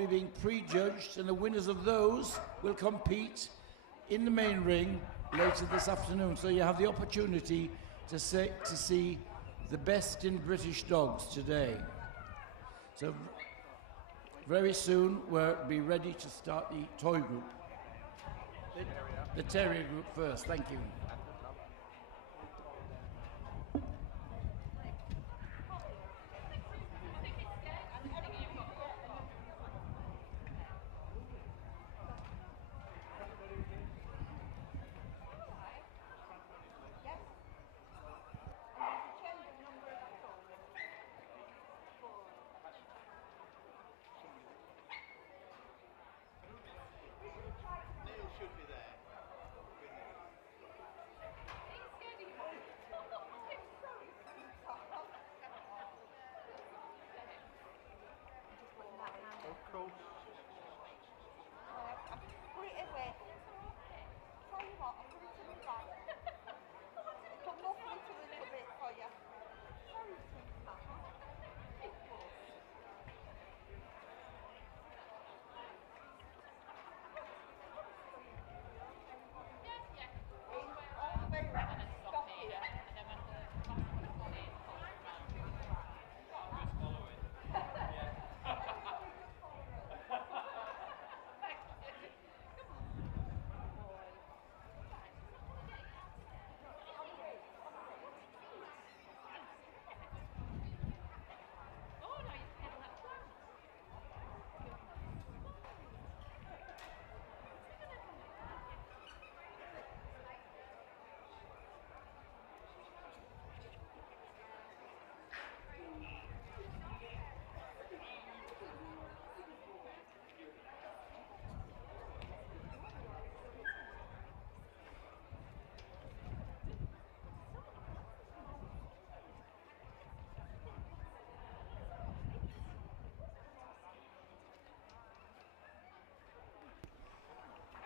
be being prejudged, and the winners of those will compete in the main ring later this afternoon. So you have the opportunity to see the best in British dogs today. So very soon we'll be ready to start the toy group. The Terrier group first, thank you.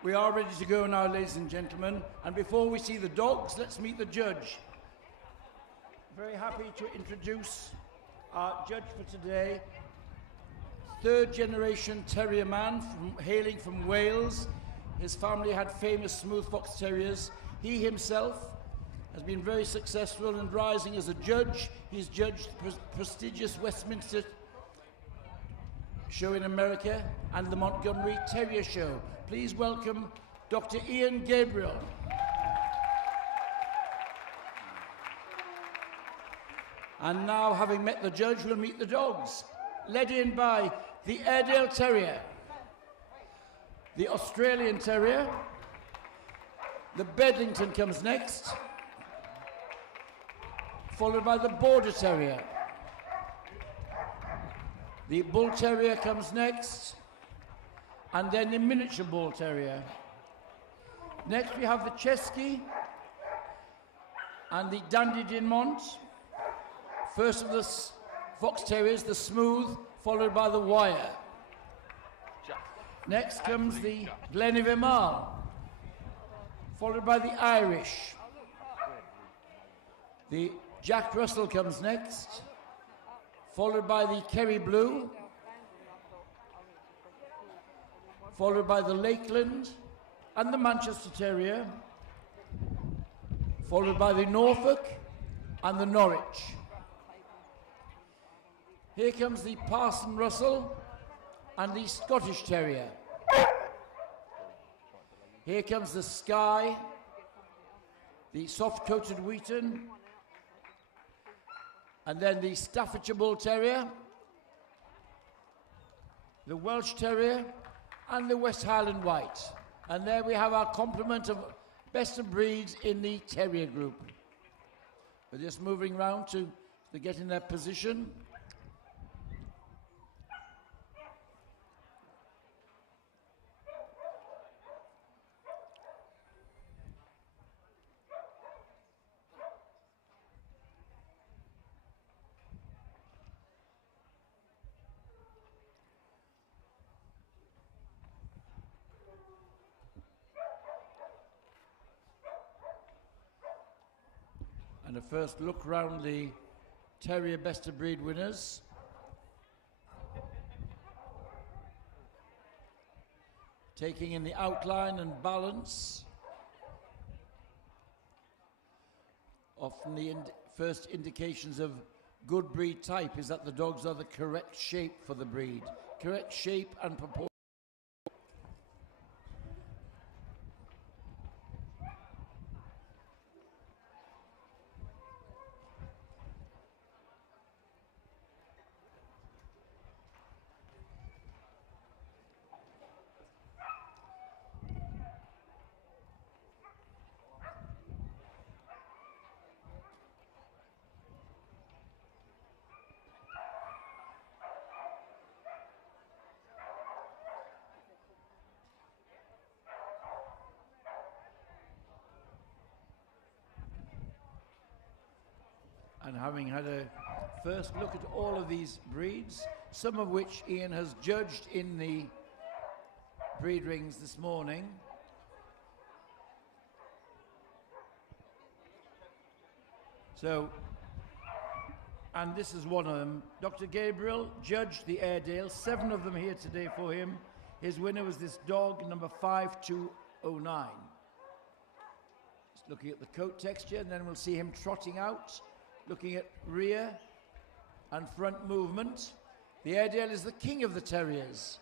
We are ready to go now, ladies and gentlemen. And before we see the dogs, let's meet the judge. Very happy to introduce our judge for today. Third generation Terrier man hailing from Wales. His family had famous smooth fox terriers. He himself has been very successful in rising as a judge. He's judged prestigious Westminster show in America and the Montgomery Terrier Show. Please welcome Dr. Ian Gabriel. And now, having met the judge, we'll meet the dogs. Led in by the Airedale Terrier, the Australian Terrier, the Bedlington comes next, followed by the Border Terrier. The Bull Terrier comes next, and then the Miniature Bull Terrier. Next we have the Chesky and the Dandy Dinmont. First of the Fox Terriers, the Smooth, followed by the Wire. Next comes the Glenivimar, followed by the Irish. The Jack Russell comes next, followed by the Kerry Blue, followed by the Lakeland and the Manchester Terrier, followed by the Norfolk and the Norwich. Here comes the Parson Russell and the Scottish Terrier. Here comes the Skye, the soft-coated Wheaton, and then the Staffordshire Bull Terrier, the Welsh Terrier, and the West Highland White. And there we have our complement of best of breeds in the Terrier group. We're just moving round to get in their position. And a first look round the Terrier Best of Breed winners. taking in the outline and balance. Often the first indications of good breed type is that the dogs are the correct shape for the breed. Correct shape and proportion. And having had a first look at all of these breeds, some of which Ian has judged in the breed rings this morning. So, and this is one of them. Dr. Gabriel judged the Airedale, 7 of them here today for him. His winner was this dog, number 5209. Just looking at the coat texture, and then we'll see him trotting out. Looking at rear and front movement. The Airedale is the king of the Terriers.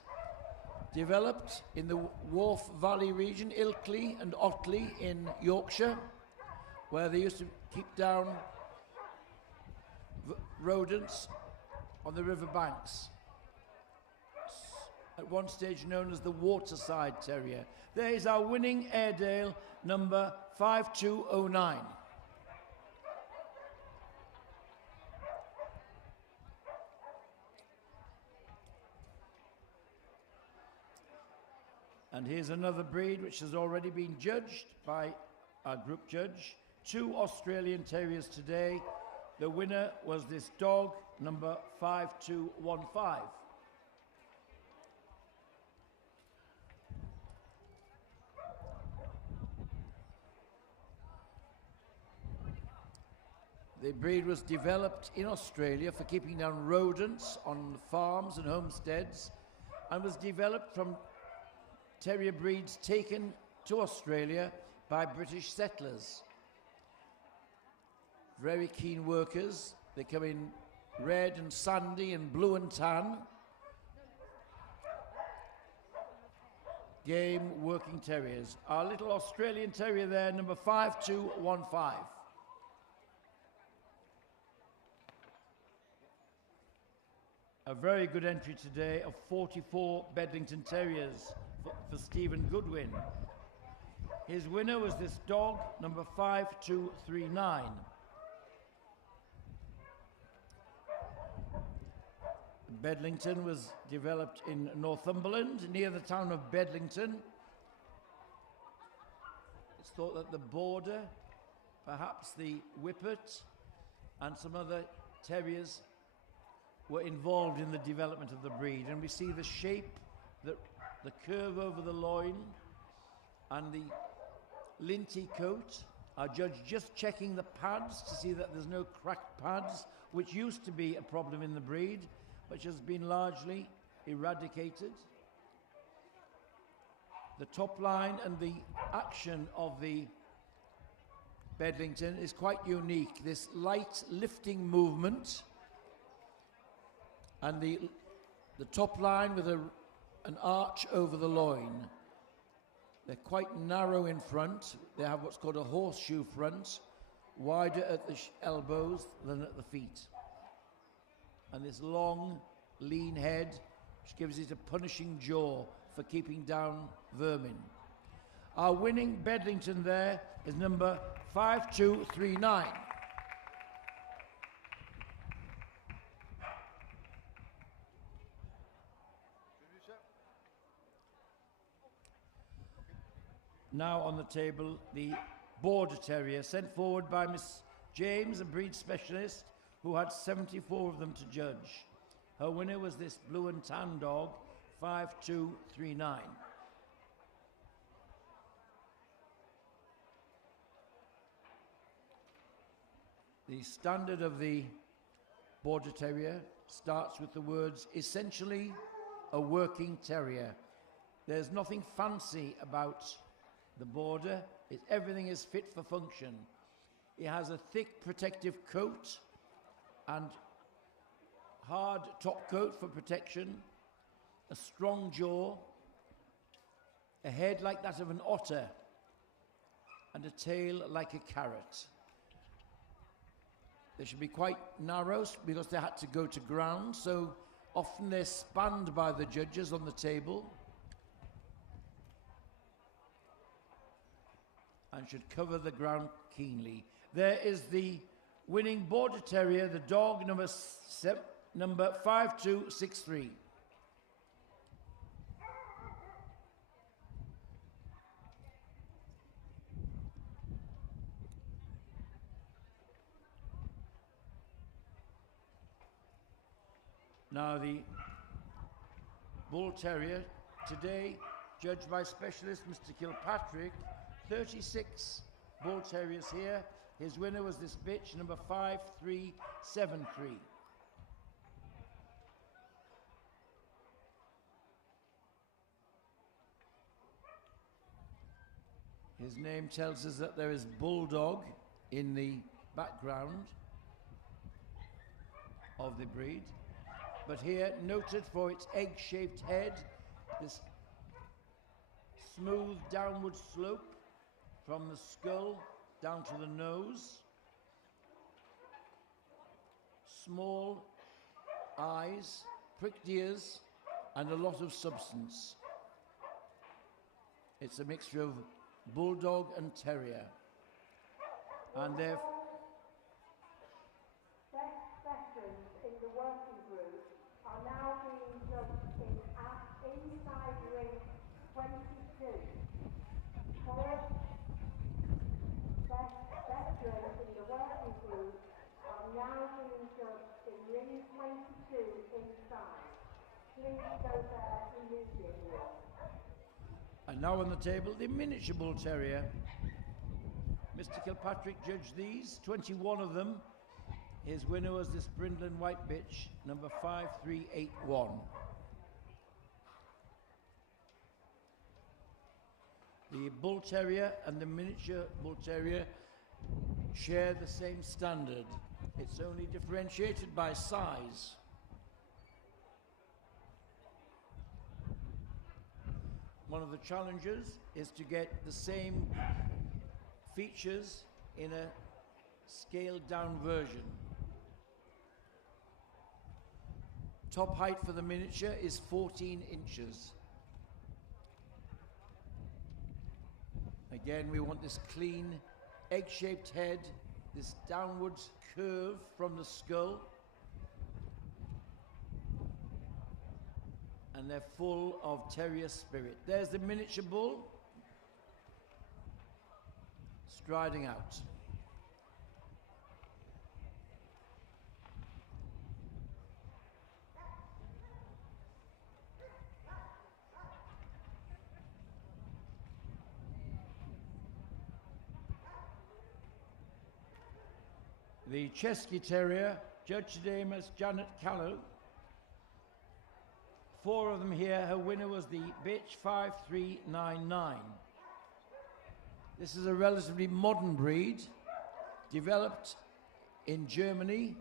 Developed in the Wharfe Valley region, Ilkley and Otley in Yorkshire, where they used to keep down rodents on the river banks. At one stage known as the Waterside Terrier. There is our winning Airedale, number 5209. And here's another breed which has already been judged by our group judge. 2 Australian Terriers today. The winner was this dog, number 5215. The breed was developed in Australia for keeping down rodents on farms and homesteads, and was developed from terrier breeds taken to Australia by British settlers. Very keen workers. They come in red and sandy and blue and tan. Game working terriers. Our little Australian Terrier there, number 5215. A very good entry today of 44 Bedlington Terriers for Stephen Goodwin. His winner was this dog, number 5239. Bedlington was developed in Northumberland, near the town of Bedlington. It's thought that the border, perhaps the Whippet, and some other terriers were involved in the development of the breed. And we see the shape, the curve over the loin, and the linty coat. Our judge just checking the pads to see that there's no cracked pads, which used to be a problem in the breed, which has been largely eradicated. The top line and the action of the Bedlington is quite unique. This light lifting movement, and the top line with an arch over the loin. They're quite narrow in front. They have what's called a horseshoe front, wider at the elbows than at the feet. And this long, lean head, which gives it a punishing jaw for keeping down vermin. Our winning Bedlington there is number 5239. Now on the table, the Border Terrier, sent forward by Miss James, a breed specialist, who had 74 of them to judge. Her winner was this blue and tan dog, 5239. The standard of the Border Terrier starts with the words, essentially a working terrier. There's nothing fancy about the border. Everything is fit for function. He has a thick protective coat and hard top coat for protection, a strong jaw, a head like that of an otter, and a tail like a carrot. They should be quite narrow because they had to go to ground, so often they're spanned by the judges on the table and should cover the ground keenly. There is the winning Border Terrier, the dog number 5263. Now the Bull Terrier, today judged by specialist Mr. Kilpatrick, 36 Bull Terriers here. His winner was this bitch, number 5373. His name tells us that there is Bulldog in the background of the breed. But here, noted for its egg-shaped head, this smooth downward slope from the skull down to the nose, small eyes, pricked ears, and a lot of substance. It's a mixture of Bulldog and Terrier. And they're veterans in the working group are now being judged inside ring 22. Four veterans in the working group are now being judged in ring 22 inside. Please go there immediately. And now on the table, the miniature Bull Terrier. Mr. Kilpatrick judged these, 21 of them. His winner was this brindling white bitch, number 5381. The Bull Terrier and the miniature Bull Terrier share the same standard. It's only differentiated by size. One of the challenges is to get the same features in a scaled down version. Top height for the miniature is 14 inches. Again, we want this clean, egg-shaped head, this downward curve from the skull. And they're full of terrier spirit. There's the miniature bull striding out. The Chesky Terrier, judged today Miss Janet Callow. 4 of them here. Her winner was the bitch 5399. This is a relatively modern breed, developed in Germany,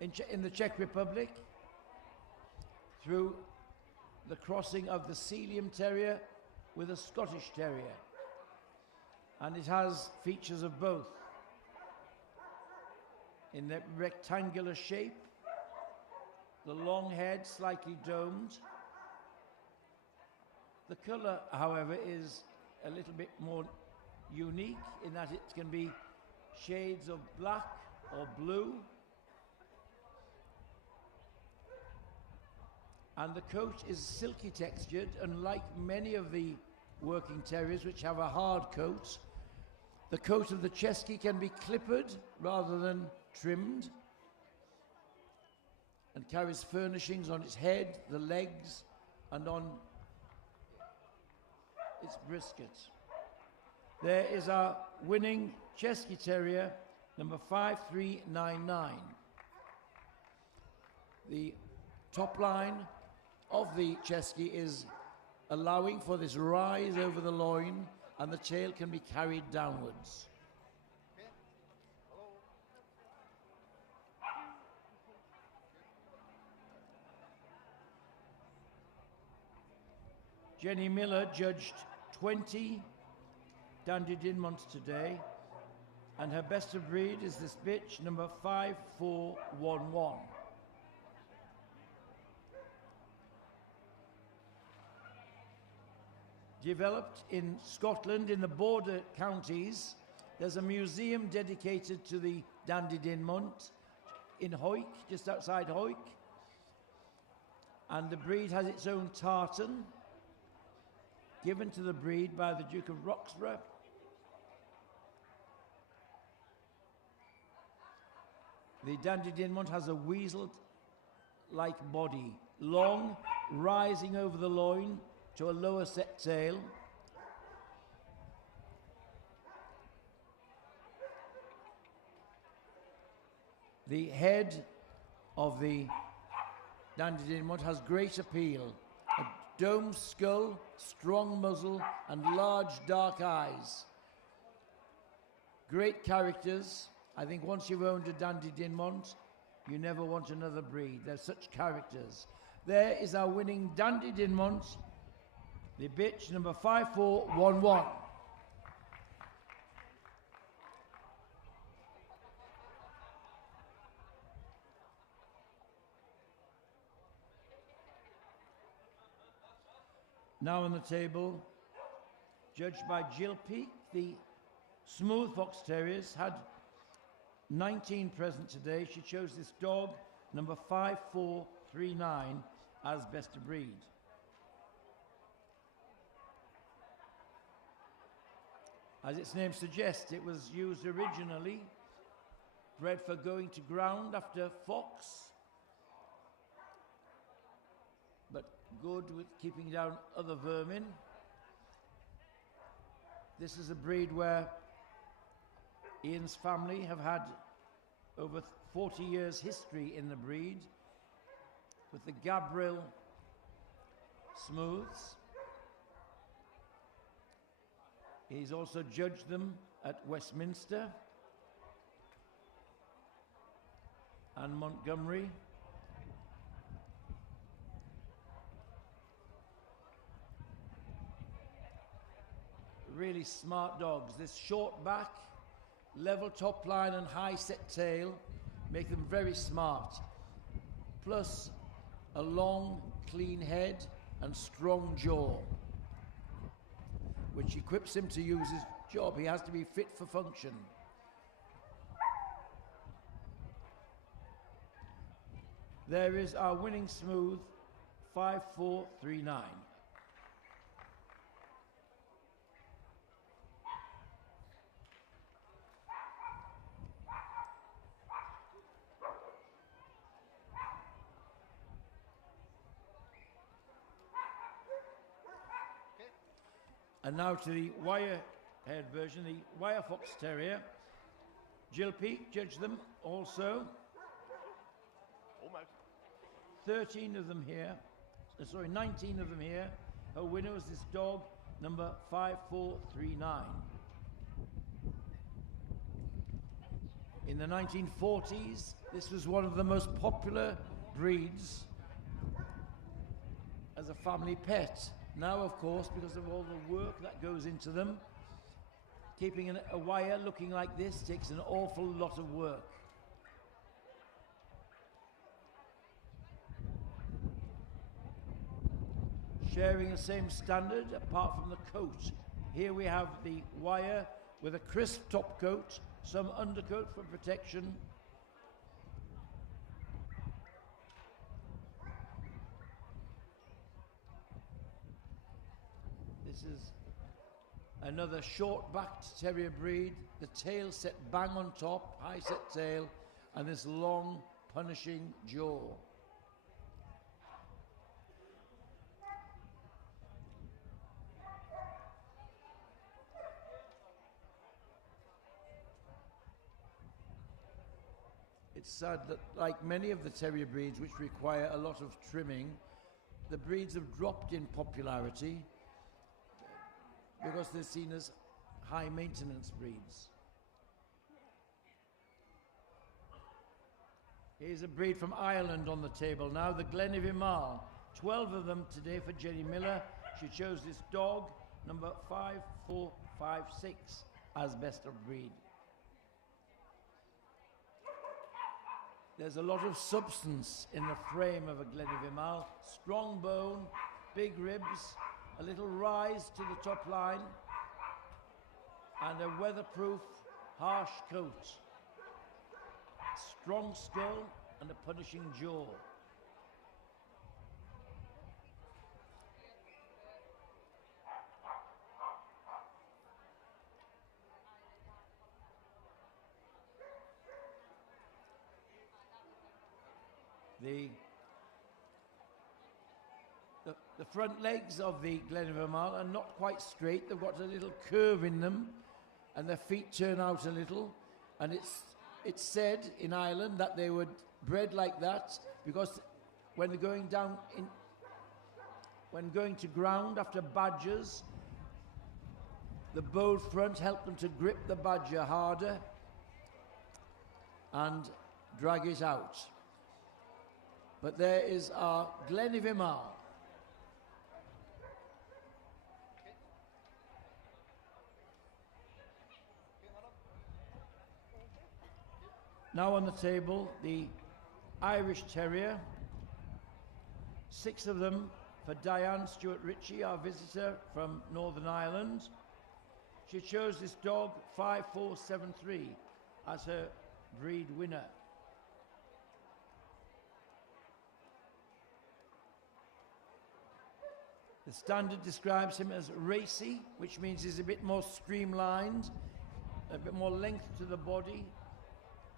in the Czech Republic, through the crossing of the Sealyham Terrier with a Scottish Terrier. And it has features of both. In the rectangular shape, the long head slightly domed. The colour, however, is a little bit more unique in that it can be shades of black or blue. And the coat is silky textured, unlike many of the working terriers which have a hard coat. The coat of the Chesky can be clippered rather than trimmed, and carries furnishings on its head, the legs, and on its brisket. There is our winning Chesky Terrier, number 5399. The top line of the Chesky is allowing for this rise over the loin, and the tail can be carried downwards. Jenny Miller judged 20 Dandy Dinmonts today, and her best of breed is this bitch, number 5411. Developed in Scotland in the border counties, there's a museum dedicated to the Dandy Dinmont in Hoyk, just outside Hoyk. And the breed has its own tartan, given to the breed by the Duke of Roxburgh. The Dandy Dinmont has a weasel-like body, long, rising over the loin to a lower set tail. The head of the Dandy Dinmont has great appeal. A domed skull, strong muzzle, and large dark eyes. Great characters. I think once you've owned a Dandy Dinmont, you never want another breed. They're such characters. There is our winning Dandy Dinmont, the bitch number 5411. Now on the table, judged by Jill Peake, the Smooth Fox Terriers had 19 present today. She chose this dog, number 5439, as best of breed. As its name suggests, it was used originally, bred for going to ground after fox, but good with keeping down other vermin. This is a breed where Ian's family have had over 40 years history in the breed with the Gabriel Smooths. He's also judged them at Westminster and Montgomery. Really smart dogs. This short back, level top line and high set tail make them very smart. Plus a long, clean head and strong jaw, which equips him to use his job. He has to be fit for function. There is our winning Smooth, 5439. And now to the wire-haired version, the Wire Fox Terrier. Jill Peake judged them also. Almost. 13 of them here. Sorry, 19 of them here. Her winner was this dog, number 5439. In the 1940s, this was one of the most popular breeds as a family pet. Now, of course, because of all the work that goes into them, keeping a wire looking like this takes an awful lot of work. Sharing the same standard, apart from the coat. Here we have the wire with a crisp top coat, some undercoat for protection. This is another short-backed terrier breed. The tail set bang on top, high set tail, and this long, punishing jaw. It's sad that, like many of the terrier breeds which require a lot of trimming, the breeds have dropped in popularity because they're seen as high maintenance breeds. Here's a breed from Ireland on the table now, the Glenivimar. 12 of them today for Jenny Miller. She chose this dog, number 5456, as best of breed. There's a lot of substance in the frame of a Glenivimar. Strong bone, big ribs, a little rise to the top line, and a weatherproof, harsh coat. Strong skull and a punishing jaw. The front legs of the Glenivimar are not quite straight. They've got a little curve in them, and their feet turn out a little. And it's said in Ireland that they were bred like that because when they're going down when going to ground after badgers, the bold front helped them to grip the badger harder and drag it out. But there is our Glenivimar. Now on the table, the Irish Terrier. 6 of them for Diane Stewart Ritchie, our visitor from Northern Ireland. She chose this dog, 5473, as her breed winner. The standard describes him as racy, which means he's a bit more streamlined, a bit more length to the body,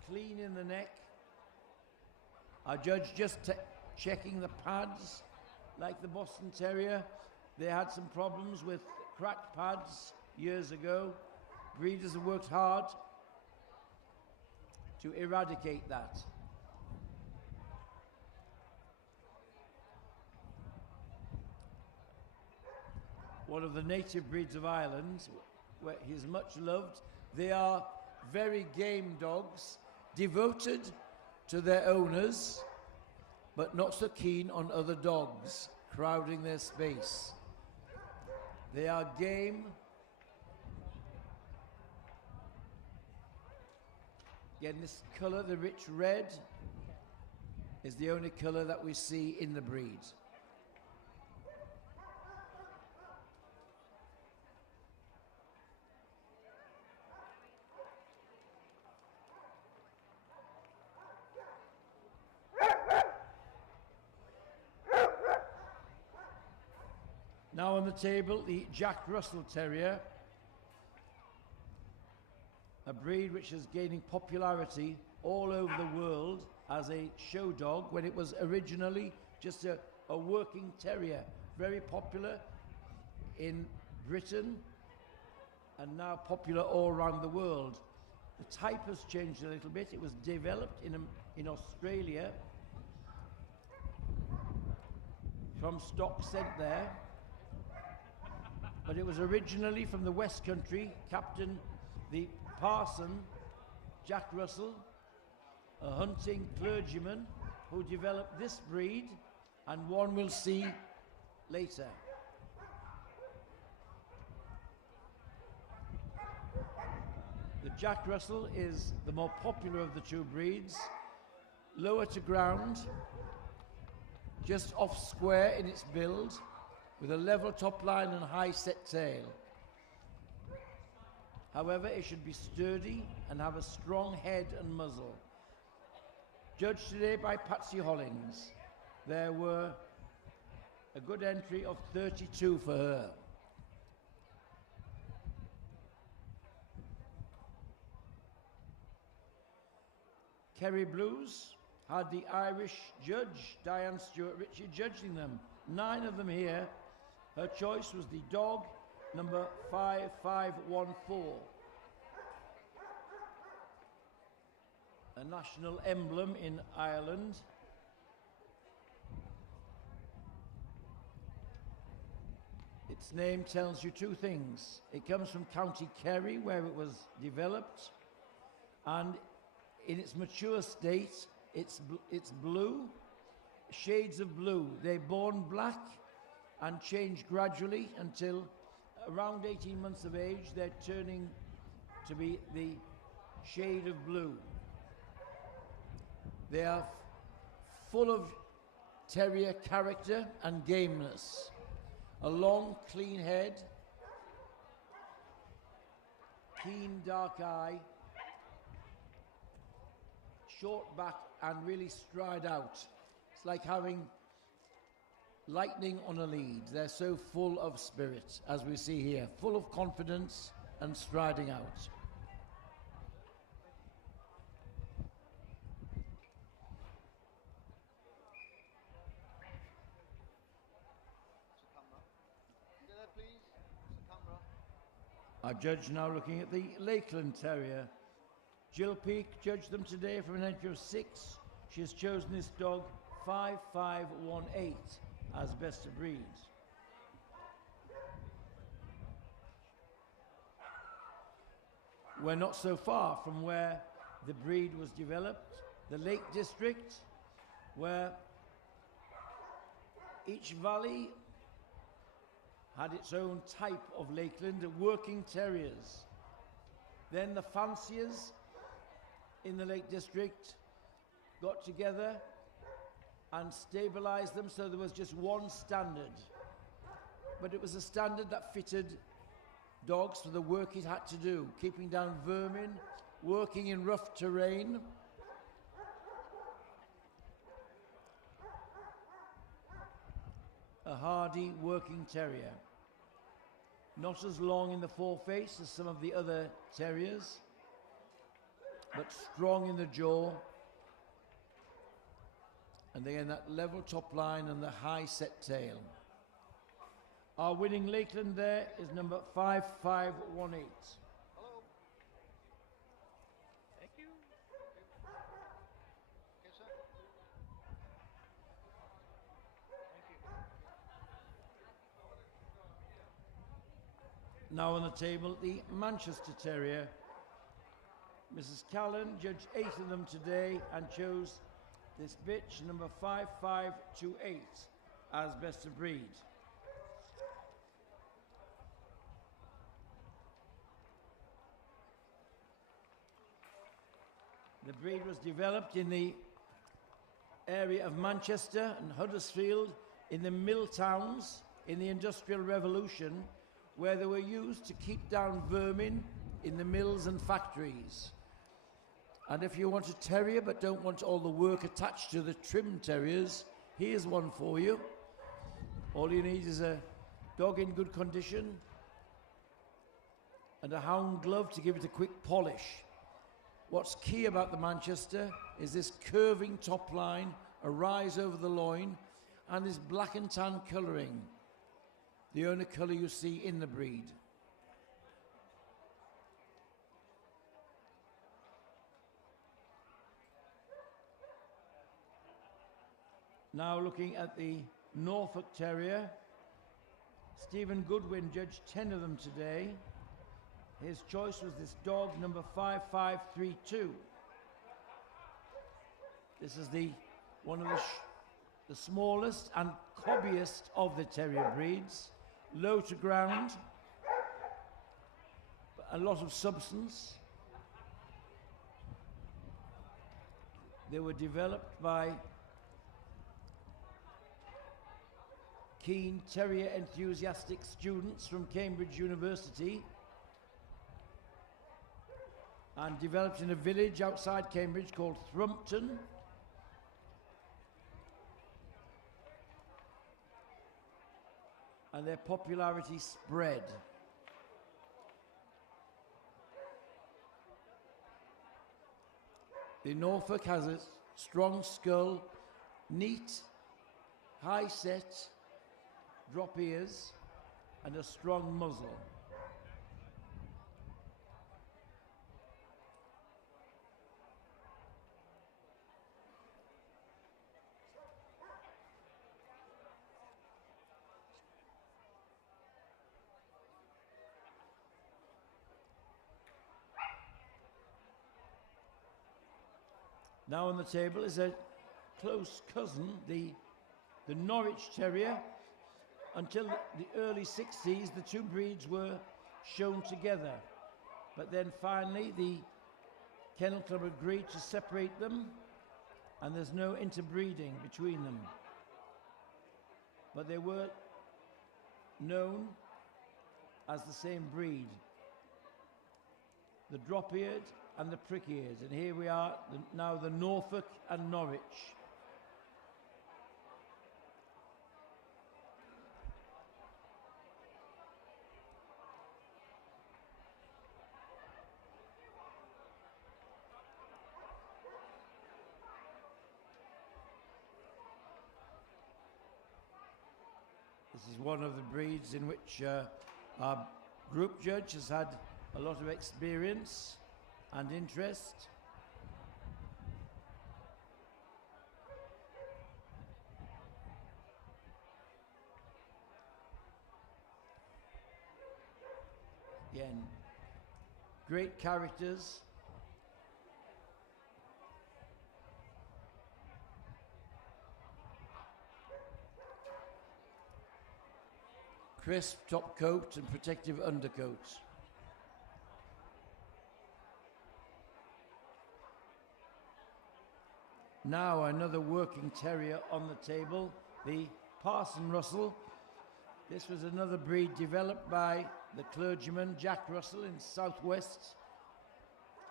clean in the neck. Our judge just checking the pads, like the Boston Terrier. They had some problems with cracked pads years ago. Breeders have worked hard to eradicate that. One of the native breeds of Ireland, where he's much loved. They are very game dogs, devoted to their owners, but not so keen on other dogs crowding their space. They are game. Again, this colour, the rich red, is the only colour that we see in the breed. Now on the table, the Jack Russell Terrier, a breed which is gaining popularity all over the world as a show dog when it was originally just a working terrier. Very popular in Britain and now popular all around the world. The type has changed a little bit. It was developed in Australia from stock sent there. But it was originally from the West Country, Captain the Parson, Jack Russell, a hunting clergyman who developed this breed, and one we'll see later. The Jack Russell is the more popular of the two breeds, lower to ground, just off square in its build, with a level top line and high set tail. However, it should be sturdy and have a strong head and muzzle. Judged today by Patsy Hollings. There were a good entry of 32 for her. Kerry Blues had the Irish judge, Diane Stewart Ritchie, judging them. 9 of them here. Her choice was the dog, number 5514. A national emblem in Ireland. Its name tells you two things. It comes from County Kerry, where it was developed, and in its mature state, it's blue, shades of blue. They're born black and change gradually until around 18 months of age, they're turning to be the shade of blue. They are full of terrier character and gameness. A long, clean head, keen dark eye, short back and really stride out. It's like having lightning on a lead. They're so full of spirit, as we see here, full of confidence and striding out. Our judge now looking at the Lakeland Terrier. Jill Peake judged them today from an entry of 6. She has chosen this dog 5518 as best of breed. We're not so far from where the breed was developed, the Lake District, where each valley had its own type of Lakeland, working terriers. Then the fanciers in the Lake District got together and stabilized them so there was just one standard. But it was a standard that fitted dogs for the work it had to do, keeping down vermin, working in rough terrain. A hardy working terrier. Not as long in the foreface as some of the other terriers, but strong in the jaw. And again, that level top line and the high set tail. Our winning Lakeland there is number 5518. Hello. Thank you. Yes, sir. Thank you. Now on the table, the Manchester Terrier. Mrs. Callan judged 8 of them today and chose this bitch, number 5528, as best of breed. The breed was developed in the area of Manchester and Huddersfield, in the mill towns, in the Industrial Revolution, where they were used to keep down vermin in the mills and factories. And if you want a terrier but don't want all the work attached to the trim terriers, here's one for you. All you need is a dog in good condition and a hound glove to give it a quick polish. What's key about the Manchester is this curving top line, a rise over the loin, and this black and tan colouring, the only colour you see in the breed. Now looking at the Norfolk Terrier, Stephen Goodwin judged 10 of them today. His choice was this dog, number 5532. This is one of the smallest and cobbiest of the terrier breeds. Low to ground, but a lot of substance. They were developed by keen terrier enthusiastic students from Cambridge University and developed in a village outside Cambridge called Thrumpton. And their popularity spread. The Norfolk has a strong skull, neat, high set, drop ears, and a strong muzzle. Now on the table is a close cousin, the Norwich Terrier. Until the early 60s, the two breeds were shown together. But then finally, the Kennel Club agreed to separate them, and there's no interbreeding between them. But they were known as the same breed, the drop-eared and the prick-eared. And here we are, now the Norfolk and Norwich. This is one of the breeds in which our group judge has had a lot of experience and interest. Again, great characters. Crisp top coat and protective undercoat. Now another working terrier on the table, the Parson Russell. This was another breed developed by the clergyman Jack Russell in southwest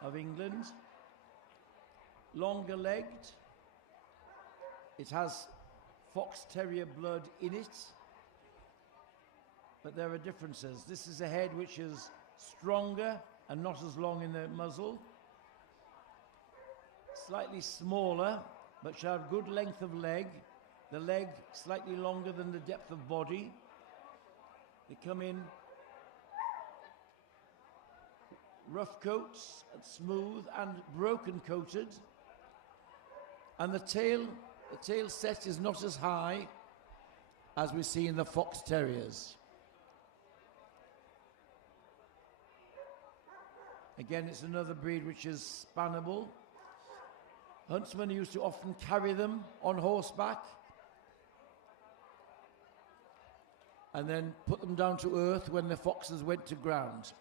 of England. Longer legged. It has fox terrier blood in it. But there are differences. This is a head which is stronger and not as long in the muzzle. Slightly smaller, but shall have good length of leg. The leg slightly longer than the depth of body. They come in rough coats, and smooth and broken coated. And the tail set is not as high as we see in the fox terriers. Again, it's another breed which is spannable. Huntsmen used to often carry them on horseback and then put them down to earth when the foxes went to ground.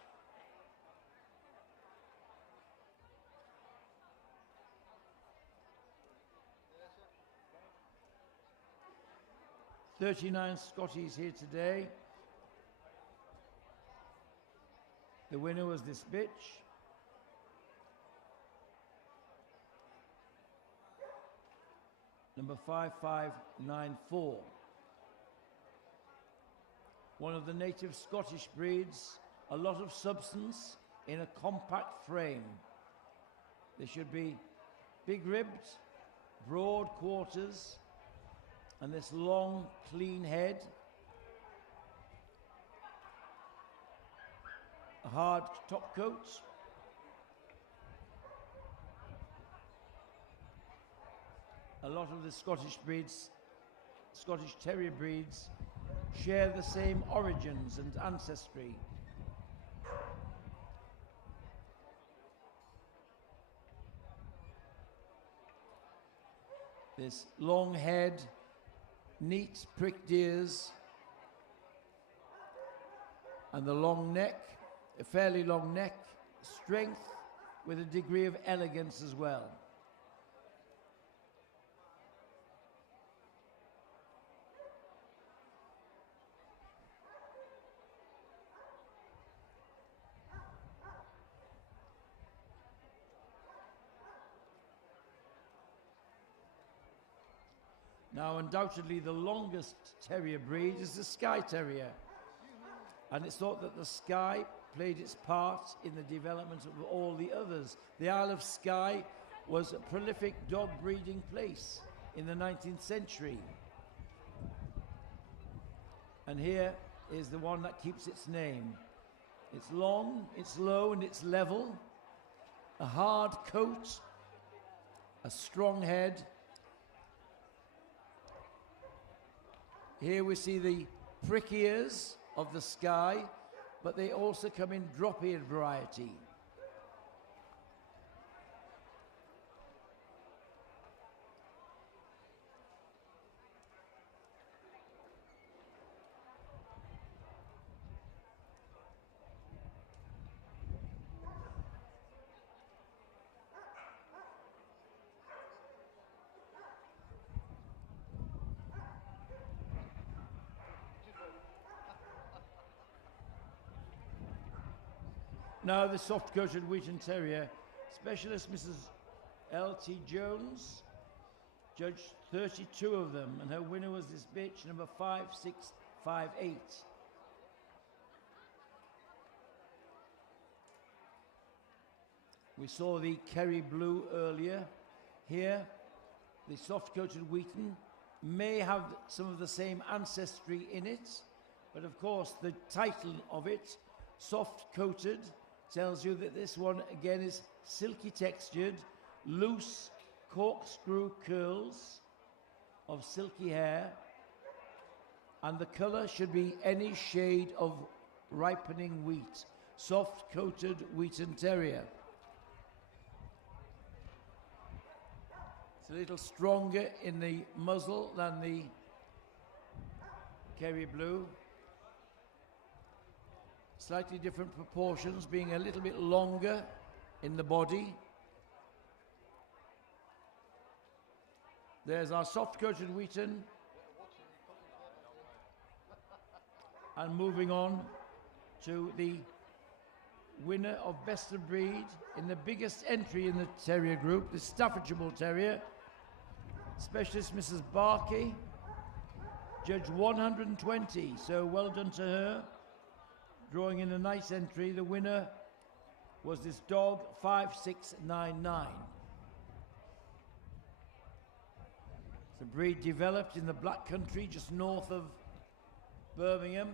Yes, 39 Scotties here today. The winner was this bitch. Number 5594. One of the native Scottish breeds, a lot of substance in a compact frame. They should be big-ribbed, broad quarters, and this long, clean head. A hard top coat. A lot of the Scottish breeds, Scottish Terrier breeds, share the same origins and ancestry. This long head, neat pricked ears, and the long neck, a fairly long neck, strength with a degree of elegance as well. Now, undoubtedly, the longest terrier breed is the Skye Terrier. And it's thought that the Skye played its part in the development of all the others. The Isle of Skye was a prolific dog breeding place in the 19th century. And here is the one that keeps its name. It's long, it's low, and it's level. A hard coat, a strong head. Here we see the prick ears of the Skye, but they also come in drop-eared variety. Now the soft-coated Wheaten Terrier, specialist Mrs. L.T. Jones, judged 32 of them, and her winner was this bitch, number 5658. We saw the Kerry Blue earlier. Here, the soft-coated Wheaten may have some of the same ancestry in it, but of course the title of it, soft-coated, tells you that this one again is silky textured, loose corkscrew curls of silky hair, and the colour should be any shade of ripening wheat. Soft-coated Wheaten Terrier. It's a little stronger in the muzzle than the Kerry Blue. Slightly different proportions, being a little bit longer in the body. There's our soft-coated Wheaten. And moving on to the winner of Best of Breed in the biggest entry in the Terrier group, the Staffordshire Bull Terrier. Specialist Mrs. Barkey, judge 120, so well done to her. Drawing in a nice entry, the winner was this dog 5699. It's a breed developed in the Black Country just north of Birmingham,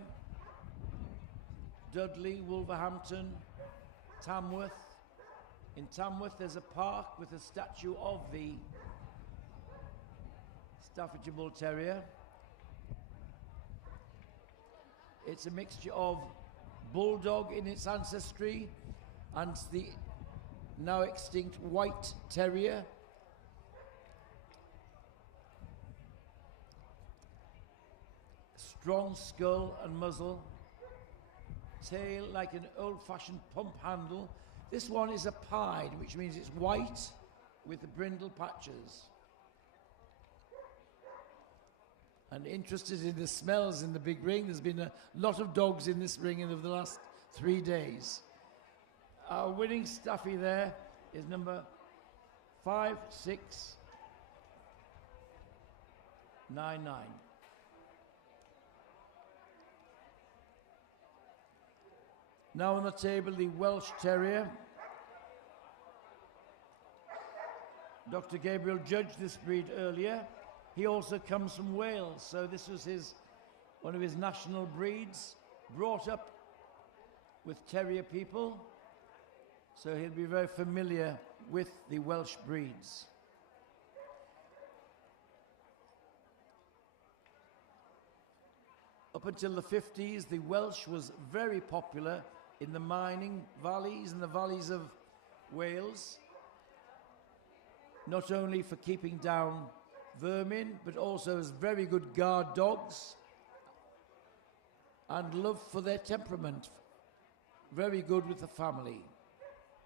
Dudley, Wolverhampton, Tamworth. In Tamworth there's a park with a statue of the Staffordshire Bull Terrier. It's a mixture of bulldog in its ancestry and the now extinct white terrier. Strong skull and muzzle, tail like an old-fashioned pump handle. This one is a pied, which means it's white with the brindle patches. And interested in the smells in the big ring, there's been a lot of dogs in this ring over the last 3 days. Our winning Staffy there is number 5699. Now on the table, the Welsh Terrier. Dr. Gabriel judged this breed earlier. He also comes from Wales, so this was one of his national breeds, brought up with terrier people, so he'll be very familiar with the Welsh breeds. Up until the 50s, the Welsh was very popular in the mining valleys and the valleys of Wales, not only for keeping down vermin, but also as very good guard dogs and love for their temperament. Very good with the family.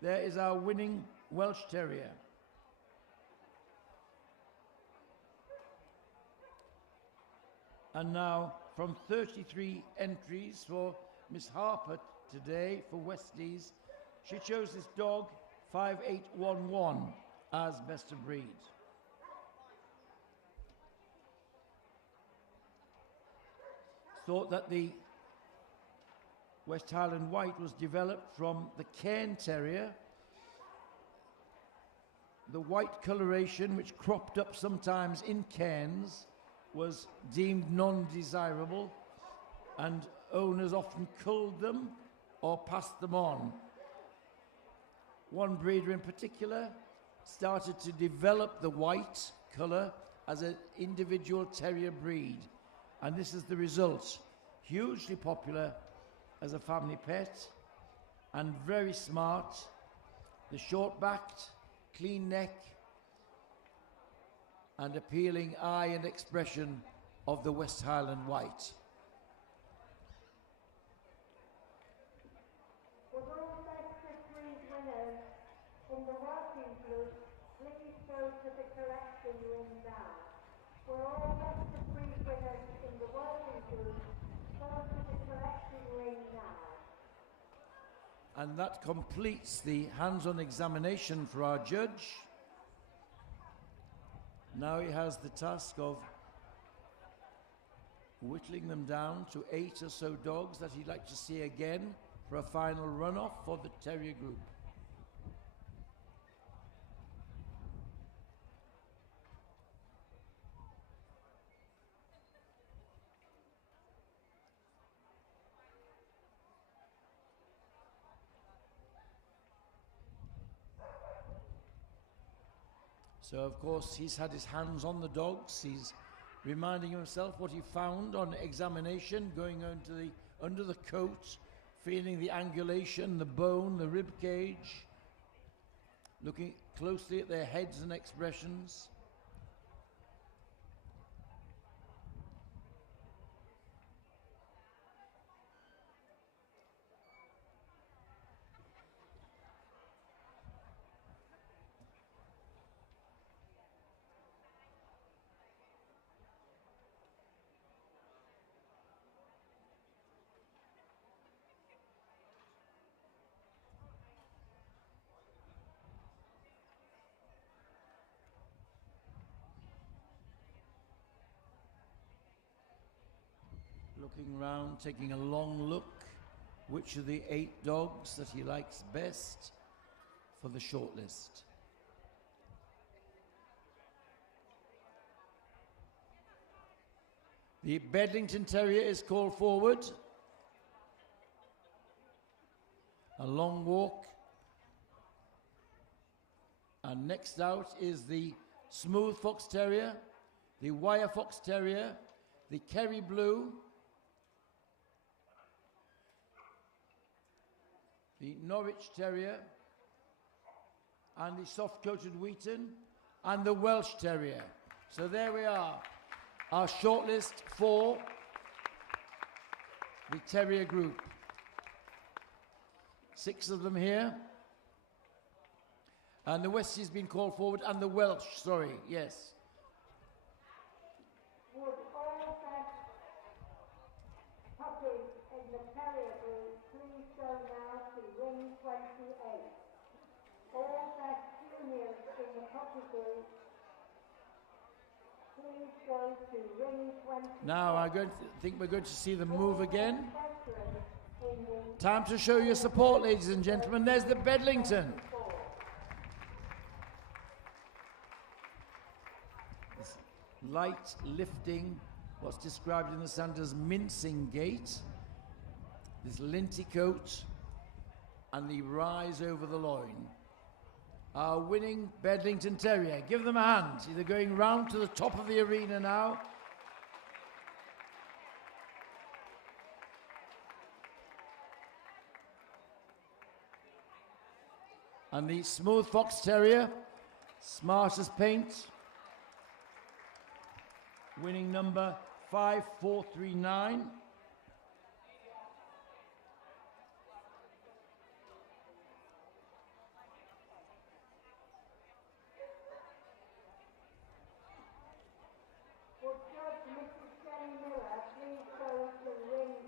There is our winning Welsh Terrier. And now, from 33 entries for Miss Harper today for Westies, she chose this dog 5811 as Best of Breed. Thought that the West Highland White was developed from the Cairn Terrier. The white coloration, which cropped up sometimes in cairns, was deemed non-desirable, and owners often culled them or passed them on. One breeder in particular started to develop the white colour as an individual terrier breed, and this is the result. Hugely popular as a family pet and very smart. The short-backed, clean neck and appealing eye and expression of the West Highland White. With all Best of Breed winners in the working group, please go to the collection room now. For all Best of Breed winners in the working group, go to the collection room now. And that completes the hands-on examination for our judge. Now he has the task of whittling them down to 8 or so dogs that he'd like to see again for a final run-off for the Terrier group. So, of course, he's had his hands on the dogs. He's reminding himself what he found on examination, going under the coat, feeling the angulation, the bone, the rib cage, looking closely at their heads and expressions. Looking round, taking a long look, which of the 8 dogs that he likes best for the shortlist. The Bedlington Terrier is called forward. A long walk. And next out is the Smooth Fox Terrier, the Wire Fox Terrier, the Kerry Blue, the Norwich Terrier, and the soft-coated Wheaton, and the Welsh Terrier. So there we are, our shortlist for the Terrier group. 6 of them here. And the Westie's been called forward, and the Welsh, sorry, yes. Would all best puppies in the Terrier group please go now to ring 28? All best juniors in the puppy group, please go to ring 28. Now I think we're going to see them move again. Time to show your support, ladies and gentlemen. There's the Bedlington. This light lifting, what's described in the sand as mincing gait. This linty coat and the rise over the loin. Our winning Bedlington Terrier. Give them a hand. They're going round to the top of the arena now. And the Smooth Fox Terrier, smart as paint, winning number 5439.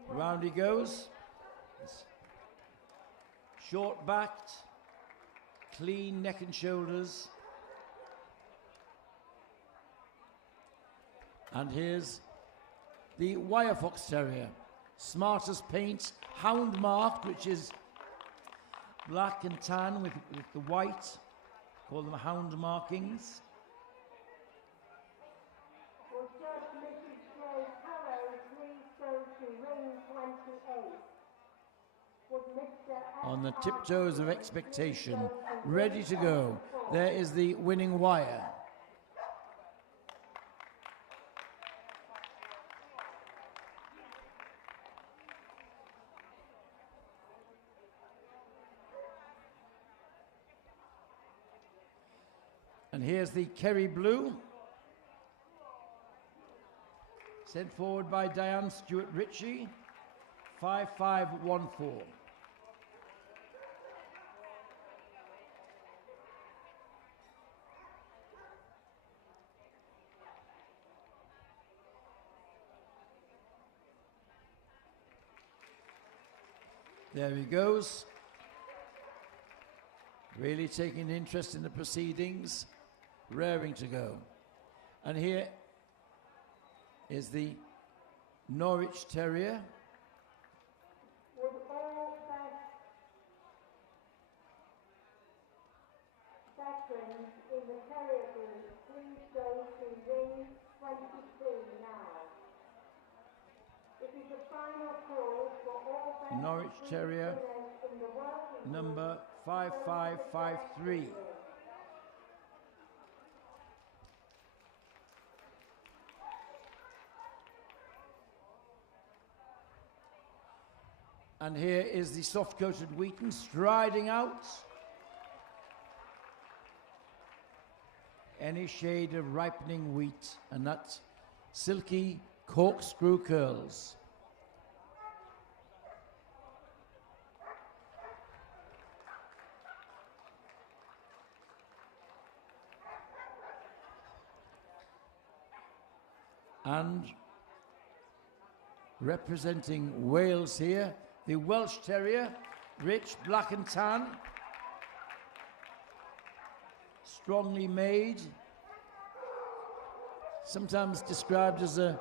Round he goes. Short-backed, clean neck and shoulders. And here's the Wire Fox Terrier. Smart as paint, hound marked, which is black and tan with the white. Call them hound markings. On the tiptoes of expectation, ready to go. There is the winning wire. And here's the Kerry Blue, sent forward by Diane Stewart Ritchie, 5514. There he goes. Really taking an interest in the proceedings, raring to go. And here is the Norwich Terrier. Would all veterans in the Terrier group please go to ring 23 now? It is a final call for all veterans Norwich Terrier, in the working number 5553. And here is the soft-coated Wheaton striding out. Any shade of ripening wheat, and that silky corkscrew curls. And representing Wales here, the Welsh Terrier, rich, black and tan, strongly made, sometimes described as a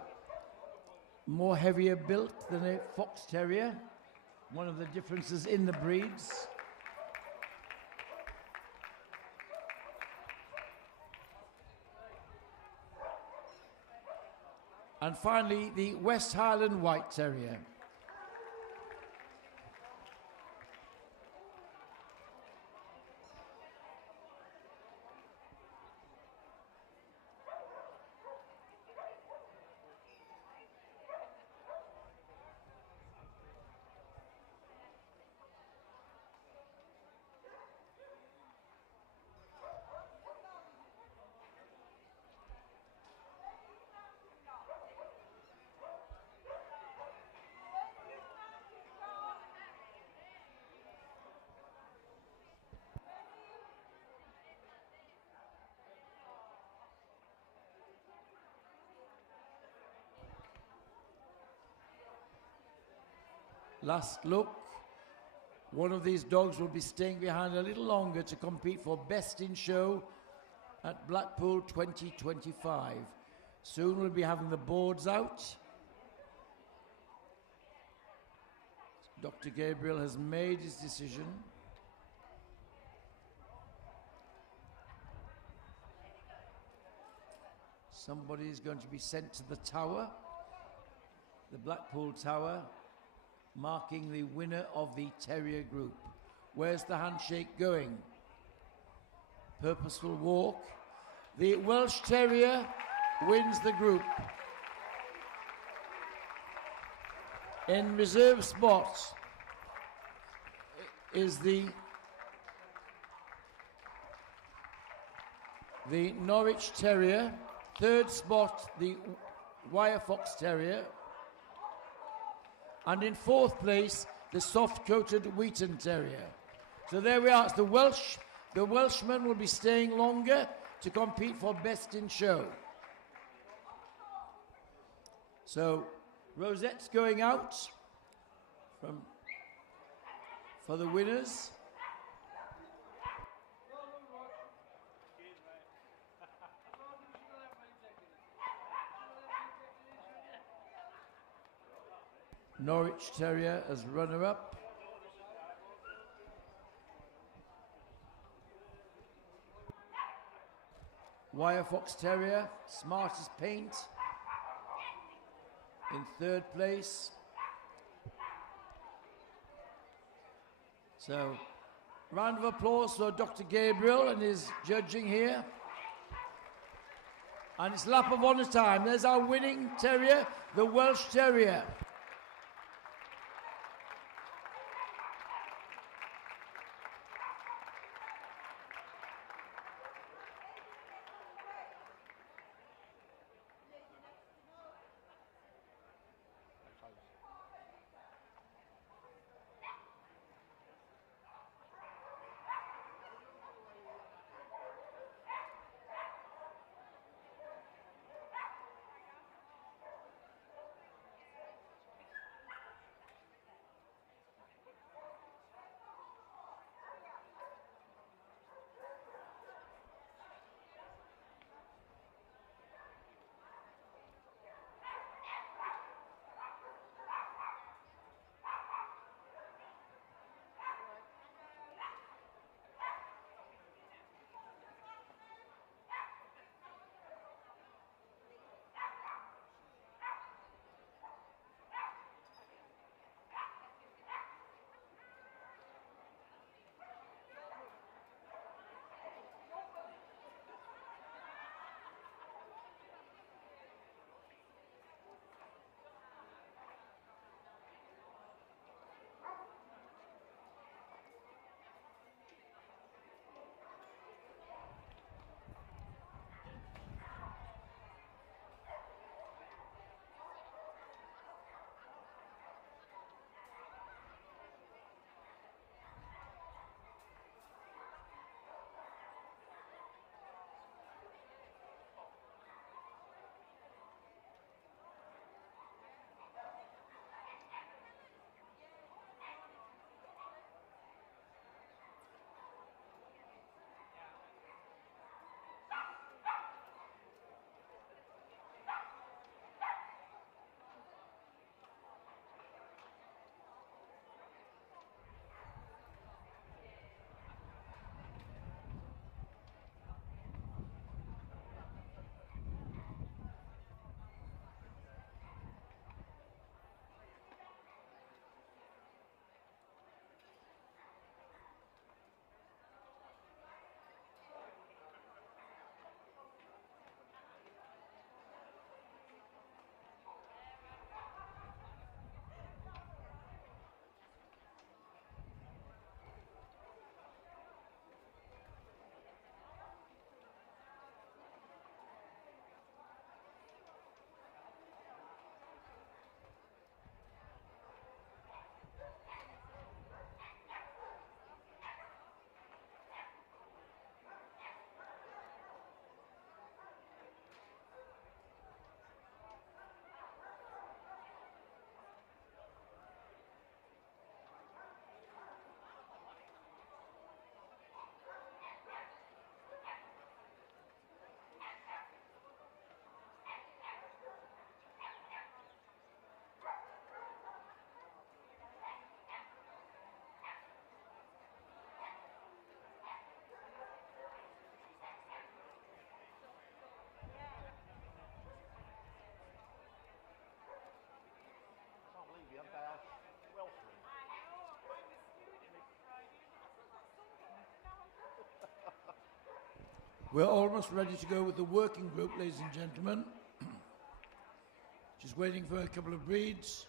more heavier built than a Fox Terrier, one of the differences in the breeds. And finally, the West Highland White Terrier. Last look. One of these dogs will be staying behind a little longer to compete for Best in Show at Blackpool 2025. Soon we'll be having the boards out. Dr. Gabriel has made his decision. Somebody is going to be sent to the tower, the Blackpool Tower, marking the winner of the Terrier group. Where's the handshake going? Purposeful walk. The Welsh Terrier wins the group. In reserve spot is the Norwich Terrier. Third spot, the Wire Fox Terrier. And in fourth place, the soft-coated Wheaton Terrier. So there we are. It's the Welshman will be staying longer to compete for Best in Show. So rosettes going out for the winners. Norwich Terrier as runner-up. Wire Fox Terrier, smart as paint, in third place. So, round of applause for Dr. Gabriel and his judging here. And it's lap of honour time. There's our winning terrier, the Welsh Terrier. We're almost ready to go with the working group, ladies and gentlemen. Just waiting for a couple of breeds.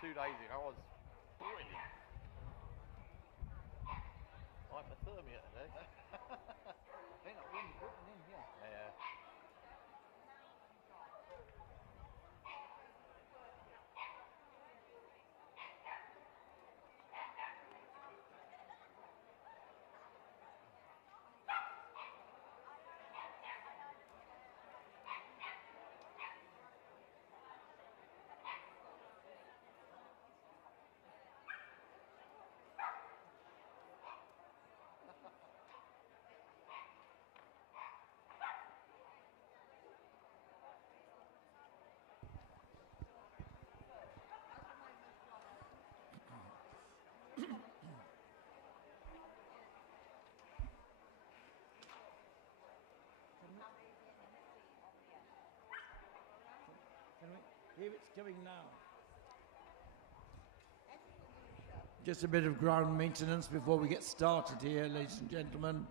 Two days ago, I was brilliant. Hypothermia today. Ain't that wind putting in here? Yeah. Here it's coming now. Just a bit of ground maintenance before we get started here, ladies and gentlemen.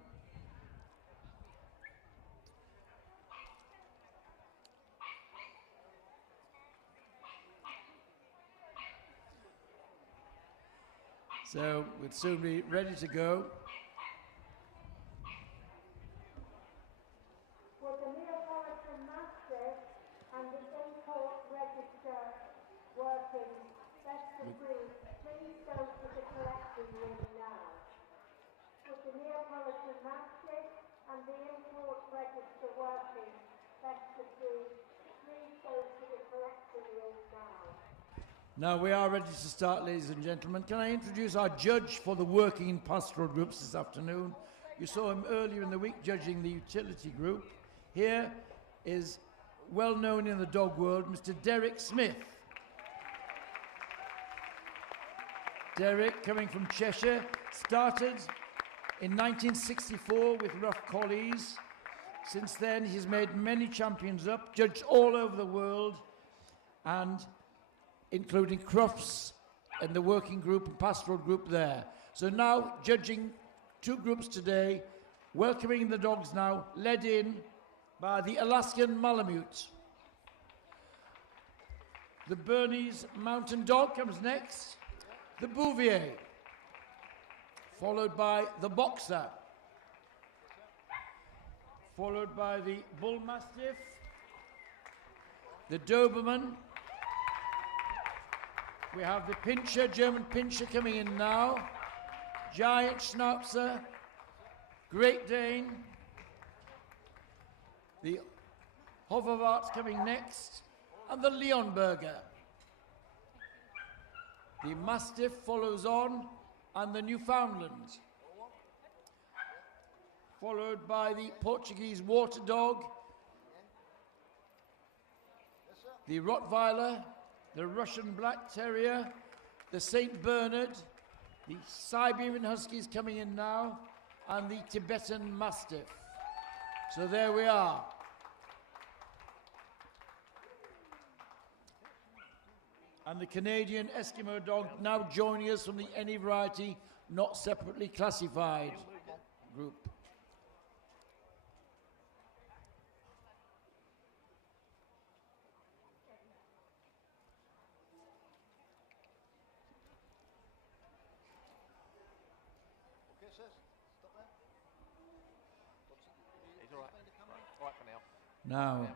So we'll soon be ready to go. With the Neapolitan Mastiff and the import register working best of breed, please go to the collection room now. With the Neapolitan Mastiff and the import register working best of breed, please go to the collection room now. Now we are ready to start, ladies and gentlemen. Can I introduce our judge for the working and pastoral groups this afternoon? You saw him earlier in the week judging the utility group. Here is well known in the dog world, Mr. Derek Smith. Derek, coming from Cheshire, started in 1964 with rough collies. Since then, he's made many champions up, judged all over the world, and including Crufts and the working group and pastoral group there. So now judging two groups today, welcoming the dogs now, led in by the Alaskan Malamute. The Bernese Mountain Dog comes next, the Bouvier, followed by the Boxer, followed by the Bull Mastiff, the Doberman. We have the Pinscher, German Pinscher coming in now, Giant Schnauzer, Great Dane, the Hoverwart coming next, and the Leonberger. The Mastiff follows on, and the Newfoundland, followed by the Portuguese Water Dog, the Rottweiler, the Russian Black Terrier, the St. Bernard, the Siberian Huskies coming in now, and the Tibetan Mastiff. So there we are. And the Canadian Eskimo Dog now joining us from the Any Variety Not Separately Classified group. He's all right. All right for now. Now,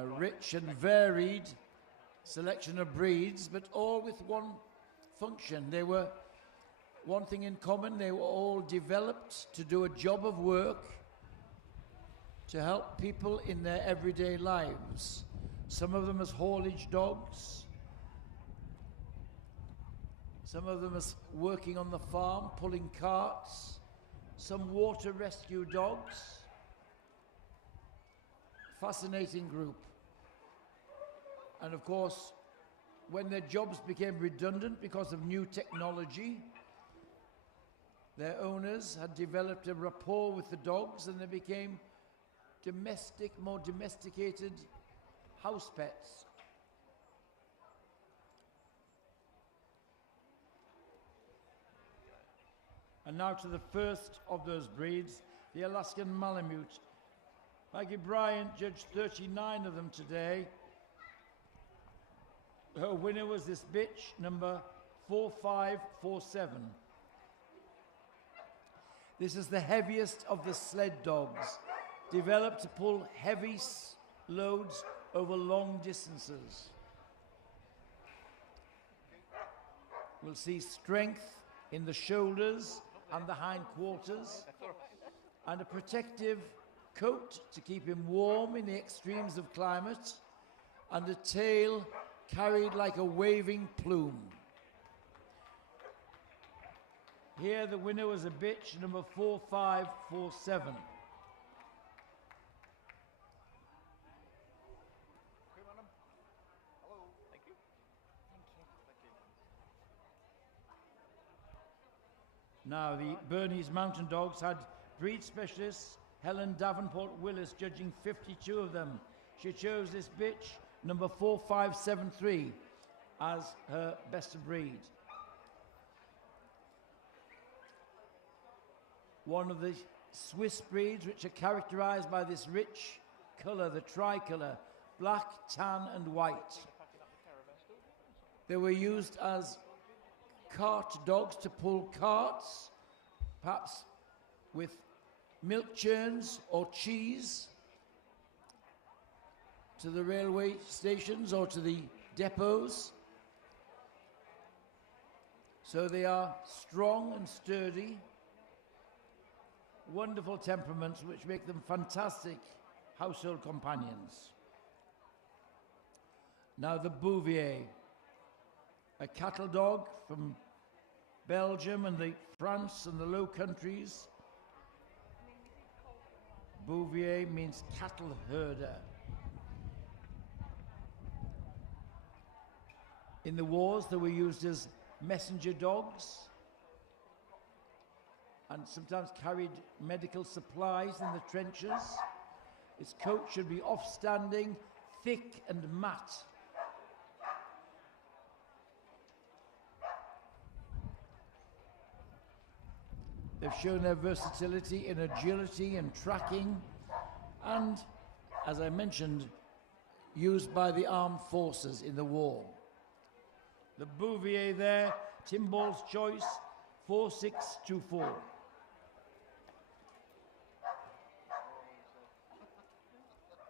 a rich and varied selection of breeds, but all with one function. They were one thing in common. They were all developed to do a job of work to help people in their everyday lives. Some of them as haulage dogs, some of them as working on the farm, pulling carts, some water rescue dogs, fascinating group. And of course, when their jobs became redundant because of new technology, their owners had developed a rapport with the dogs and they became more domesticated house pets. And now to the first of those breeds, the Alaskan Malamute. Maggie Bryant judged 39 of them today. Her winner was this bitch, number 4547. This is the heaviest of the sled dogs, developed to pull heavy loads over long distances. We'll see strength in the shoulders and the hindquarters, and a protective coat to keep him warm in the extremes of climate, and a tail carried like a waving plume. Here the winner was a bitch, number 4547. Thank you. Now the Bernese Mountain Dogs had breed specialists Helen Davenport Willis judging 52 of them. She chose this bitch, number 4573, as her best of breed. One of the Swiss breeds which are characterized by this rich color, the tricolour, black, tan and white. They were used as cart dogs to pull carts, perhaps with milk churns or cheese, to the railway stations or to the depots. So they are strong and sturdy, wonderful temperaments which make them fantastic household companions. Now the Bouvier, a cattle dog from Belgium and France and the Low Countries. Bouvier means cattle herder. In the wars, they were used as messenger dogs and sometimes carried medical supplies in the trenches. Its coat should be offstanding, thick and matte. They've shown their versatility in agility and tracking, and, as I mentioned, used by the armed forces in the war. The Bouvier there, Timball's choice, 4624.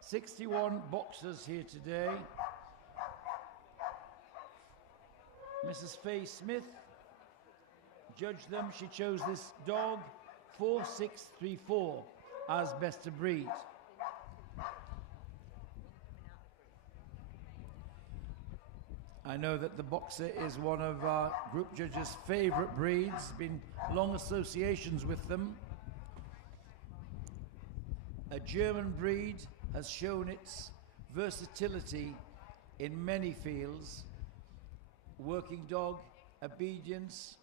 "61 boxers here today. Mrs. Faye Smith judged them. She chose this dog, 4634, as best of breed. I know that the boxer is one of our group judges' favourite breeds, been long associations with them. A German breed has shown its versatility in many fields: working dog, obedience,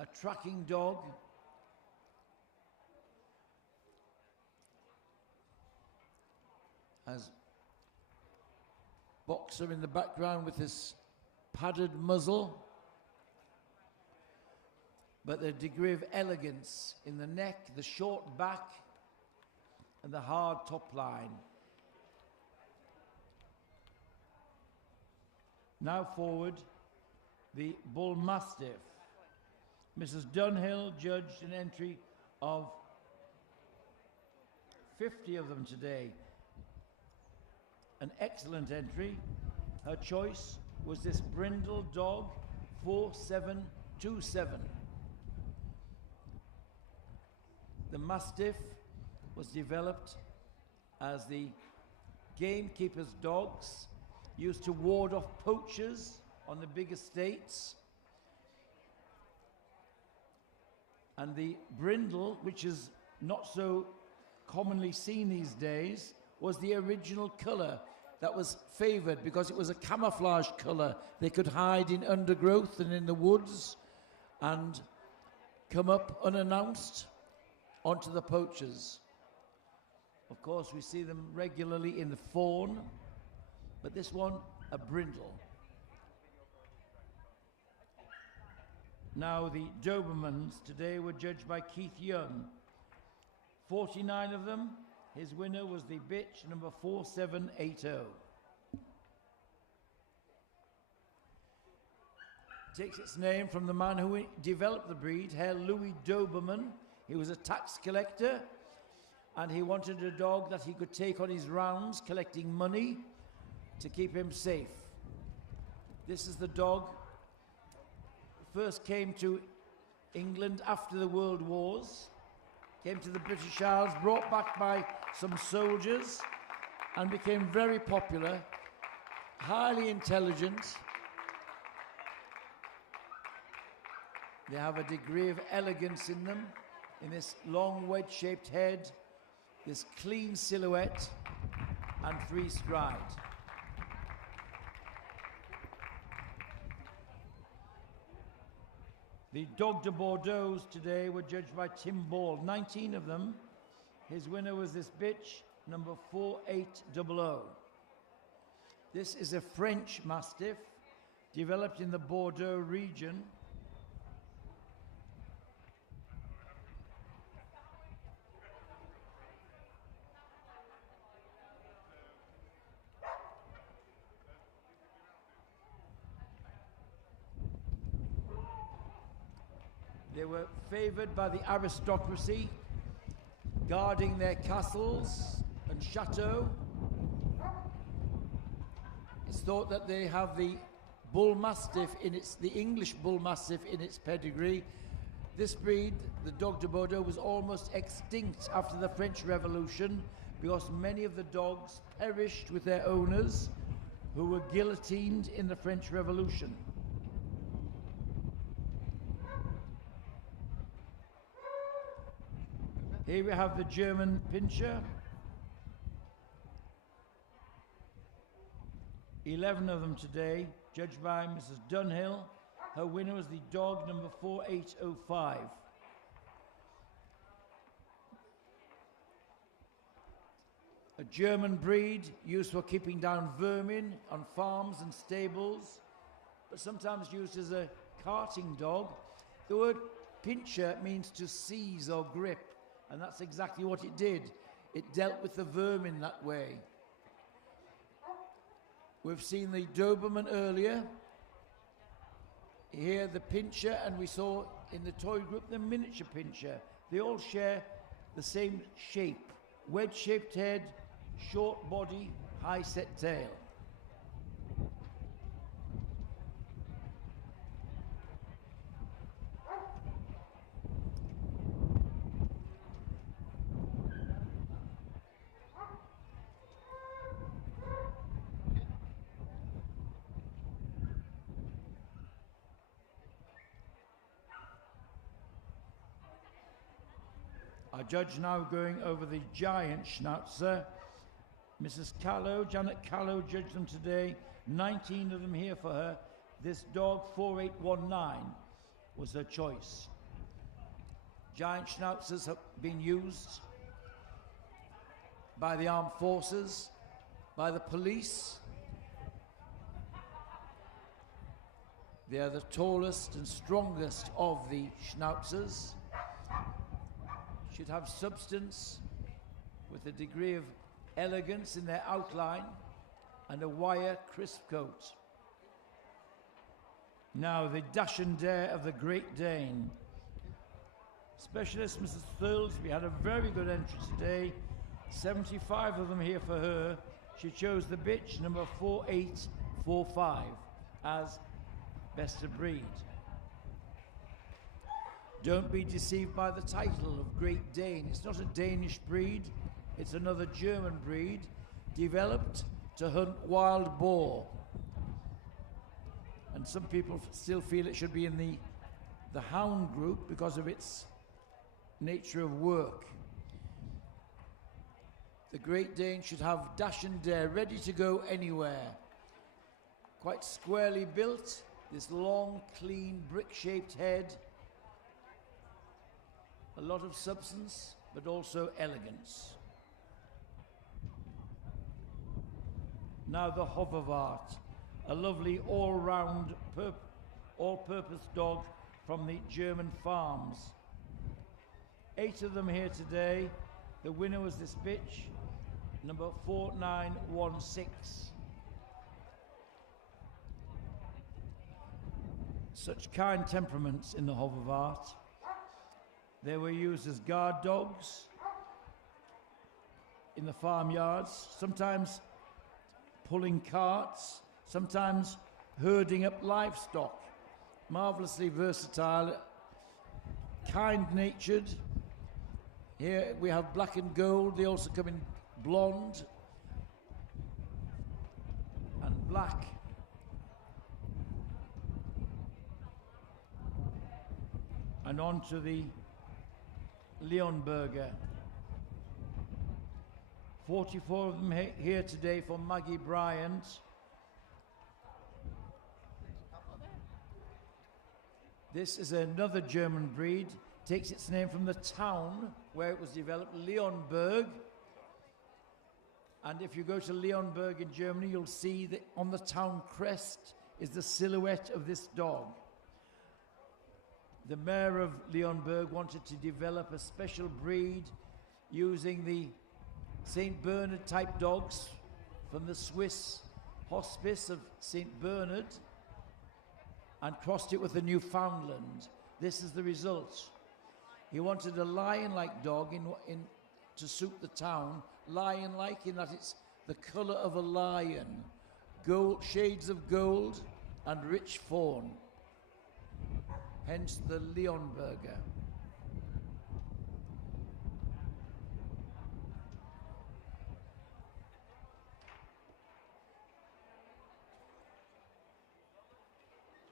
a tracking dog, as boxer in the background with his padded muzzle, but the degree of elegance in the neck, the short back, and the hard top line. Now forward, the Bull Mastiff. Mrs. Dunhill judged an entry of 50 of them today. An excellent entry. Her choice was this brindle dog, 4727. The Mastiff was developed as the gamekeeper's dogs, used to ward off poachers on the big estates. And the brindle, which is not so commonly seen these days, was the original colour that was favoured because it was a camouflage colour. They could hide in undergrowth and in the woods and come up unannounced onto the poachers. Of course, we see them regularly in the fawn, but this one, a brindle. Now, the Dobermans today were judged by Keith Young. 49 of them. His winner was the bitch, number 4780. Takes its name from the man who developed the breed, Herr Louis Doberman. He was a tax collector, and he wanted a dog that he could take on his rounds, collecting money to keep him safe. This is the dog first came to England after the World Wars, came to the British Isles, brought back by some soldiers, and became very popular, highly intelligent. They have a degree of elegance in them, in this long wedge-shaped head, this clean silhouette, and free stride. The Dog de Bordeaux today were judged by Tim Ball, 19 of them. His winner was this bitch, number 4800. This is a French Mastiff, developed in the Bordeaux region. They were favoured by the aristocracy, guarding their castles and chateaux. It's thought that they have the bull mastiff the English bull mastiff in its pedigree. This breed, the Dog de Bordeaux, was almost extinct after the French Revolution because many of the dogs perished with their owners who were guillotined in the French Revolution. Here we have the German Pinscher. 11 of them today, judged by Mrs. Dunhill. Her winner was the dog number 4805. A German breed used for keeping down vermin on farms and stables, but sometimes used as a carting dog. The word Pinscher means to seize or grip. And that's exactly what it did. It dealt with the vermin that way. We've seen the Doberman earlier. Here the Pinscher, and we saw in the toy group the miniature Pinscher. They all share the same shape. Wedge-shaped head, short body, high-set tail. Our judge now going over the giant Schnauzer. Mrs. Callow, Janet Callow, judged them today. 19 of them here for her. This dog, 4819, was her choice. Giant Schnauzers have been used by the armed forces, by the police. They are the tallest and strongest of the Schnauzers. Should have substance with a degree of elegance in their outline and a wire crisp coat. Now the dash and dare of the Great Dane. Specialist Mrs. Thurlsby had a very good entry today. 75 of them here for her. She chose the bitch number 4845 as best of breed. Don't be deceived by the title of Great Dane. It's not a Danish breed, it's another German breed developed to hunt wild boar. And some people still feel it should be in the hound group because of its nature of work. The Great Dane should have dash and dare, ready to go anywhere. Quite squarely built, this long, clean, brick-shaped head. A lot of substance, but also elegance. Now the Hoverwart, a lovely all-round, all-purpose dog from the German farms. 8 of them here today. The winner was this bitch, number 4916. Such kind temperaments in the Hoverwart. They were used as guard dogs in the farmyards, sometimes pulling carts, sometimes herding up livestock. Marvelously versatile, kind-natured. Here we have black and gold. They also come in blonde and black. And on to the Leonberger. 44 of them here today for Maggie Bryant. This is another German breed. Takes its name from the town where it was developed, Leonberg. And if you go to Leonberg in Germany, you'll see that on the town crest is the silhouette of this dog. The mayor of Leonberg wanted to develop a special breed using the St. Bernard type dogs from the Swiss hospice of St. Bernard and crossed it with the Newfoundland. This is the result. He wanted a lion-like dog to suit the town. Lion-like in that it's the color of a lion, gold, shades of gold and rich fawn. Hence the Leonberger.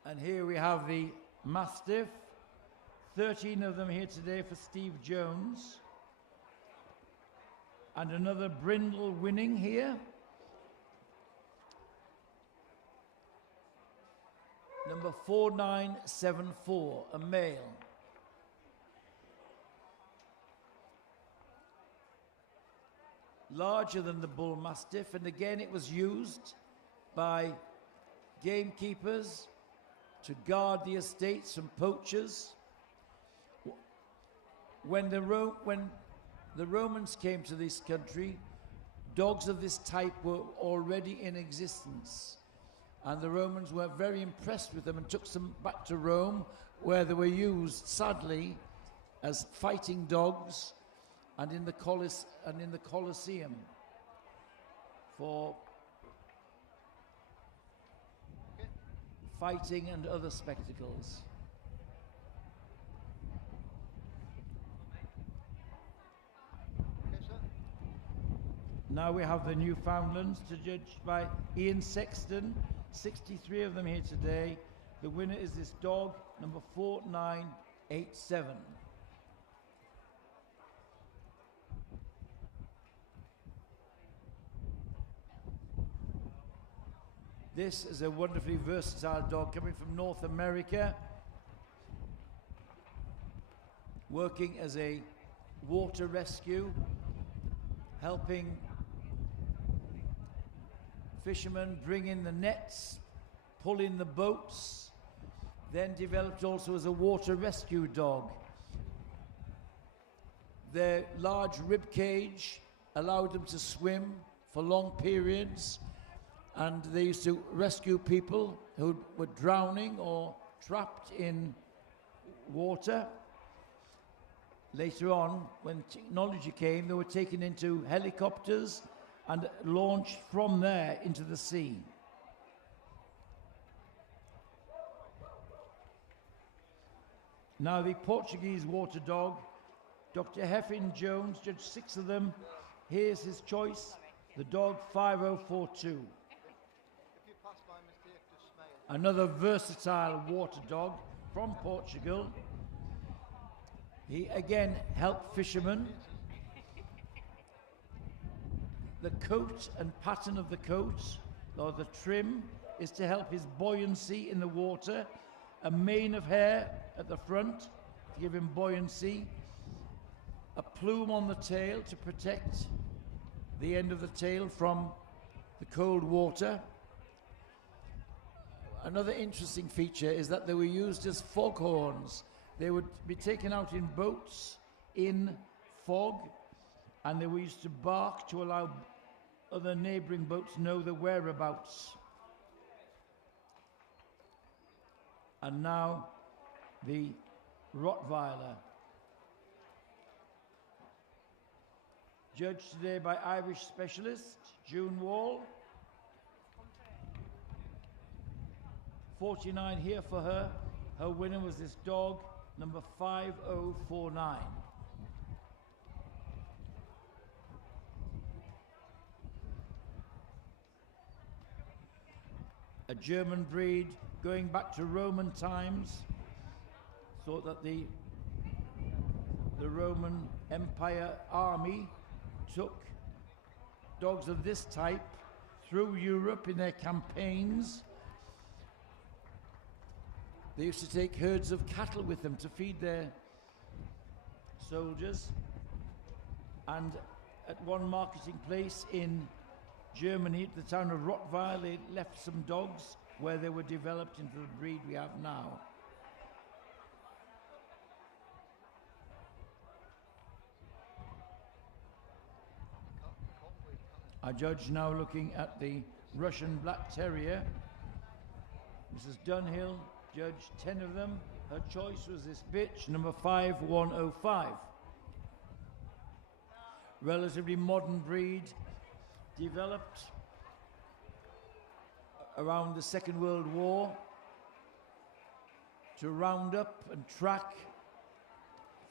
And here we have the Mastiff. 13 of them here today for Steve Jones. And another Brindle winning here. Number 4974, a male. Larger than the Bull Mastiff, and again it was used by gamekeepers to guard the estates from poachers. When the Romans came to this country, dogs of this type were already in existence. And the Romans were very impressed with them and took them back to Rome, where they were used, sadly, as fighting dogs and in the Colosseum for fighting and other spectacles. Now we have the Newfoundlands to judge by Ian Sexton. 63 of them here today. The winner is this dog, number 4987. This is a wonderfully versatile dog coming from North America, working as a water rescue, helping fishermen bring in the nets, pull in the boats, then developed also as a water rescue dog. Their large rib cage allowed them to swim for long periods, and they used to rescue people who were drowning or trapped in water. Later on, when technology came, they were taken into helicopters and launched from there into the sea. Now the Portuguese water dog, Dr. Heffin Jones, judged 6 of them. Here's his choice, the dog 5042. Another versatile water dog from Portugal. He again helped fishermen The coat and pattern of the coat, or the trim, is to help his buoyancy in the water. A mane of hair at the front to give him buoyancy. A plume on the tail to protect the end of the tail from the cold water. Another interesting feature is that they were used as foghorns. They would be taken out in boats in fog, and they were used to bark to allow other neighbouring boats know their whereabouts. And now the Rottweiler. Judged today by Irish specialist June Wall. 49 here for her. Her winner was this dog, number 5049. A German breed going back to Roman times. Thought that the Roman Empire army took dogs of this type through Europe in their campaigns. They used to take herds of cattle with them to feed their soldiers. And at one marketing place in Germany, at the town of Rottweil, they left some dogs where they were developed into the breed we have now. Our judge now looking at the Russian Black Terrier. Mrs. Dunhill judged 10 of them. Her choice was this bitch, number 5105. Relatively modern breed, developed around the Second World War to round up and track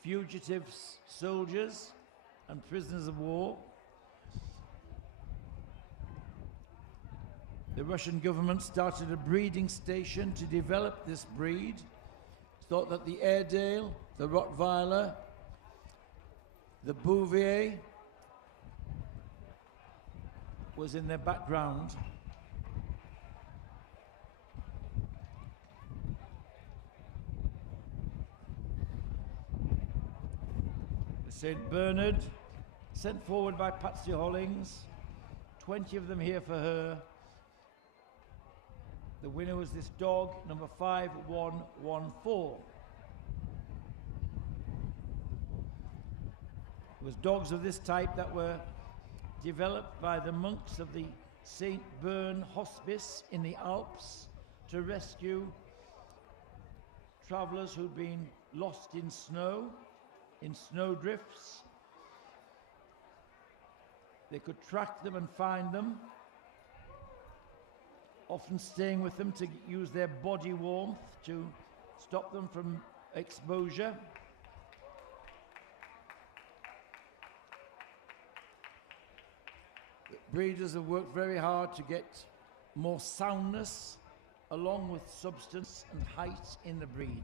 fugitive soldiers and prisoners of war. The Russian government started a breeding station to develop this breed. Thought that the Airedale, the Rottweiler, the Bouvier was in their background. The St. Bernard, sent forward by Patsy Hollings, 20 of them here for her. The winner was this dog, number 5114. It was dogs of this type that were developed by the monks of the St. Bern Hospice in the Alps to rescue travelers who'd been lost in snowdrifts. They could track them and find them, often staying with them to use their body warmth to stop them from exposure. Breeders have worked very hard to get more soundness along with substance and height in the breed.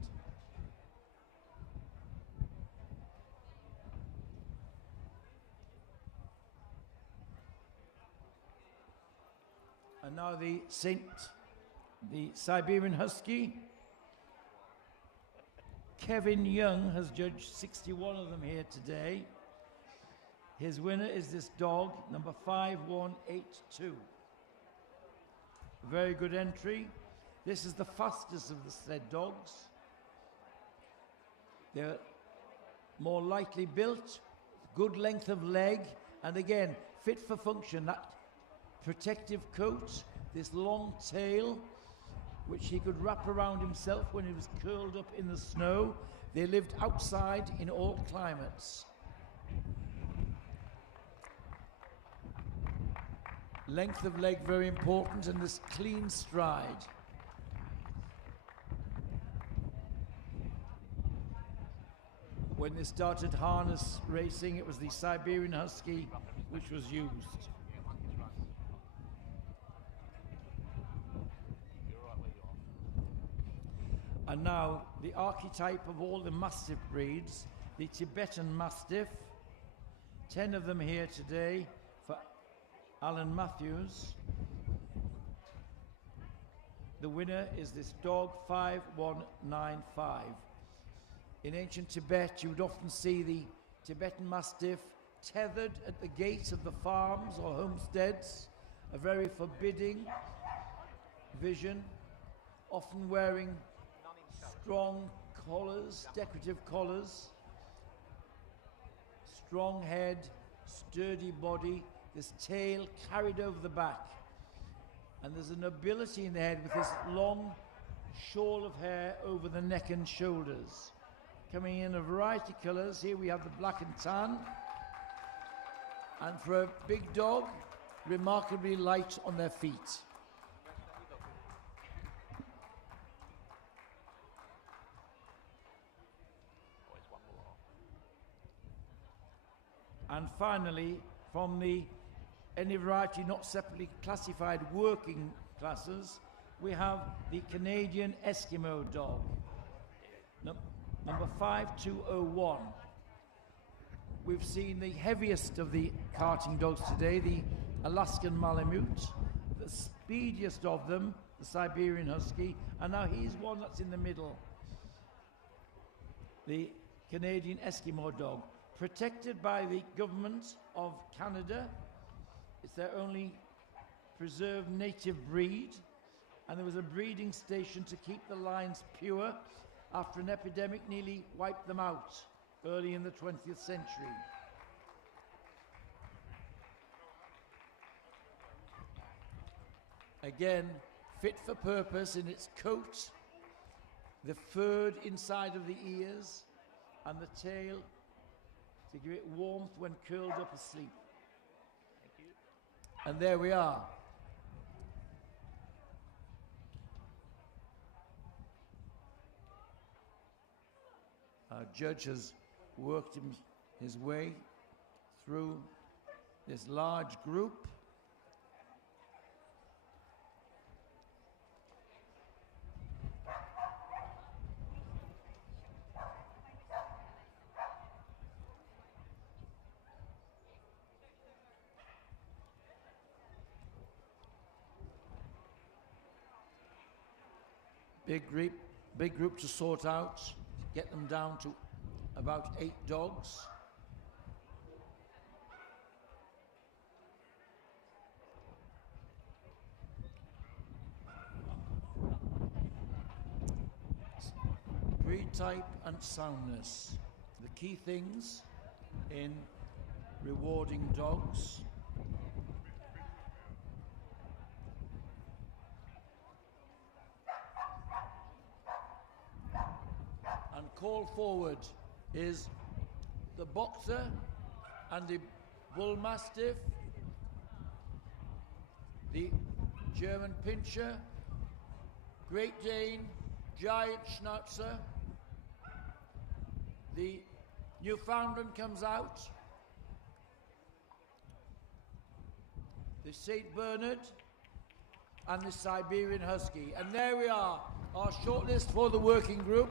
And now the Siberian Husky. Kevin Young has judged 61 of them here today. His winner is this dog, number 5182. Very good entry. This is the fastest of the sled dogs. They're more lightly built, good length of leg, and again, fit for function. That protective coat, this long tail, which he could wrap around himself when he was curled up in the snow. They lived outside in all climates. Length of leg very important, and this clean stride. When they started harness racing, it was the Siberian Husky which was used. And now the archetype of all the Mastiff breeds, the Tibetan Mastiff. 10 of them here today for Alan Matthews. The winner is this dog 5195. In ancient Tibet, you would often see the Tibetan Mastiff tethered at the gates of the farms or homesteads, a very forbidding vision, often wearing strong collars, decorative collars, strong head, sturdy body, this tail carried over the back. And there's a nobility in the head with this long shawl of hair over the neck and shoulders. Coming in a variety of colours. Here we have the black and tan. And for a big dog, remarkably light on their feet. And finally, from any variety not separately classified working classes, we have the Canadian Eskimo dog, number 5201. We've seen the heaviest of the carting dogs today, the Alaskan Malamute, the speediest of them, the Siberian Husky, and now he's one that's in the middle, the Canadian Eskimo dog, protected by the government of Canada. It's their only preserved native breed, and there was a breeding station to keep the lines pure after an epidemic nearly wiped them out early in the 20th century. Again, fit for purpose in its coat, the furred inside of the ears, and the tail to give it warmth when curled up asleep. And there we are. Our judge has worked his way through this large group. Big group to sort out, get them down to about 8 dogs. Breed type and soundness, the key things in rewarding dogs. Call forward is the Boxer and the Bull Mastiff, the German Pinscher, Great Dane, Giant Schnauzer, the Newfoundland comes out, the St. Bernard, and the Siberian Husky. And there we are, our shortlist for the working group.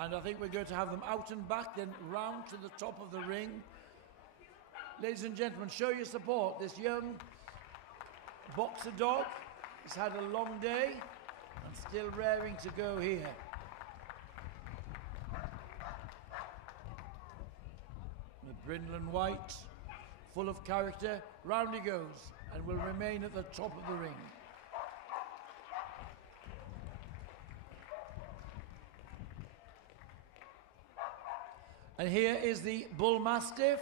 And I think we're going to have them out and back, then round to the top of the ring. Ladies and gentlemen, show your support. This young Boxer dog has had a long day and still raring to go here. The brindle and white, full of character, round he goes and will remain at the top of the ring. And here is the Bull Mastiff,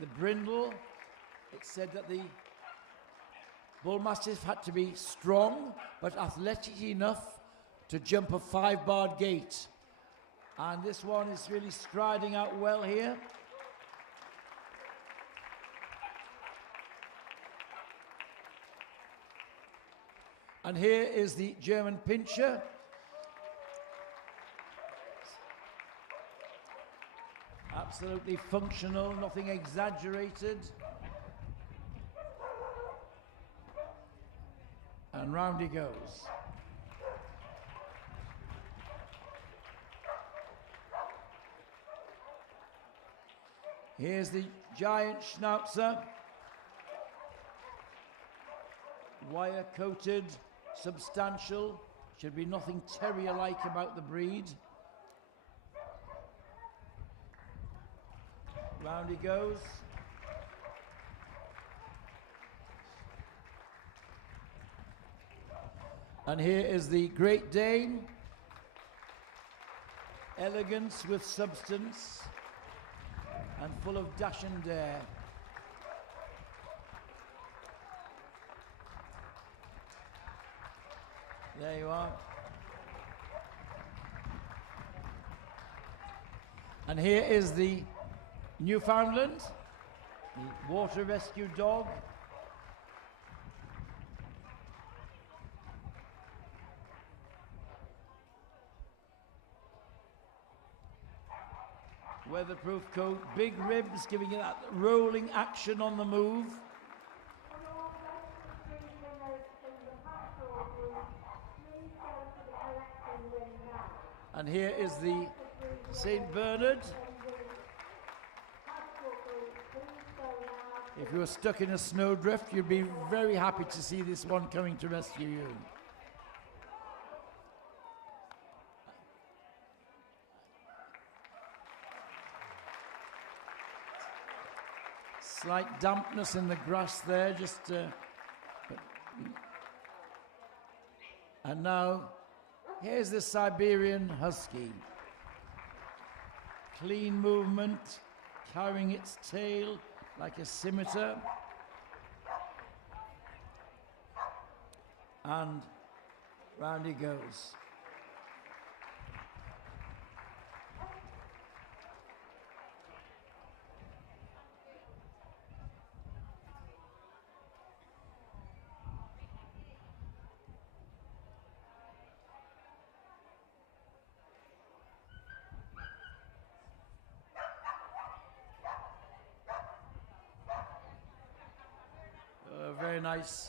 the brindle. It's said that the Bull Mastiff had to be strong but athletic enough to jump a 5-barred gate. And this one is really striding out well here. And here is the German Pinscher. Absolutely functional, nothing exaggerated. And round he goes. Here's the giant Schnauzer. Wire-coated, substantial. Should be nothing terrier-like about the breed. Round he goes. And here is the Great Dane. Elegance with substance and full of dash and dare. There you are. And here is the Newfoundland, the water rescue dog. Weatherproof coat, big ribs, giving it that rolling action on the move. And all those three winners in the Pastoral group, please go to the collection win now. And here is the St. Bernard. If you were stuck in a snowdrift, you'd be very happy to see this one coming to rescue you. Slight dampness in the grass there, and now, here's the Siberian Husky. Clean movement, carrying its tail like a scimitar. And round he goes. A very nice,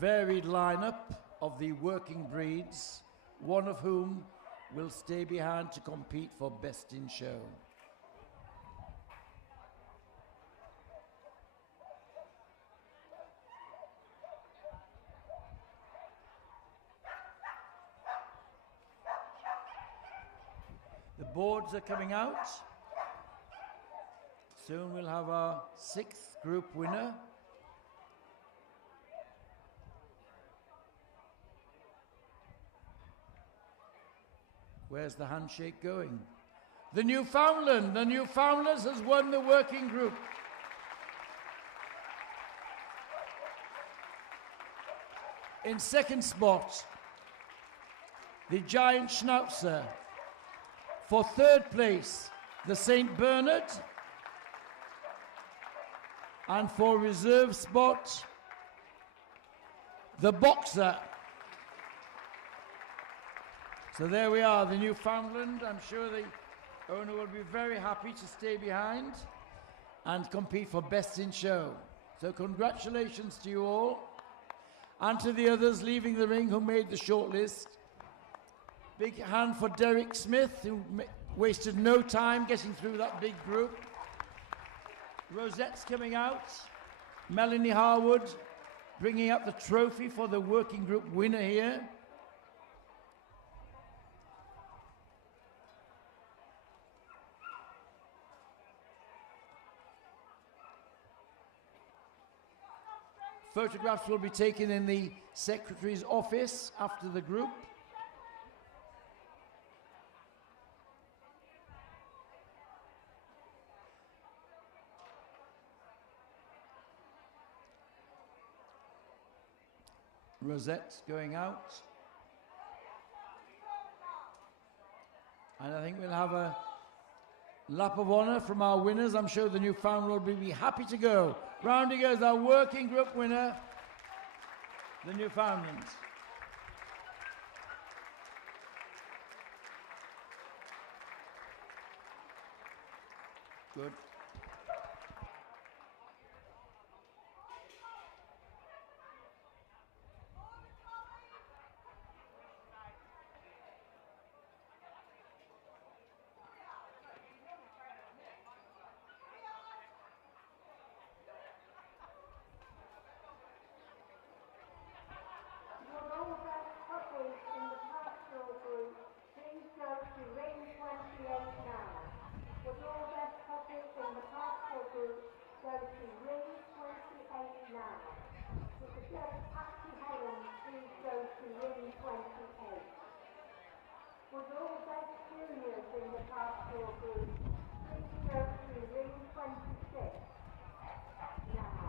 varied lineup of the working breeds, one of whom will stay behind to compete for Best in Show. The boards are coming out. Soon we'll have our 6th group winner. Where's the handshake going? The Newfoundland. The Newfoundlands has won the working group. In second spot, the giant Schnauzer. For third place, the St. Bernard. And for reserve spot, the Boxer. So there we are, the Newfoundland. I'm sure the owner will be very happy to stay behind and compete for Best in Show. So congratulations to you all, and to the others leaving the ring who made the shortlist. Big hand for Derek Smith, who wasted no time getting through that big group. Rosette's coming out. Melanie Harwood bringing up the trophy for the working group winner here. Photographs will be taken in the secretary's office after the group. Rosette's going out. And I think we'll have a lap of honour from our winners. I'm sure the Newfoundland will be happy to go. Round he goes, our working group winner, the Newfoundland. Good. Would all best puppies in the pastoral group please go to ring 28 now? Would all best puppies in the pastoral group go to ring 28 now? Would the judge Patsy Helen please go to ring 28? Would all best juniors in the pastoral group please go to ring 26 now?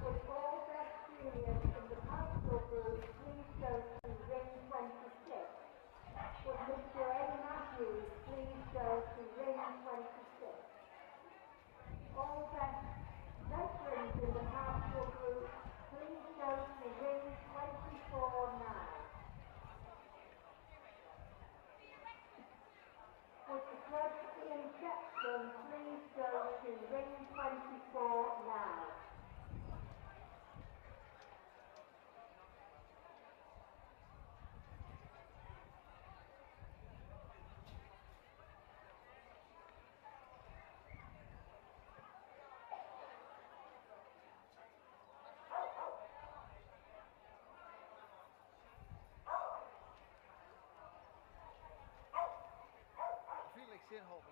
Would all best juniors in the pastoral group please go to ring 26? Would Mr. A. Matthews please go to ring 26? All best veterans in the pastoral group please go to ring 24 now. Would the judge Ian Sexton please go to ring 24 now? I feel like saying hot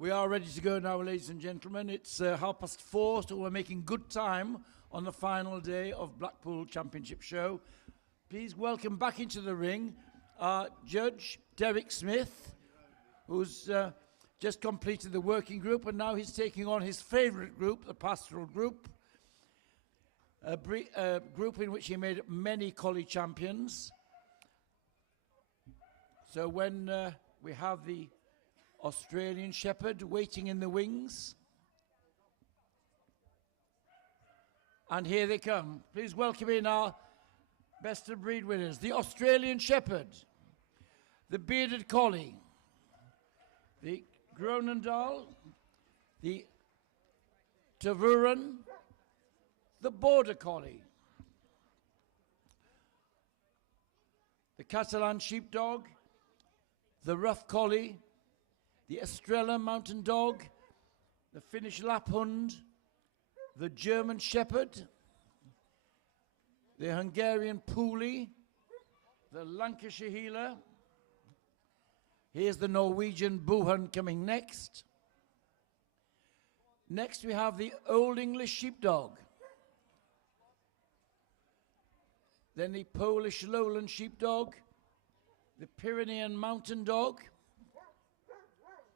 We are ready to go now, ladies and gentlemen. It's 4:30, so we're making good time on the final day of Blackpool Championship Show. Please welcome back into the ring our Judge Derek Smith, who's just completed the working group, and now he's taking on his favourite group, the Pastoral group, a group in which he made many collie champions. So when we have the Australian Shepherd waiting in the wings. And here they come. Please welcome in our best of breed winners. The Australian Shepherd, the Bearded Collie, the Groenendaal, the Tervuren, the Border Collie, the Catalan Sheepdog, the Rough Collie, the Estrella Mountain Dog, the Finnish Lapphund, the German Shepherd, the Hungarian Poolie, the Lancashire Heeler. Here's the Norwegian Buhund coming next. Next we have the Old English Sheepdog. Then the Polish Lowland Sheepdog, the Pyrenean Mountain Dog.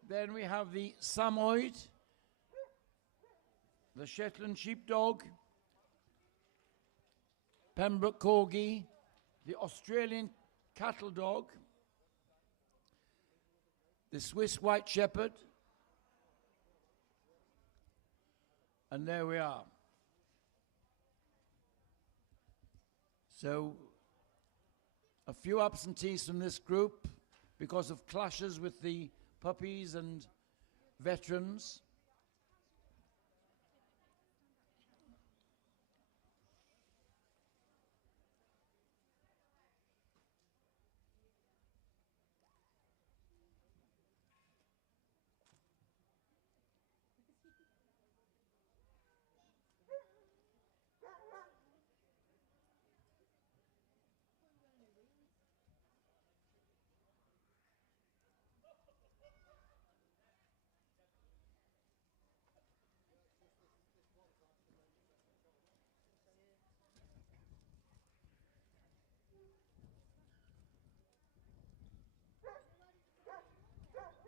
Then we have the Samoyed, the Shetland Sheepdog, Pembroke Corgi, the Australian Cattle Dog, the Swiss White Shepherd, and there we are. So, a few absentees from this group because of clashes with the puppies and veterans.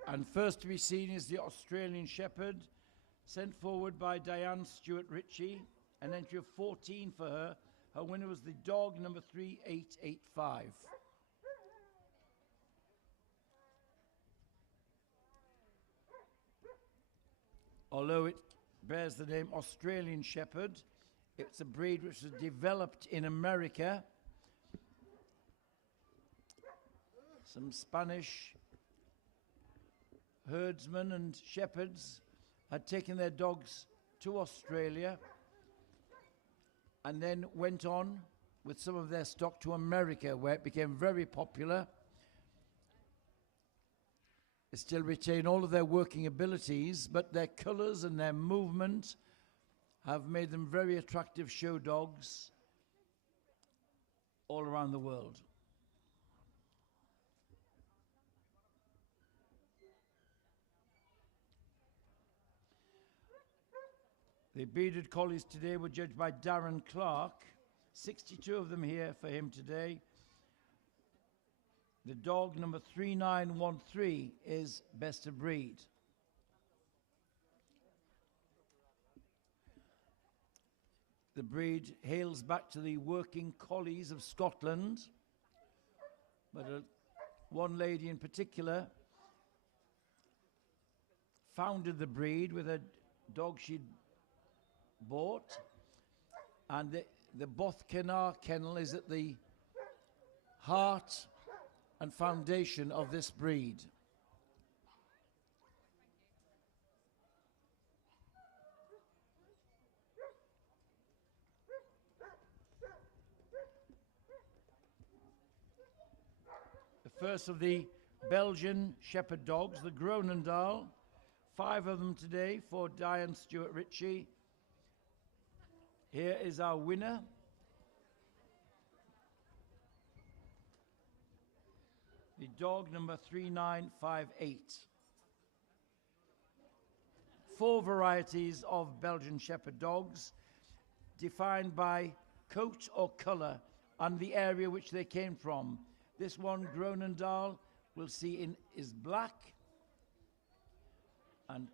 And first to be seen is the Australian Shepherd, sent forward by Diane Stewart Ritchie, an entry of 14 for her. Her winner was the dog number 3885. Although it bears the name Australian Shepherd, it's a breed which was developed in America. Some Spanish herdsmen and shepherds had taken their dogs to Australia and then went on with some of their stock to America, where it became very popular. They still retain all of their working abilities, but their colours and their movement have made them very attractive show dogs all around the world. The bearded collies today were judged by Darren Clark. 62 of them here for him today. The dog number 3913 is best of breed. The breed hails back to the working collies of Scotland, but one lady in particular founded the breed with a dog she'd bought, and the Bothkennar kennel is at the heart and foundation of this breed. The first of the Belgian Shepherd dogs, the Groenendaal, 5 of them today for Diane Stewart Ritchie. Here is our winner. The dog number 3958. 4 varieties of Belgian Shepherd dogs, defined by coat or colour and the area which they came from. This one, Groenendaal, we'll see is black and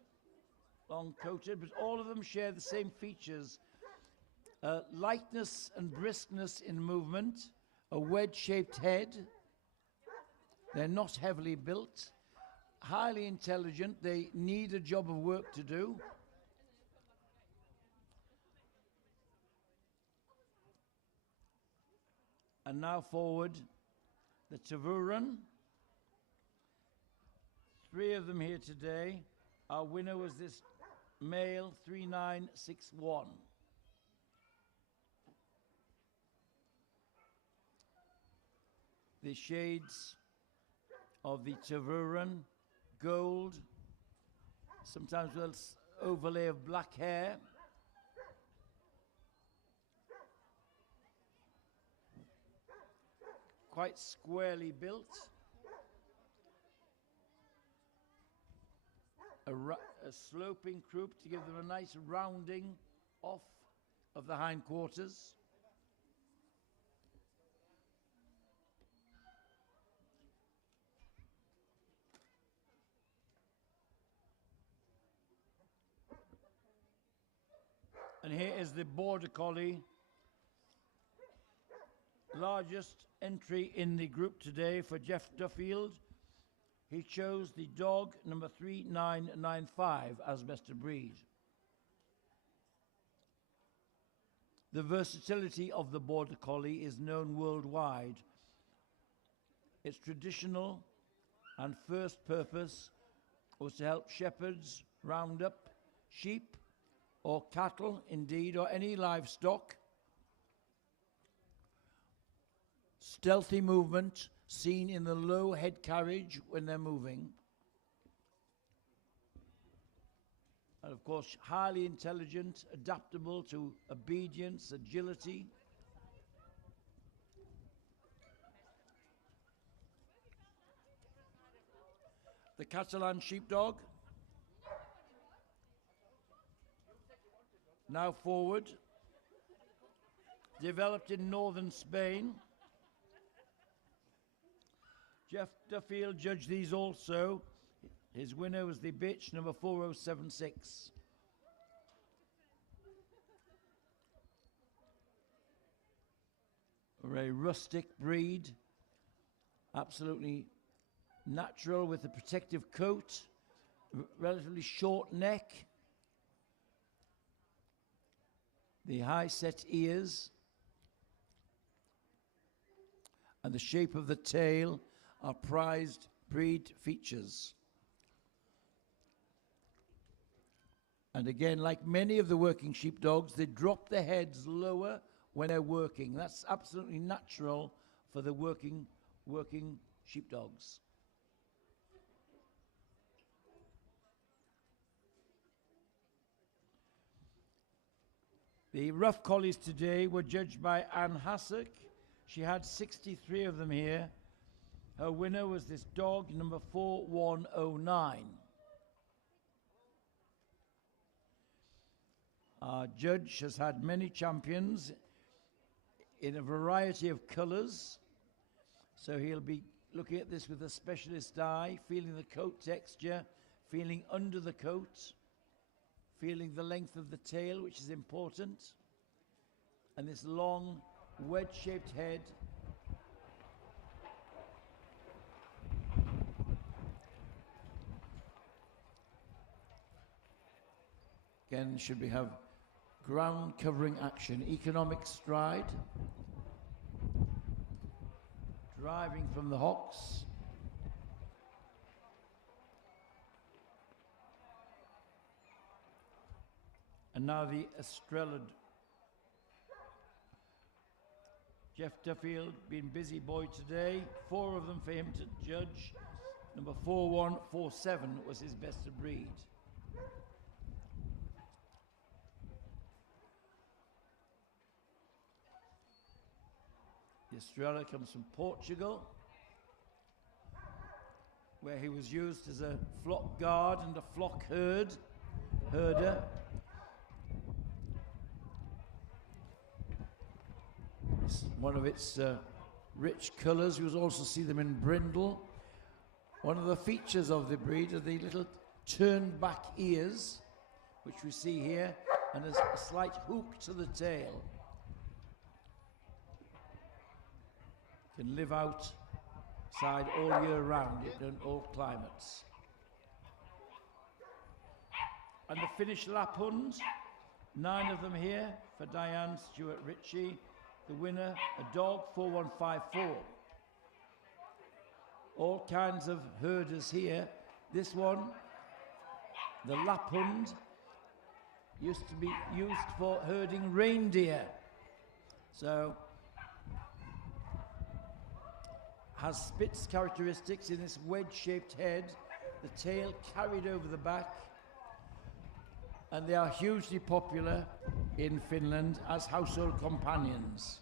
long-coated, but all of them share the same features. Lightness and briskness in movement, a wedge-shaped head. They're not heavily built, highly intelligent. They need a job of work to do. And now forward, the Tervuren. 3 of them here today. Our winner was this male 3961. The shades of the Tervuren, gold, sometimes with an overlay of black hair. Quite squarely built. A sloping croup to give them a nice rounding off of the hindquarters. And here is the Border Collie, largest entry in the group today for Jeff Duffield. He chose the dog number 3995 as best of breed. The versatility of the Border Collie is known worldwide. Its traditional and first purpose was to help shepherds round up sheep or cattle, indeed, or any livestock. Stealthy movement seen in the low head carriage when they're moving. And of course, highly intelligent, adaptable to obedience, agility. The Catalan sheepdog. Now forward. Developed in northern Spain. Jeff Duffield judged these also. His winner was the bitch, number 4076. A very rustic breed, absolutely natural with a protective coat, relatively short neck, the high set ears, and the shape of the tail are prized breed features. And again, like many of the working sheepdogs, they drop their heads lower when they're working. That's absolutely natural for the working sheepdogs. The rough collies today were judged by Anne Hassock. She had 63 of them here. Her winner was this dog, number 4109. Our judge has had many champions in a variety of colours, so he'll be looking at this with a specialist eye, feeling the coat texture, feeling under the coat, feeling the length of the tail, which is important, and this long wedge-shaped head. Again, should we have ground covering action, economic stride, driving from the hocks, and now the Estrella. Jeff Duffield, been busy boy today, 4 of them for him to judge. Number 4147 was his best of breed. The Estrella comes from Portugal, where he was used as a flock guard and a flock herd herder. It's one of its rich colours. You will also see them in brindle. One of the features of the breed are the little turned back ears, which we see here, and there's a slight hook to the tail. Can live outside all year round in all climates. And the Finnish Lapphunds, 9 of them here for Diane Stewart Ritchie. The winner, a dog, 4154. All kinds of herders here. This one, the Lapphund, used to be used for herding reindeer. So, has Spitz characteristics in this wedge-shaped head, the tail carried over the back, and they are hugely popular in Finland as household companions.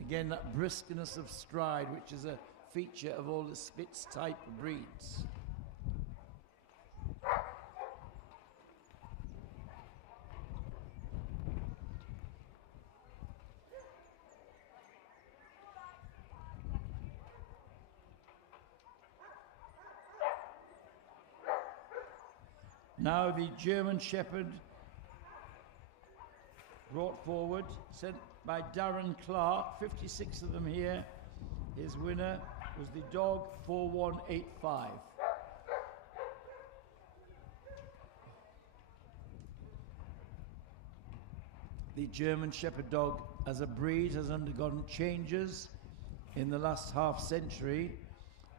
Again, that briskness of stride, which is a feature of all the Spitz type breeds. Now the German Shepherd brought forward, sent by Darren Clark, 56 of them here. His winner was the dog 4185. The German Shepherd dog as a breed has undergone changes in the last half century.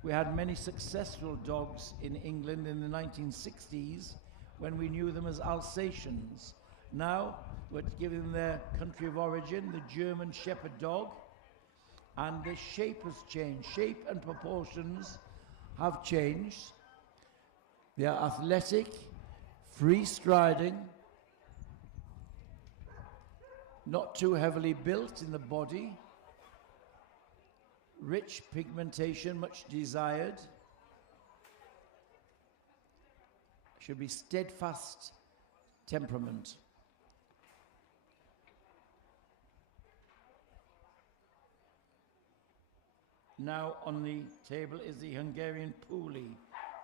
We had many successful dogs in England in the 1960s when we knew them as Alsatians. Now we're giving them their country of origin, the German Shepherd dog, and the shape has changed. Shape and proportions have changed. They are athletic, free striding, not too heavily built in the body, rich pigmentation, much desired. Should be steadfast temperament. Now on the table is the Hungarian Puli.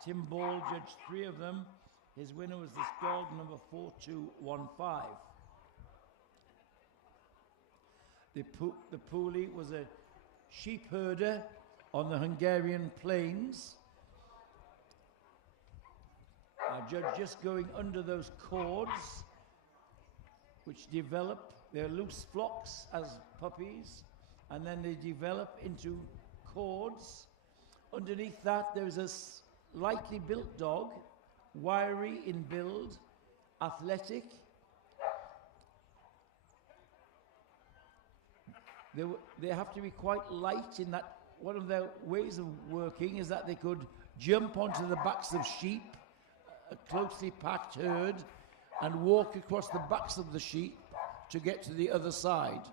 Tim Ball judged 3 of them. His winner was this dog, number 4215. The Puli was a sheep herder on the Hungarian plains. Our judge just going under those cords, which develop, they're loose flocks as puppies, and then they develop into cords. Underneath that, there is a lightly built dog, wiry in build, athletic. They have to be quite light in that. One of their ways of working is that they could jump onto the backs of sheep, a closely packed herd, and walk across the backs of the sheep to get to the other side.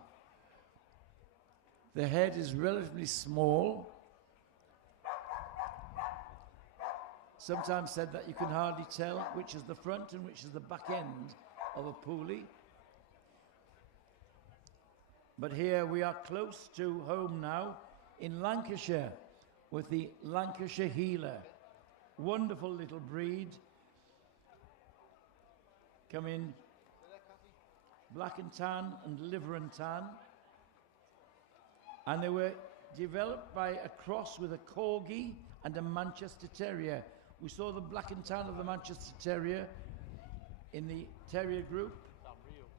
The head is relatively small. Sometimes said that you can hardly tell which is the front and which is the back end of a Puli. But here we are close to home now in Lancashire with the Lancashire Heeler. Wonderful little breed. Come in black and tan and liver and tan. And they were developed by a cross with a Corgi and a Manchester Terrier. We saw the black and tan of the Manchester Terrier in the Terrier group.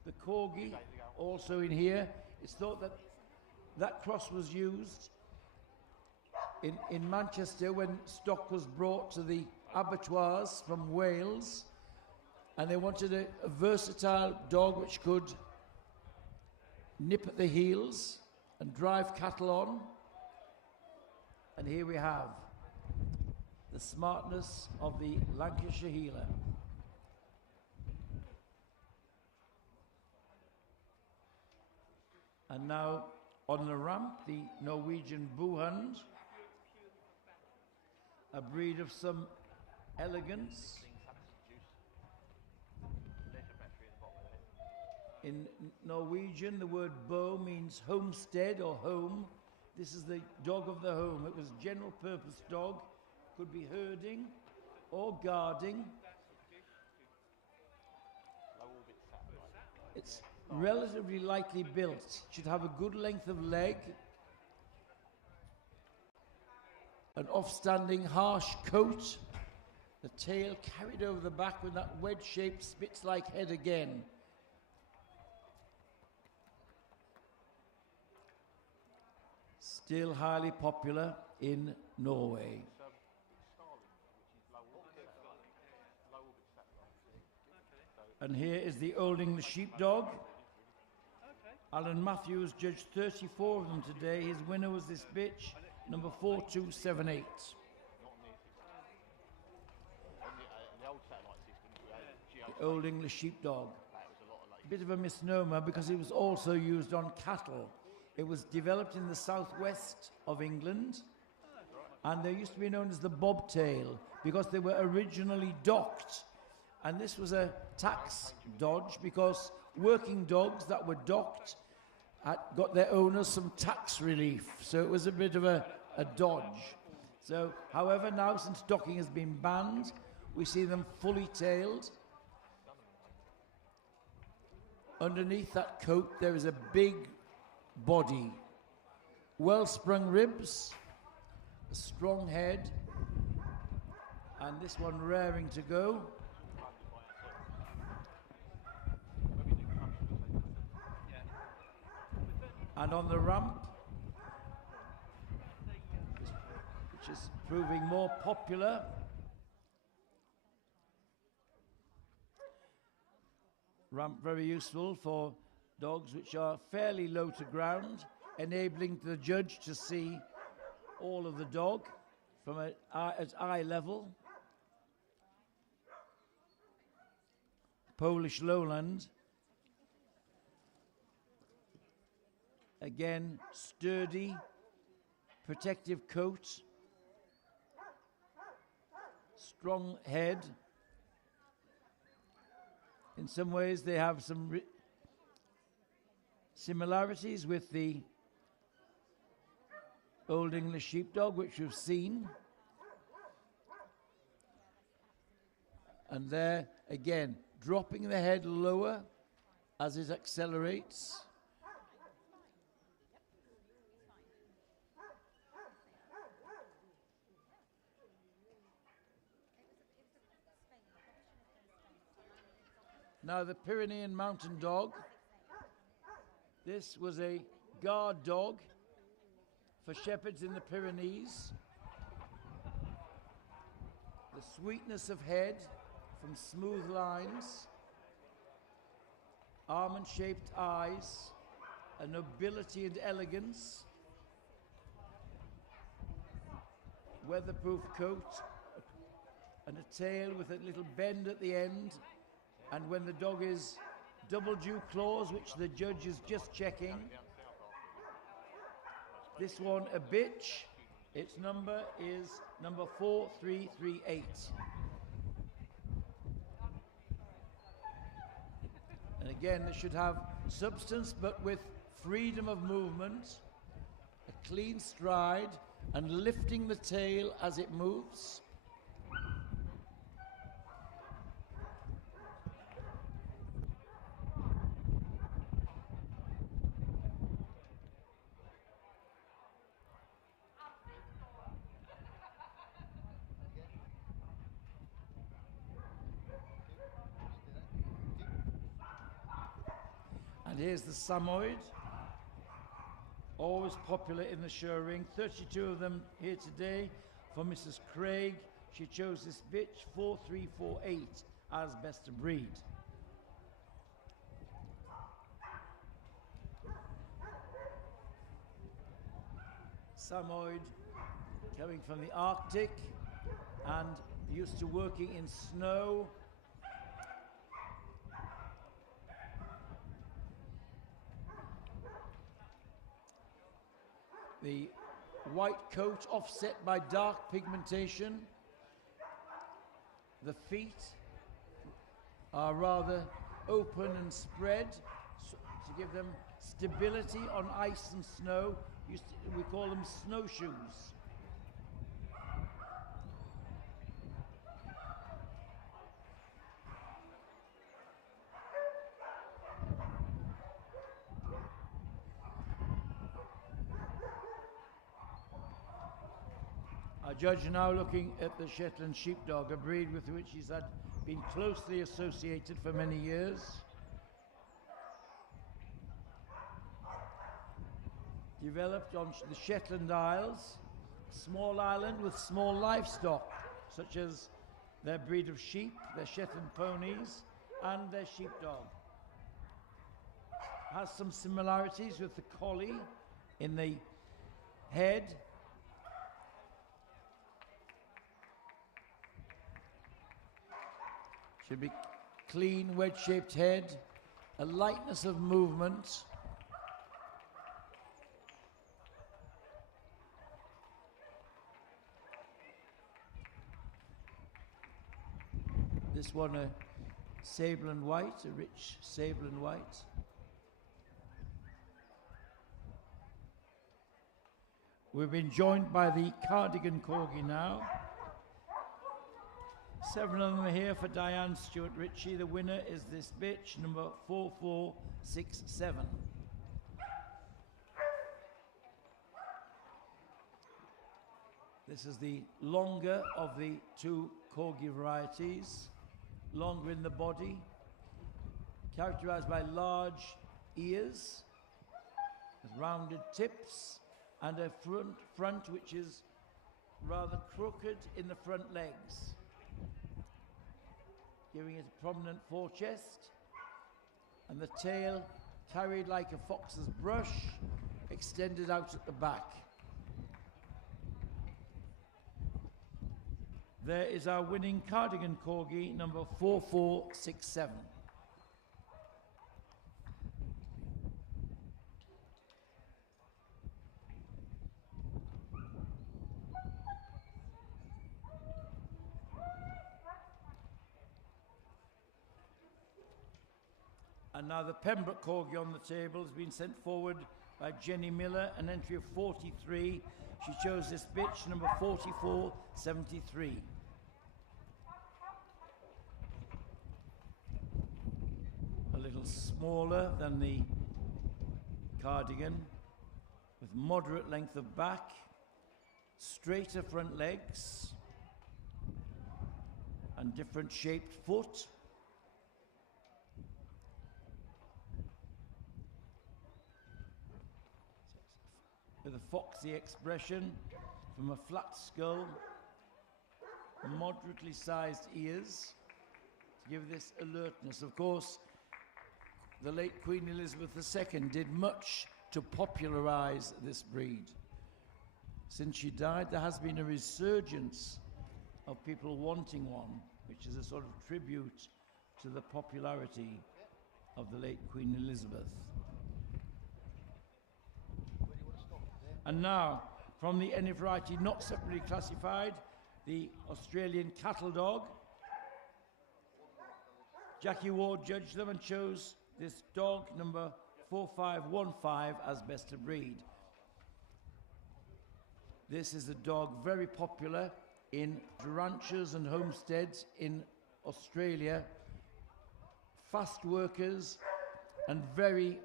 The Corgi also in here. It's thought that that cross was used in Manchester when stock was brought to the abattoirs from Wales, and they wanted a versatile dog which could nip at the heels and drive cattle on. And here we have the smartness of the Lancashire Heeler. And now on the ramp, the Norwegian Boohund, a breed of some elegance. Things have to juice. Leisure battery in the bottom of there. In Norwegian, the word bo means homestead or home. This is the dog of the home. It was a general purpose dog. Could be herding or guarding. Low orbit satellite. It's relatively lightly built. Should have a good length of leg. An offstanding harsh coat. The tail carried over the back with that wedge-shaped Spitz-like head again. Still highly popular in Norway. It's Starlink, which is low orbit satellite. Low orbit satellite. And here is the Old English Sheepdog. Alan Matthews judged 34 of them today. His winner was this bitch, number 4278. Not on the on the old satellite system, we had The Old English Sheepdog. that was a lot of like Bit of a misnomer because it was also used on cattle. It was developed in the southwest of England, and they used to be known as the bobtail because they were originally docked. And this was a tax dodge because working dogs that were docked had got their owners some tax relief. So it was a bit of a dodge. So, however, now since docking has been banned, we see them fully tailed. Underneath that coat, there is a big body, well-sprung ribs, a strong head, and this one raring to go. And on the ramp, which is proving more popular, ramp very useful for dogs which are fairly low to ground, enabling the judge to see all of the dog from at eye level. Polish lowland. Again, sturdy, protective coat, strong head. In some ways, they have some similarities with the Old English Sheepdog, which we've seen. And there, again, dropping the head lower as it accelerates. Now the Pyrenean Mountain Dog. This was a guard dog for shepherds in the Pyrenees. The sweetness of head from smooth lines, almond-shaped eyes, a nobility and elegance, weatherproof coat, and a tail with a little bend at the end. And when the dog is double dew claws, which the judge is just checking, this one a bitch, its number is number 4338. And again, they should have substance but with freedom of movement, a clean stride, and lifting the tail as it moves. And here's the Samoyed, always popular in the show ring. 32 of them here today for Mrs. Craig. She chose this bitch, 4348, as best of breed. Samoyed coming from the Arctic and used to working in snow. The white coat offset by dark pigmentation. The feet are rather open and spread to give them stability on ice and snow. We call them snowshoes. Our judge now looking at the Shetland sheepdog, a breed with which he's been closely associated for many years. Developed on the Shetland Isles, a small island with small livestock, such as their breed of sheep, their Shetland ponies, and their sheepdog. Has some similarities with the collie in the head. Should be clean, wedge-shaped head, a lightness of movement. This one a sable and white, a rich sable and white. We've been joined by the Cardigan Corgi now. 7 of them are here for Diane Stewart Ritchie. The winner is this bitch, number 4467. This is the longer of the two Corgi varieties, longer in the body, characterized by large ears, with rounded tips, and a front which is rather crooked in the front legs, giving it a prominent forechest, and the tail carried like a fox's brush, extended out at the back. There is our winning Cardigan Corgi, number 4467. And now the Pembroke Corgi on the table has been sent forward by Jenny Miller, an entry of 43. She chose this bitch, number 4473. A little smaller than the Cardigan, with moderate length of back, straighter front legs, and different shaped foot. With a foxy expression, from a flat skull, moderately sized ears, to give this alertness. Of course, the late Queen Elizabeth II did much to popularize this breed. Since she died, there has been a resurgence of people wanting one, which is a sort of tribute to the popularity of the late Queen Elizabeth. And now, from the any variety not separately classified, the Australian cattle dog. Jackie Ward judged them and chose this dog, number 4515, as best of breed. This is a dog very popular in ranches and homesteads in Australia. Fast workers and very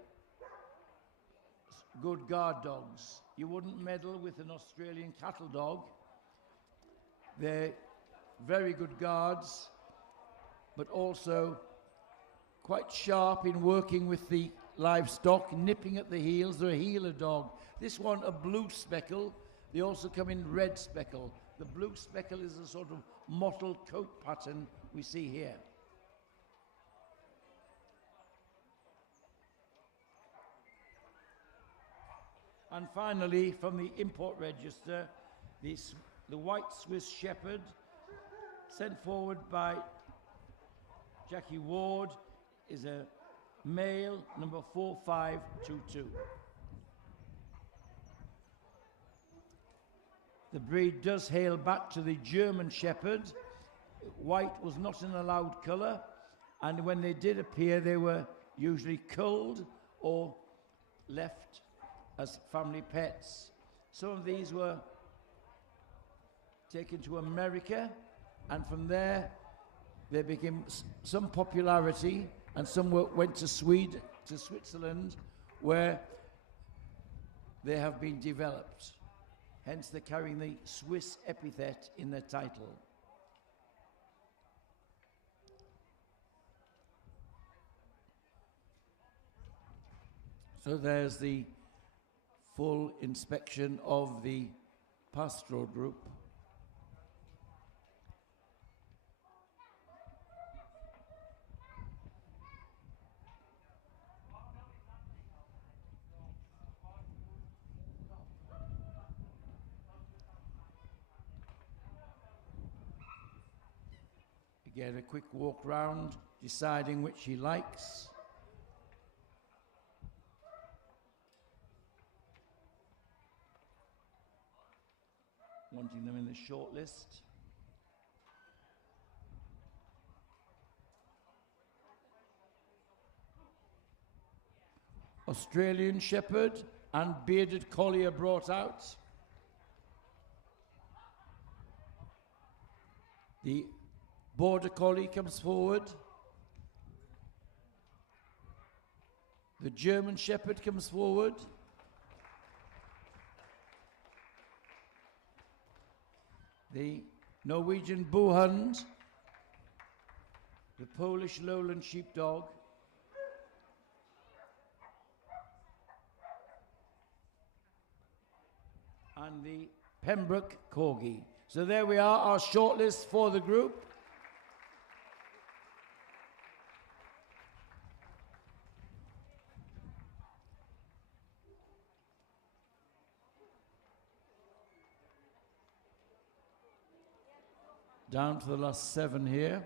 good guard dogs. You wouldn't meddle with an Australian cattle dog. They're very good guards, but also quite sharp in working with the livestock, nipping at the heels. They're a heeler dog. This one, a blue speckle. They also come in red speckle. The blue speckle is a sort of mottled coat pattern we see here. And finally, from the import register, the white Swiss Shepherd, sent forward by Jackie Ward, is a male, number 4522. The breed does hail back to the German Shepherd, white was not an allowed colour, and when they did appear, they were usually culled or left as family pets. Some of these were taken to America, and from there they became some popularity, and some went to Switzerland, where they have been developed. Hence they're carrying the Swiss epithet in their title. So there's the full inspection of the Pastoral group. Again, a quick walk round, deciding which he likes. Wanting them in the short list. Australian Shepherd and Bearded Collie are brought out. The Border Collie comes forward. The German Shepherd comes forward. The Norwegian Buhund. The Polish Lowland Sheepdog. And the Pembroke Corgi. So there we are, our shortlist for the group. Down to the last 7 here.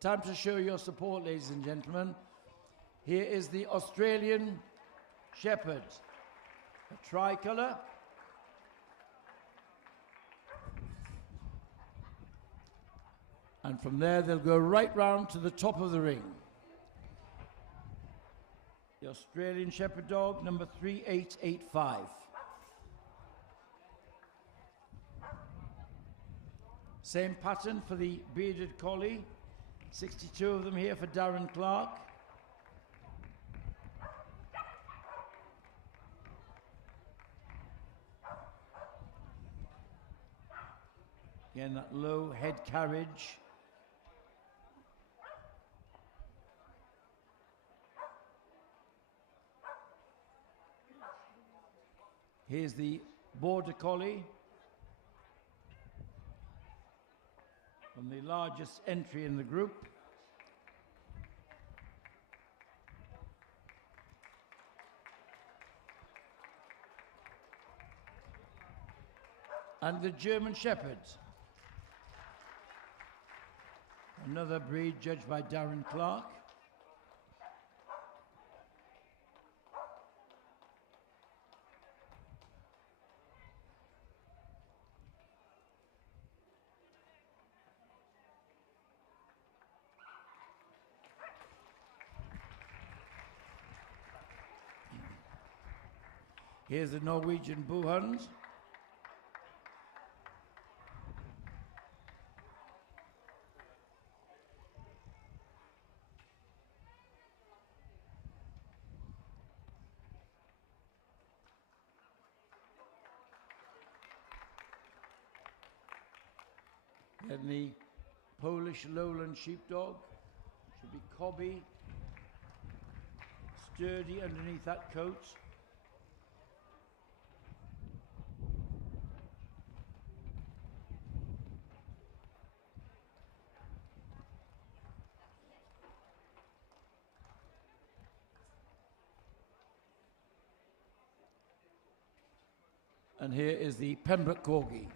Time to show your support, ladies and gentlemen. Here is the Australian Shepherd, a tricolour. And from there, they'll go right round to the top of the ring. The Australian Shepherd dog, number 3885. Same pattern for the Bearded Collie. 62 of them here for Darren Clark. Again, that low head carriage. Here's the Border Collie. From the largest entry in the group. And the German Shepherd. Another breed judged by Darren Clark. Here's the Norwegian Buhund. And the Polish Lowland Sheepdog should be cobby, sturdy underneath that coat. And here is the Pembroke Corgi.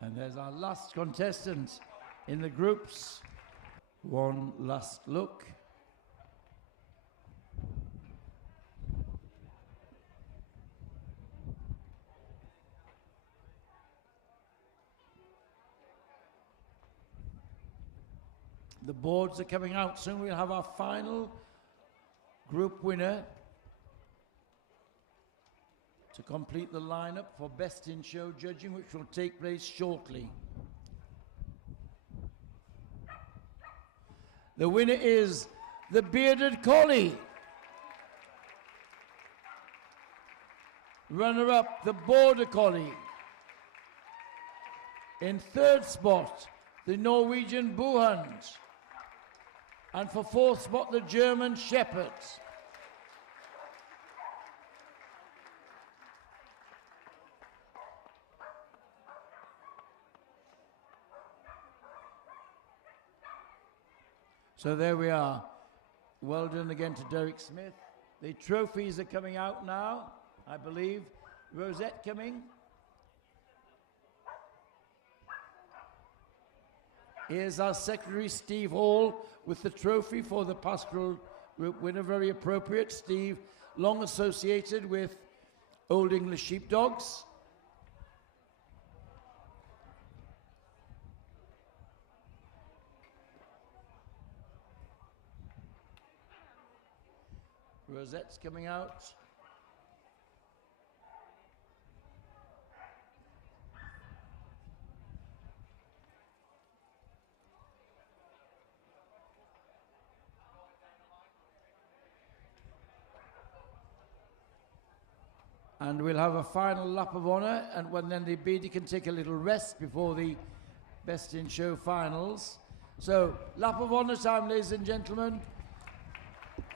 And there's our last contestant in the groups. One last look. The boards are coming out soon. We'll have our final group winner to complete the lineup for Best in Show judging, which will take place shortly. The winner is the Bearded Collie. Runner-up, the Border Collie. In third spot, the Norwegian Buhund. And for fourth spot, the German Shepherd. So there we are. Well done again to Derek Smith. The trophies are coming out now, I believe. Rosette coming. Here's our Secretary, Steve Hall, with the trophy for the Pastoral Group winner. Very appropriate. Steve, long associated with Old English Sheepdogs. Rosette's coming out. And we'll have a final lap of honour, and when then the BD can take a little rest before the Best in Show finals. So, lap of honour time, ladies and gentlemen.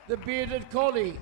The Bearded Collie.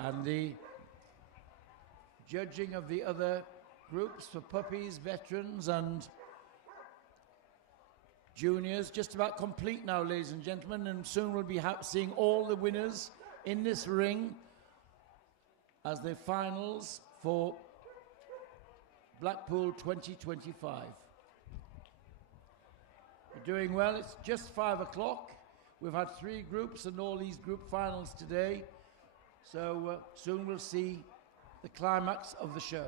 And the judging of the other groups for puppies, veterans and juniors just about complete now, ladies and gentlemen, and soon we'll be seeing all the winners in this ring as the finals for Blackpool 2025. We're doing well. It's just 5 o'clock. We've had 3 groups and all these group finals today. So soon we'll see the climax of the show.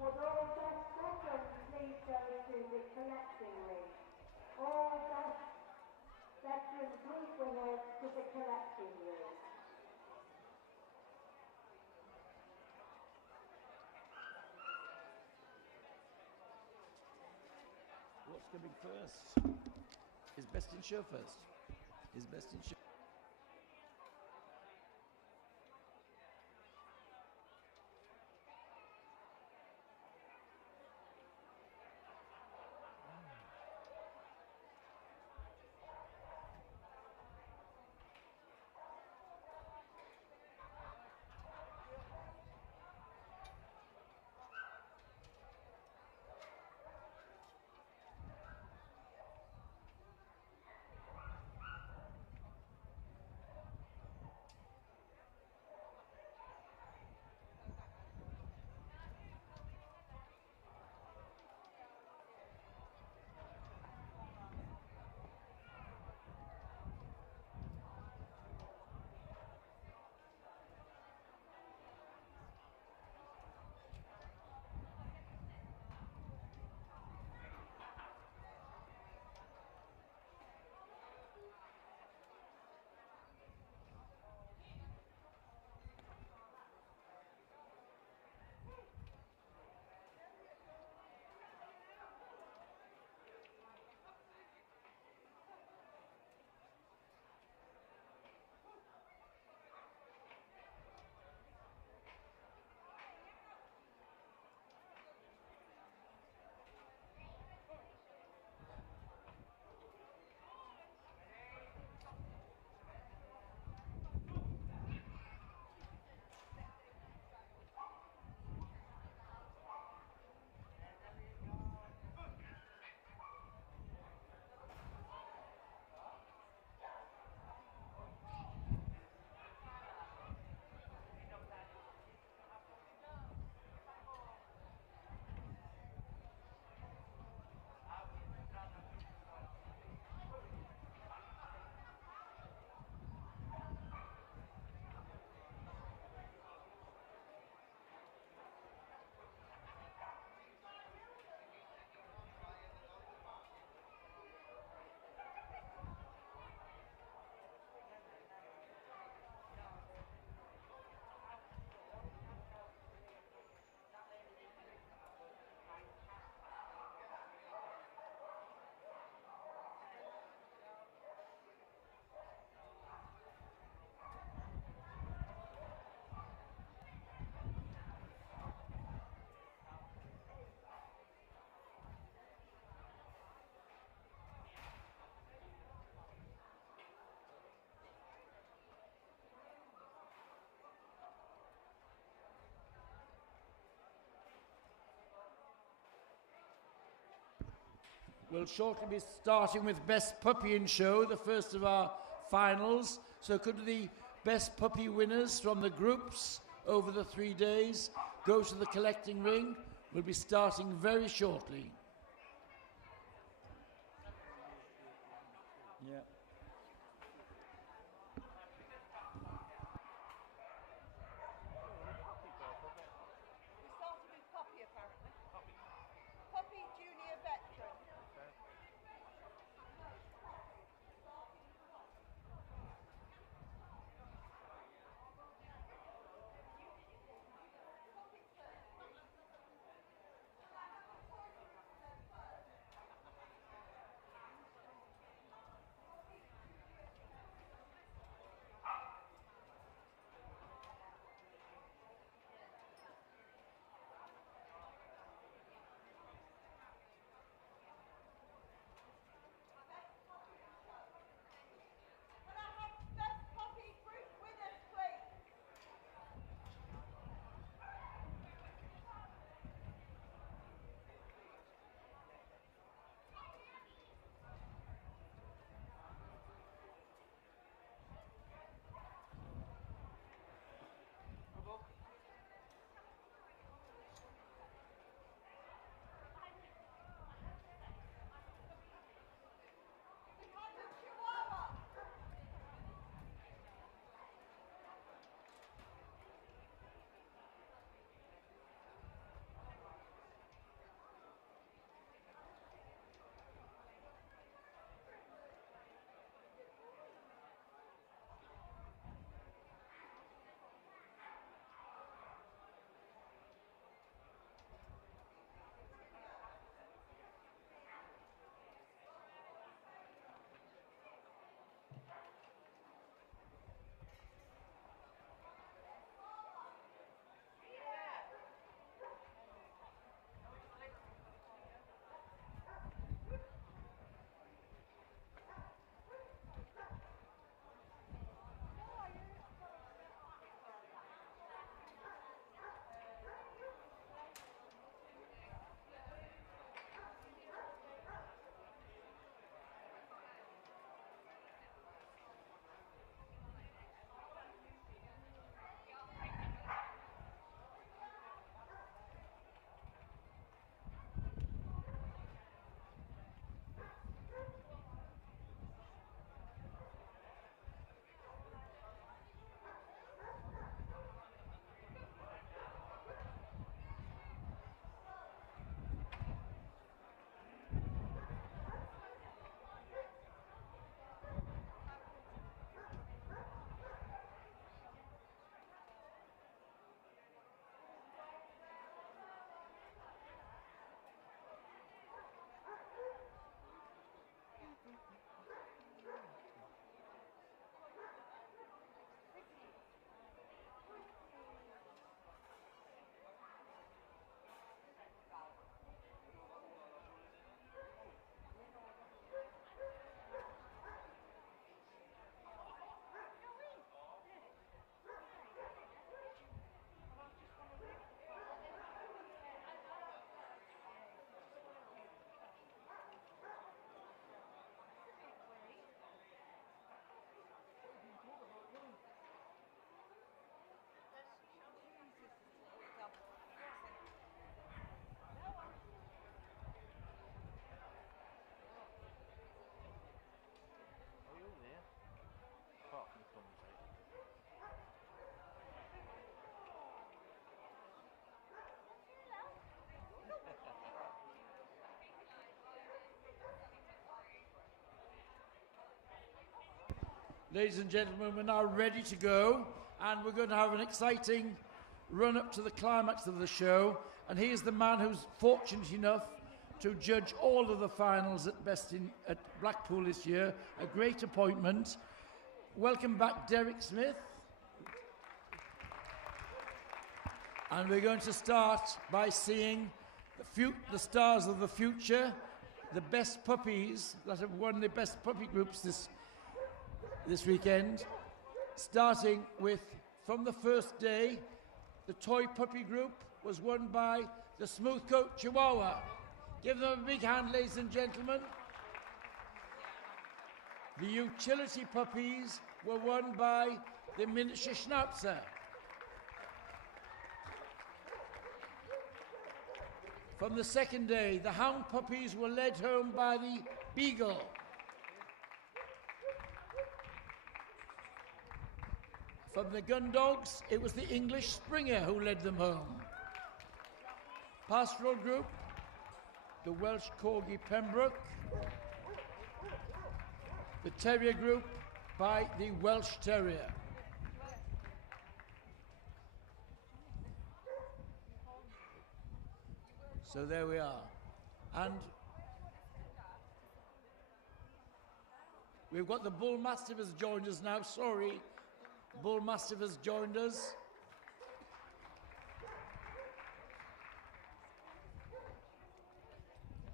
Would all best veterans please go to the collecting room? All best veterans, please bring us to the collecting room. What's coming first? Is Best in Show first? Is Best in Show? We'll shortly be starting with Best Puppy in Show, the first of our finals. So could the Best Puppy winners from the groups over the 3 days go to the collecting ring? We'll be starting very shortly. Yeah. We started with Poppy, apparently. Poppy Junior Veteran. Can I have Best Poppy group winners, please? The kind of Chihuahua. Are you all there? Apart from the conversation. Ladies and gentlemen, we're now ready to go, and we're going to have an exciting run up to the climax of the show. And here's the man who's fortunate enough to judge all of the finals at Blackpool this year. A great appointment. Welcome back, Derek Smith. And we're going to start by seeing the stars of the future, the best puppies that have won the best puppy groups this weekend, starting with, from the first day, the toy puppy group was won by the Smoothcoat Chihuahua. Give them a big hand, ladies and gentlemen. The utility puppies were won by the miniature Schnauzer. From the second day, the hound puppies were led home by the Beagle. From the gun dogs, it was the English Springer who led them home. Pastoral group, the Welsh Corgi Pembroke. The Terrier group by the Welsh Terrier. So there we are. And we've got the Bull Mastiff has joined us now. Sorry, Bull Mastiff has joined us.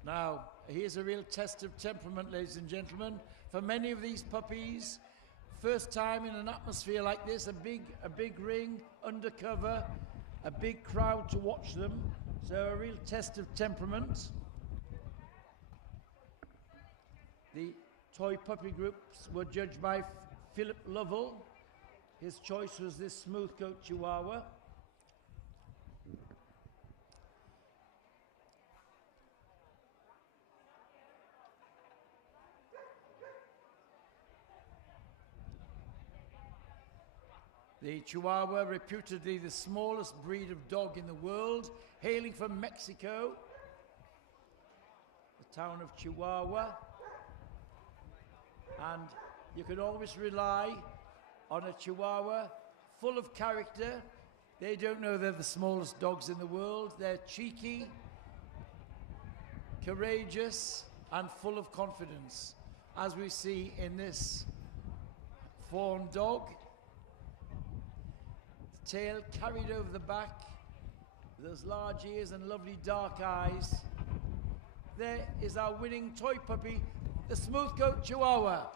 Now, here's a real test of temperament, ladies and gentlemen. For many of these puppies, first time in an atmosphere like this, a big ring, undercover, a big crowd to watch them. So a real test of temperament. The toy puppy groups were judged by Philip Lovell. His choice was this smooth coat Chihuahua. The Chihuahua, reputedly the smallest breed of dog in the world, hailing from Mexico, the town of Chihuahua. And you can always rely on a Chihuahua full of character. They don't know they're the smallest dogs in the world. They're cheeky, courageous, and full of confidence, as we see in this fawn dog. Tail carried over the back, with those large ears and lovely dark eyes. There is our winning toy puppy, the smooth coat Chihuahua.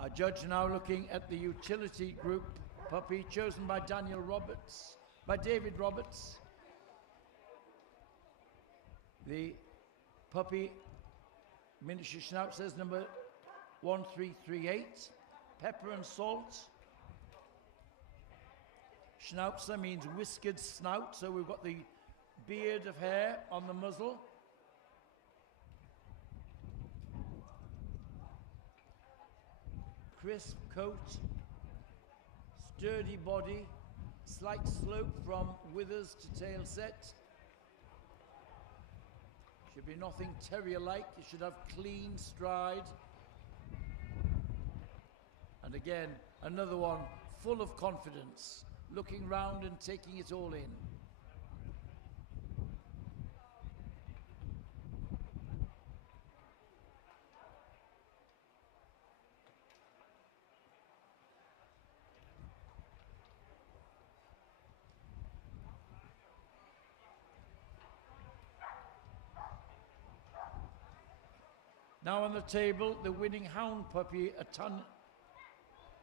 Our judge now looking at the utility group puppy chosen by David Roberts. The puppy miniature Schnauzers number 1338, pepper and salt. Schnauzer means whiskered snout, so we've got the beard of hair on the muzzle. Crisp coat, sturdy body, slight slope from withers to tail set. Should be nothing terrier-like. It should have clean stride. And again, another one full of confidence, looking round and taking it all in. Now on the table, the winning hound puppy, a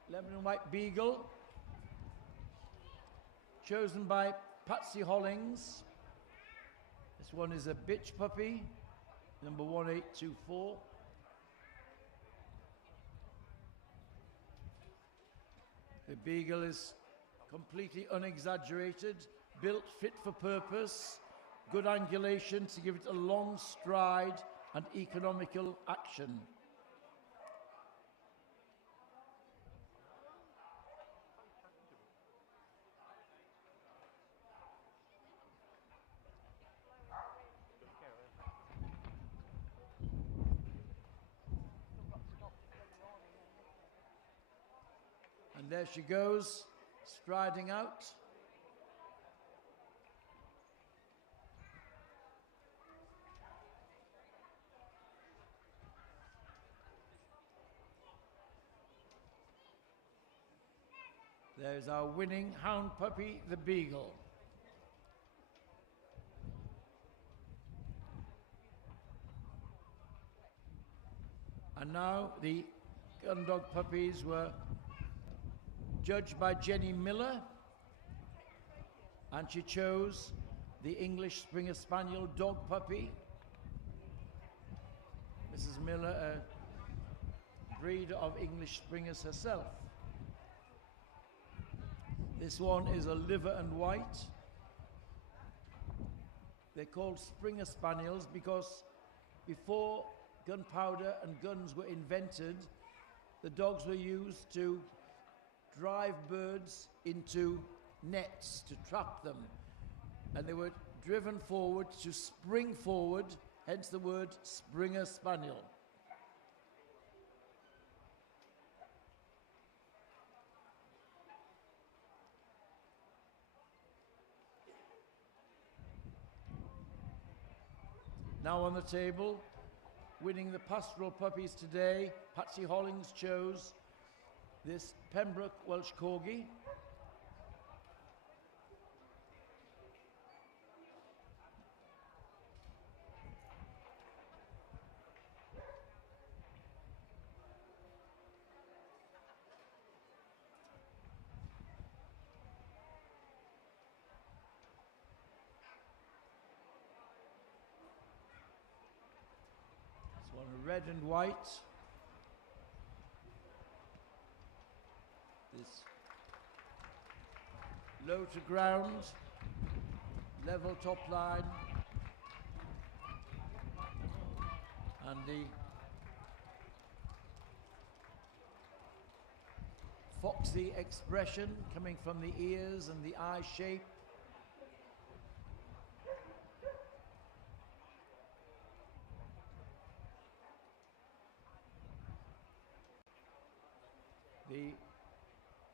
lemon and white beagle, chosen by Patsy Hollings. This one is a bitch puppy, number 1824. The beagle is completely unexaggerated, built fit for purpose, good angulation to give it a long stride and economical action. And there she goes, striding out. There's our winning hound puppy, the Beagle. And now the gun dog puppies were judged by Jenny Miller, and she chose the English Springer Spaniel dog puppy. Mrs. Miller, a breeder of English Springers herself. This one is a liver and white. They're called Springer Spaniels because before gunpowder and guns were invented, the dogs were used to drive birds into nets to trap them. And they were driven forward to spring forward, hence the word Springer Spaniel. Now on the table, winning the Pastoral puppies today, Patsy Hollings chose this Pembroke Welsh Corgi. This one red and white. This low to ground, level top line, and the foxy expression coming from the ears and the eye shape. The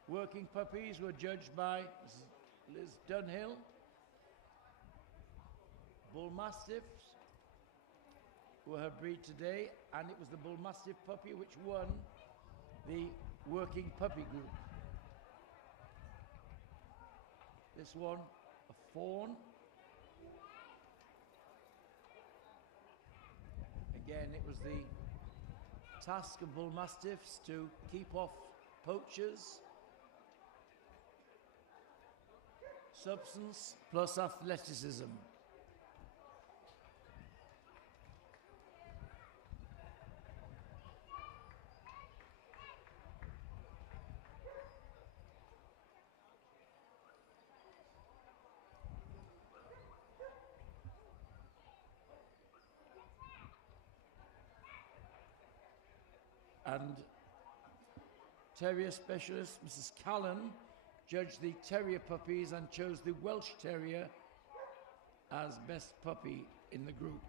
working puppies were judged by Mrs. Liz Dunhill. Bull Mastiffs were her breed today, and it was the Bull Mastiff puppy which won the working puppy group. This one, a fawn. Again, it was the task of Bull Mastiffs to keep off poachers. Substance plus athleticism. And Terrier specialist Mrs. Callan judged the Terrier puppies and chose the Welsh Terrier as best puppy in the group.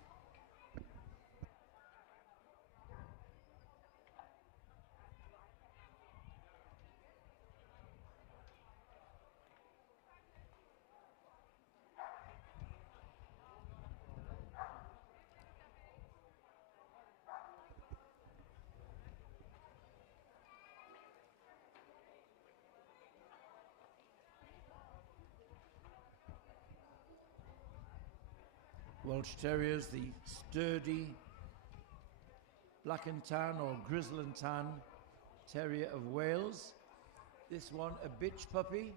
Welsh Terriers, the sturdy black and tan or grizzle and tan Terrier of Wales. This one, a bitch puppy.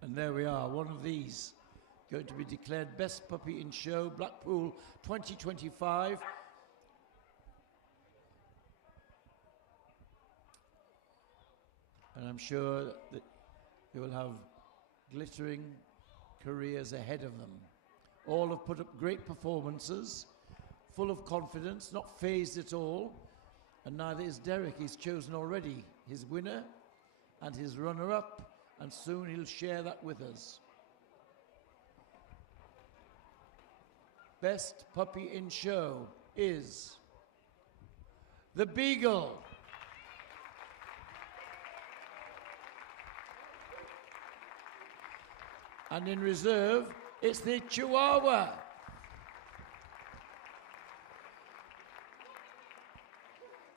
And there we are, one of these going to be declared best puppy in show, Blackpool 2025. And I'm sure that they will have glittering careers ahead of them. All have put up great performances, full of confidence, not phased at all. And neither is Derek. He's chosen already his winner and his runner-up, and soon he'll share that with us. Best puppy in show is the Beagle. And in reserve, it's the Chihuahua.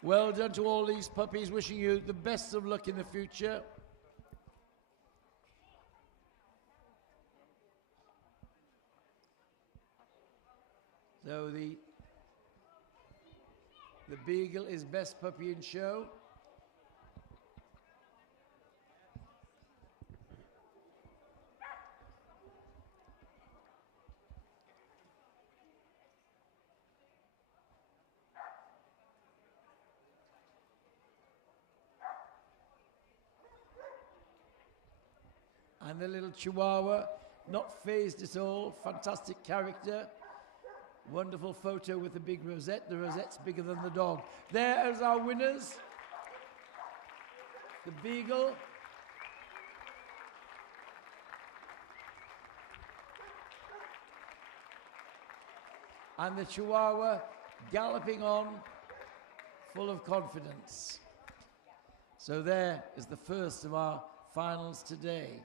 Well done to all these puppies, wishing you the best of luck in the future. So the Beagle is best puppy in show. And the little Chihuahua, not phased at all, fantastic character. Wonderful photo with the big rosette. The rosette's bigger than the dog. There is our winners. The Beagle. And the Chihuahua galloping on, full of confidence. So there is the first of our finals today.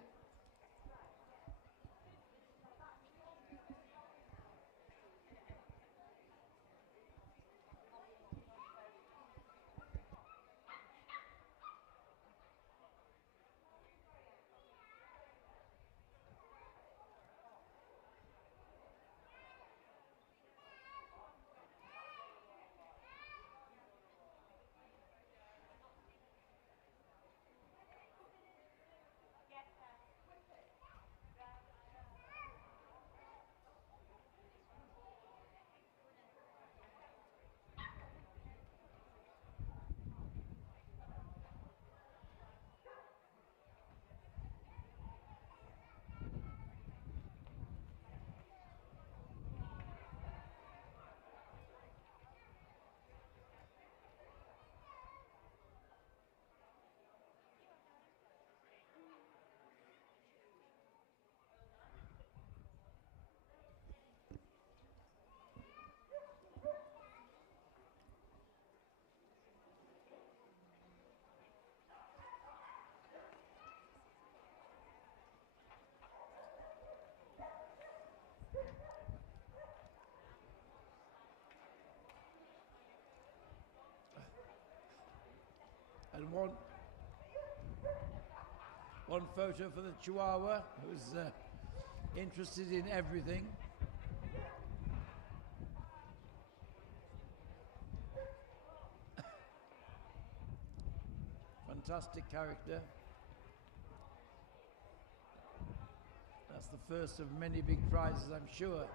And one photo for the Chihuahua, who's interested in everything. Fantastic character. That's the first of many big prizes, I'm sure.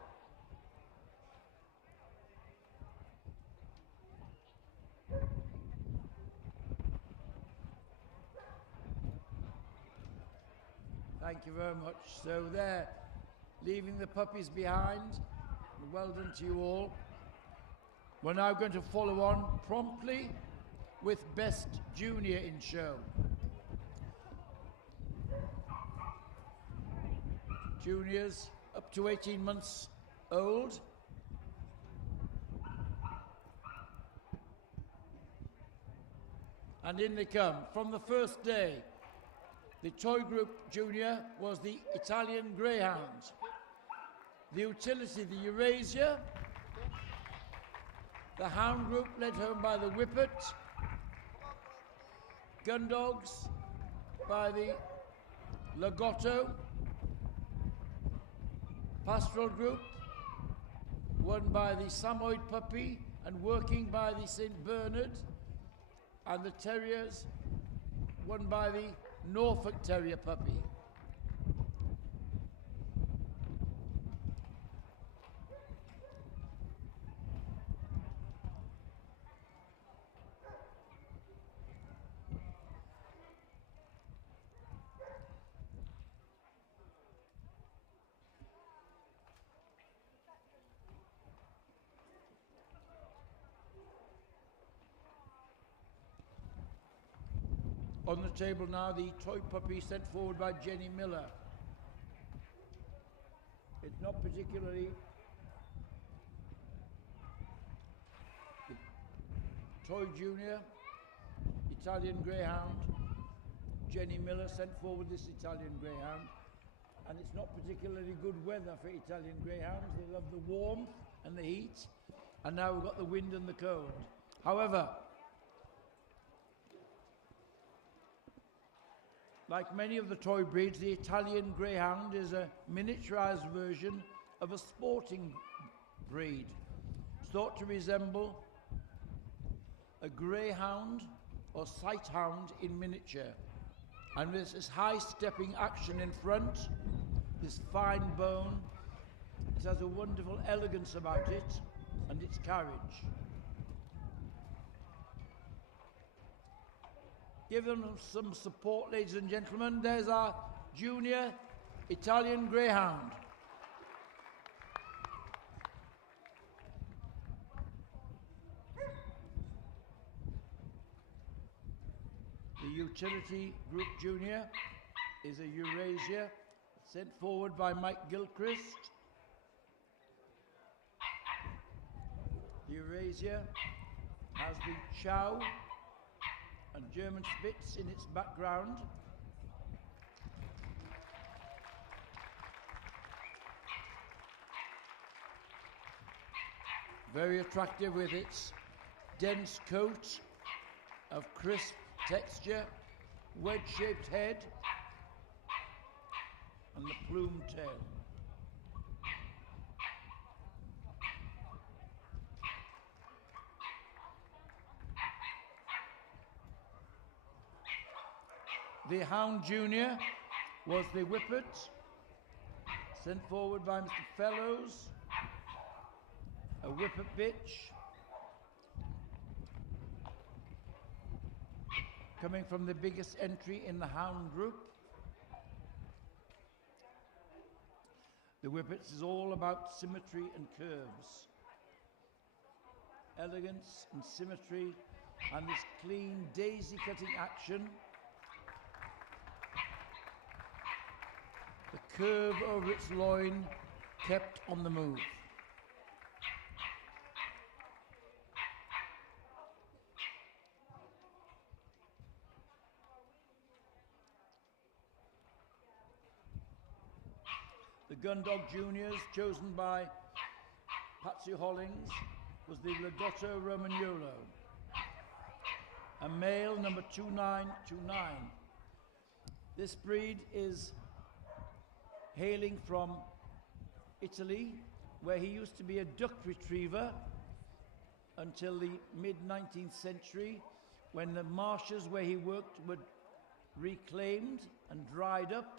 Thank you very much. So there, leaving the puppies behind. Well done to you all. We're now going to follow on promptly with Best Junior in Show. Juniors up to 18 months old. And in they come. From the first day, the Toy Group Junior was the Italian Greyhound. The Utility, the Eurasia. The Hound Group led home by the Whippet. Gun Dogs by the Lagotto. Pastoral Group won by the Samoyed Puppy and Working by the St. Bernard. And the Terriers won by the Norfolk Terrier Puppy. On the table now, the toy puppy sent forward by Jenny Miller. It's not particularly the Toy Junior, Italian Greyhound. Jenny Miller sent forward this Italian Greyhound. and it's not particularly good weather for Italian greyhounds. They love the warmth and the heat, and now we've got the wind and the cold. However, like many of the toy breeds, the Italian greyhound is a miniaturized version of a sporting breed. It's thought to resemble a greyhound or sighthound in miniature. And there's this high stepping action in front, this fine bone. It has a wonderful elegance about it and its carriage. Give them some support, ladies and gentlemen. There's our junior Italian greyhound. The utility group junior is a Eurasia, sent forward by Mike Gilchrist. The Eurasia has the Chow and German Spitz in its background. Very attractive with its dense coat of crisp texture, wedge-shaped head, and the plumed tail. The Hound Junior was the Whippet, sent forward by Mr. Fellows, a Whippet bitch, coming from the biggest entry in the Hound group. The Whippets is all about symmetry and curves, elegance and symmetry, and this clean daisy-cutting action. The curve over its loin kept on the move. The Gundog Juniors, chosen by Patsy Hollings, was the Lagotto Romagnolo, a male number 2929. This breed is hailing from Italy, where he used to be a duck retriever until the mid-19th century, when the marshes where he worked were reclaimed and dried up,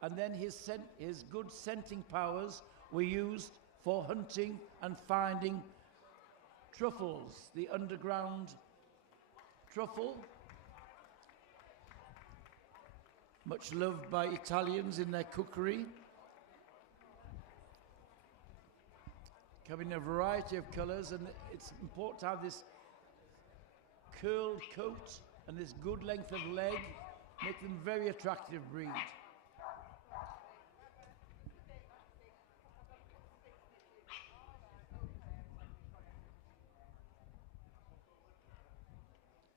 and then his good scenting powers were used for hunting and finding truffles, the underground truffle, much loved by Italians in their cookery. Come in a variety of colours, and it's important to have this curled coat and this good length of leg, make them very attractive breed.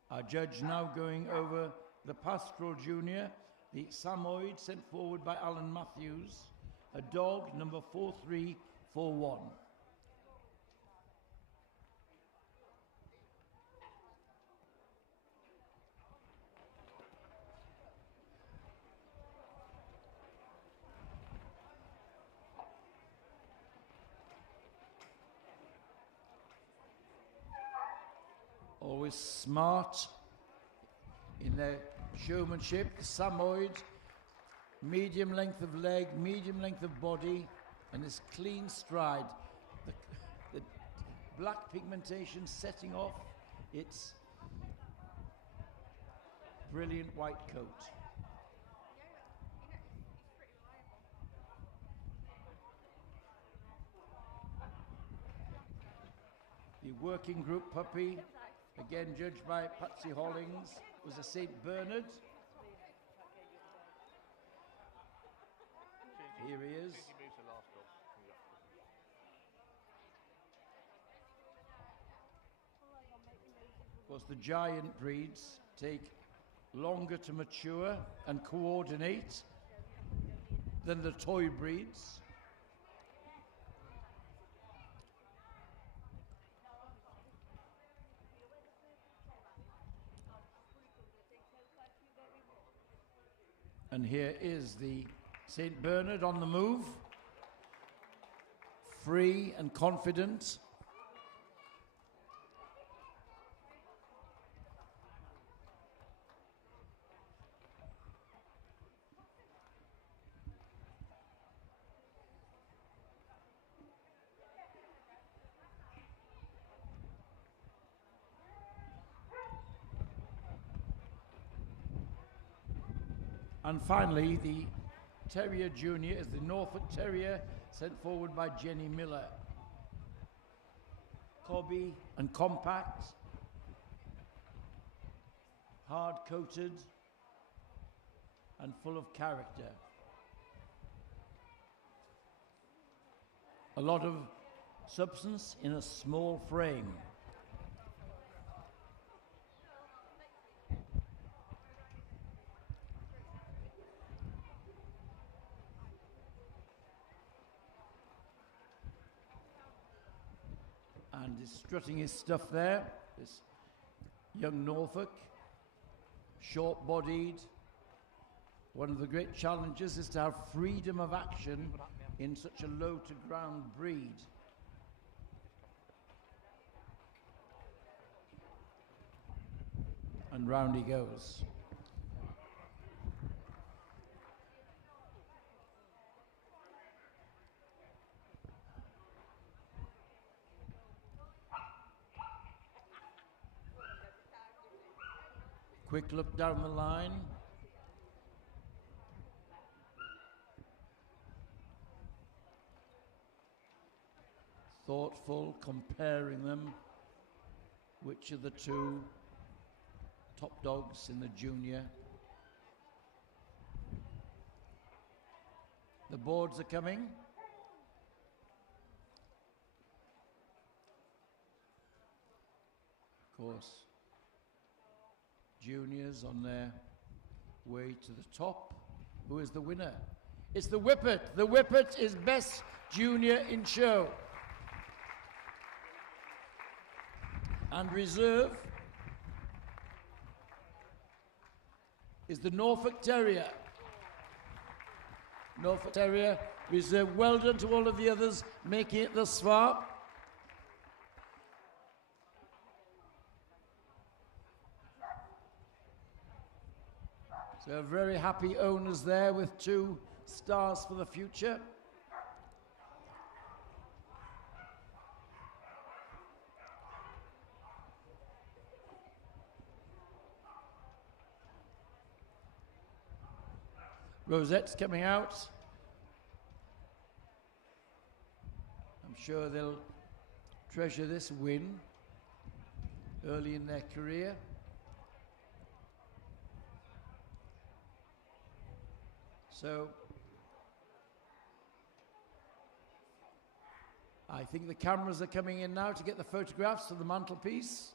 Our judge now going over the Pastoral Junior, the Samoyed, sent forward by Alan Matthews, a dog number 4341. Always smart in their showmanship. The Samoyed, medium length of leg, medium length of body, and this clean stride. The black pigmentation setting off its brilliant white coat. The working group puppy, again judged by Patsy Hollings, was a St. Bernard. Here he is. Of course, the giant breeds take longer to mature and coordinate. than the toy breeds. And here is the St. Bernard on the move, free and confident. And finally, the Terrier Junior is the Norfolk Terrier sent forward by Jenny Miller. Cobby and compact, hard-coated and full of character. A lot of substance in a small frame. And he's strutting his stuff there, this young Norfolk, short-bodied. One of the great challenges is to have freedom of action in such a low-to-ground breed. And round he goes. Quick look down the line. Thoughtful, comparing them. Which are the two top dogs in the junior? The boards are coming. Of course. Juniors on their way to the top. Who is the winner? It's the Whippet. The Whippet is best junior in show. And reserve is the Norfolk Terrier. Norfolk Terrier reserve. Well done to all of the others making it thus far. So very happy owners there with 2 stars for the future. Rosette's coming out. I'm sure they'll treasure this win early in their career. So I think the cameras are coming in now to get the photographs for the mantelpiece.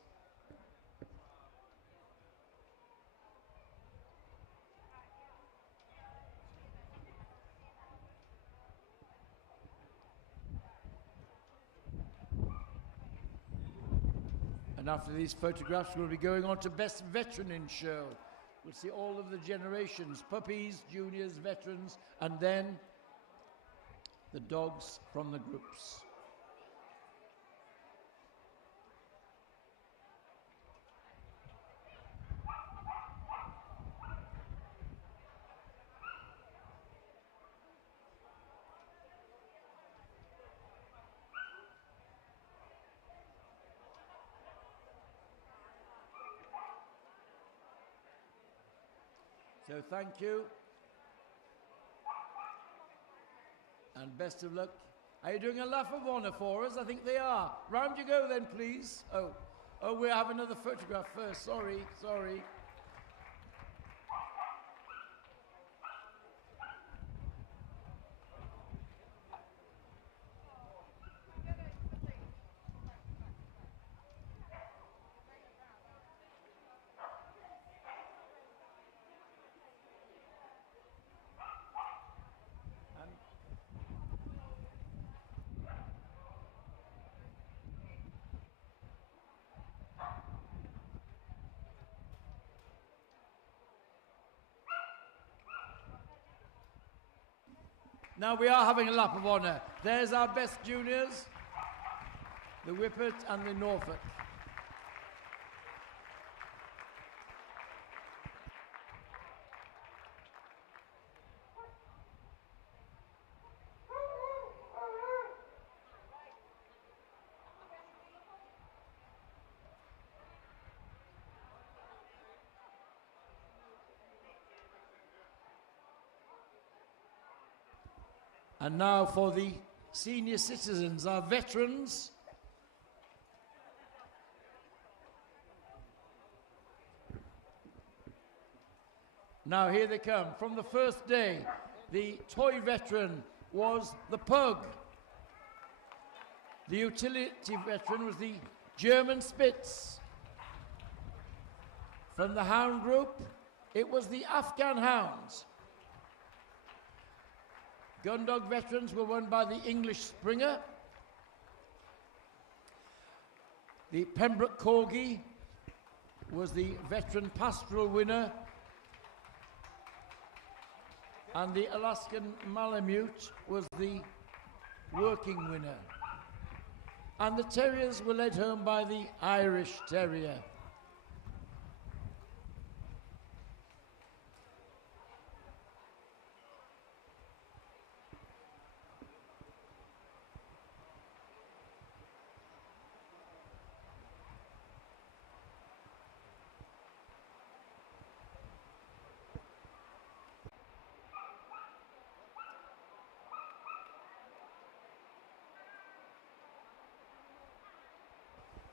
And after these photographs, we'll be going on to Best Veteran in Show. We'll see all of the generations, puppies, juniors, veterans, and then the dogs from the groups. So thank you. And best of luck. Are you doing a laugh of honour for us? I think they are. Round you go then, please. Oh, we have another photograph first. Sorry. Now we are having a lap of honour. There's our best juniors, the Whippet and the Norfolk. And now for the senior citizens, our veterans. Now here they come. From the first day, the toy veteran was the pug. The utility veteran was the German Spitz. From the hound group, it was the Afghan hounds. Gun dog veterans were won by the English Springer. The Pembroke Corgi was the veteran Pastoral winner. And the Alaskan Malamute was the working winner. And the Terriers were led home by the Irish Terrier.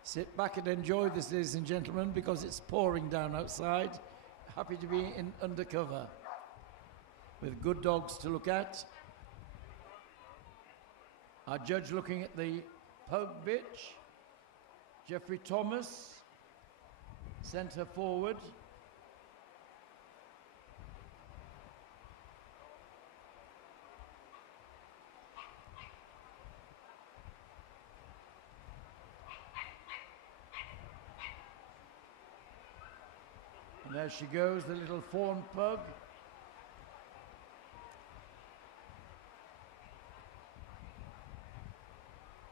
Sit back and enjoy this, ladies and gentlemen, because it's pouring down outside. Happy to be in undercover with good dogs to look at. Our judge looking at the pug bitch, Jeffrey Thomas, centre forward. And there she goes, the little fawn pug.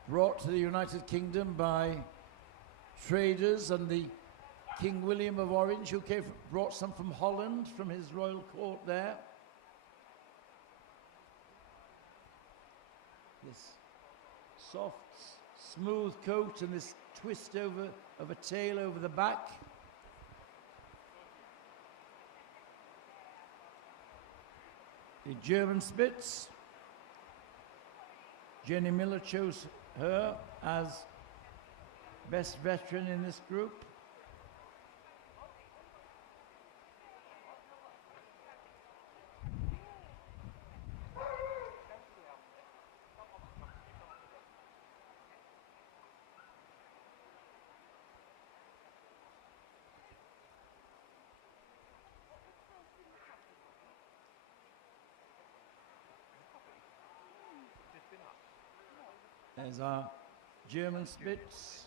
Brought to the United Kingdom by traders and the King William of Orange, who brought some from Holland, from his royal court there. This soft, smooth coat and this twist over of a tail over the back. The German Spitz. Jenny Miller chose her as best veteran in this group. There's our German Spitz.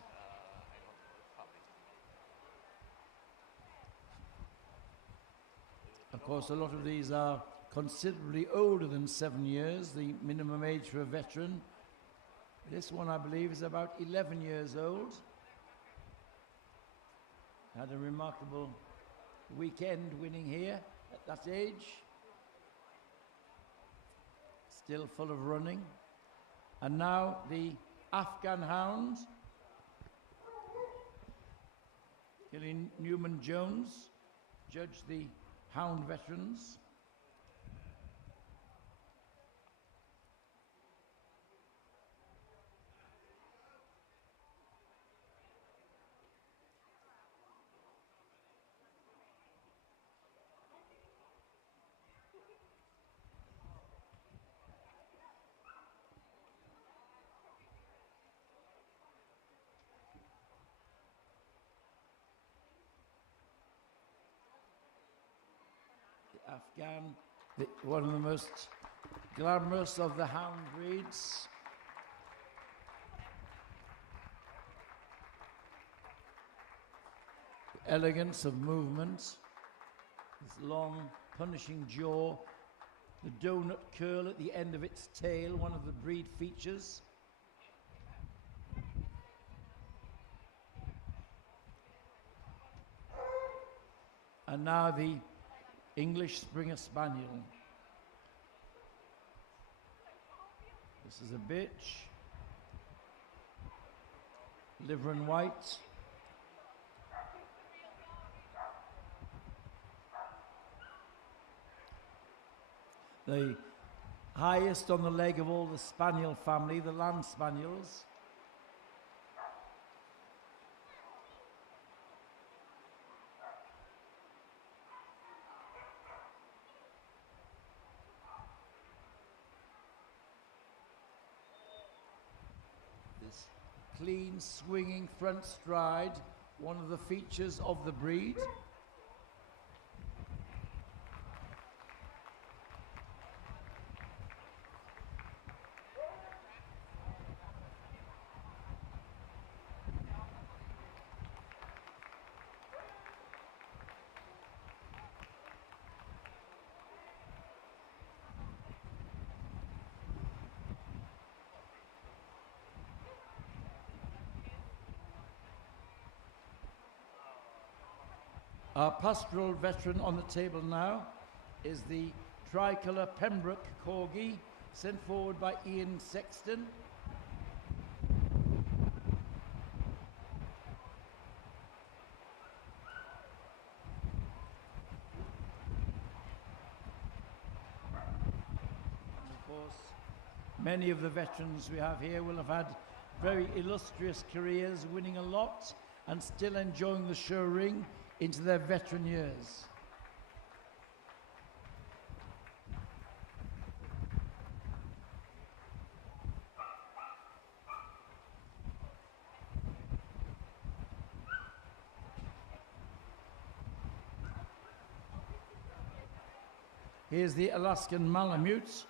Of course, a lot of these are considerably older than 7 years, the minimum age for a veteran. This one, I believe, is about 11 years old. Had a remarkable weekend winning here at that age. Still full of running. And now the Afghan hound, Gillian Newman-Jones, judged the hound veterans. Afghan, one of the most glamorous of the hound breeds. The elegance of movement, his long, punishing jaw, the donut curl at the end of its tail, one of the breed features. And now the English Springer Spaniel. This is a bitch. Liver and white. The highest on the leg of all the spaniel family, the land spaniels. This clean swinging front stride, one of the features of the breed. Our pastoral veteran on the table now is the tricolour Pembroke Corgi, sent forward by Ian Sexton. And of course, many of the veterans we have here will have had very illustrious careers, winning a lot and still enjoying the show ring into their veteran years. Here's the Alaskan Malamute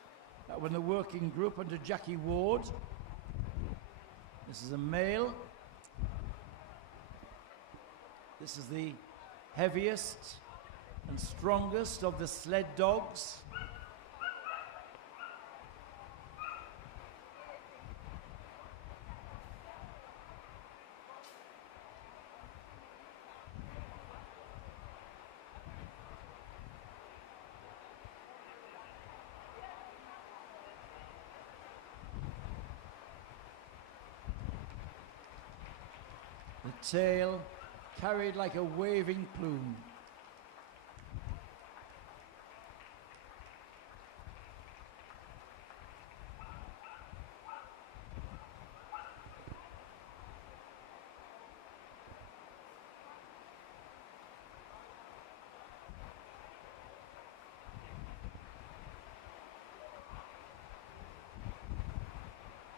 that won the working group under Jackie Ward. This is a male. This is the heaviest and strongest of the sled dogs. The tail carried like a waving plume.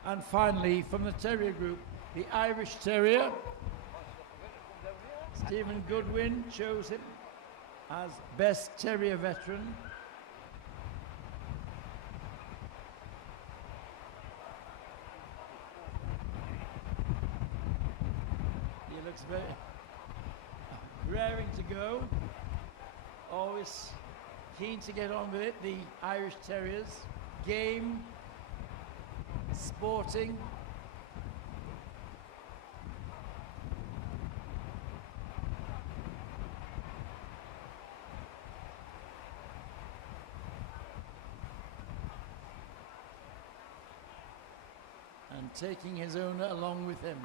And finally, from the Terrier group, the Irish Terrier. Stephen Goodwin chose him as Best Terrier Veteran. He looks very raring to go, always keen to get on with it, the Irish Terriers. Game, sporting. And taking his owner along with him.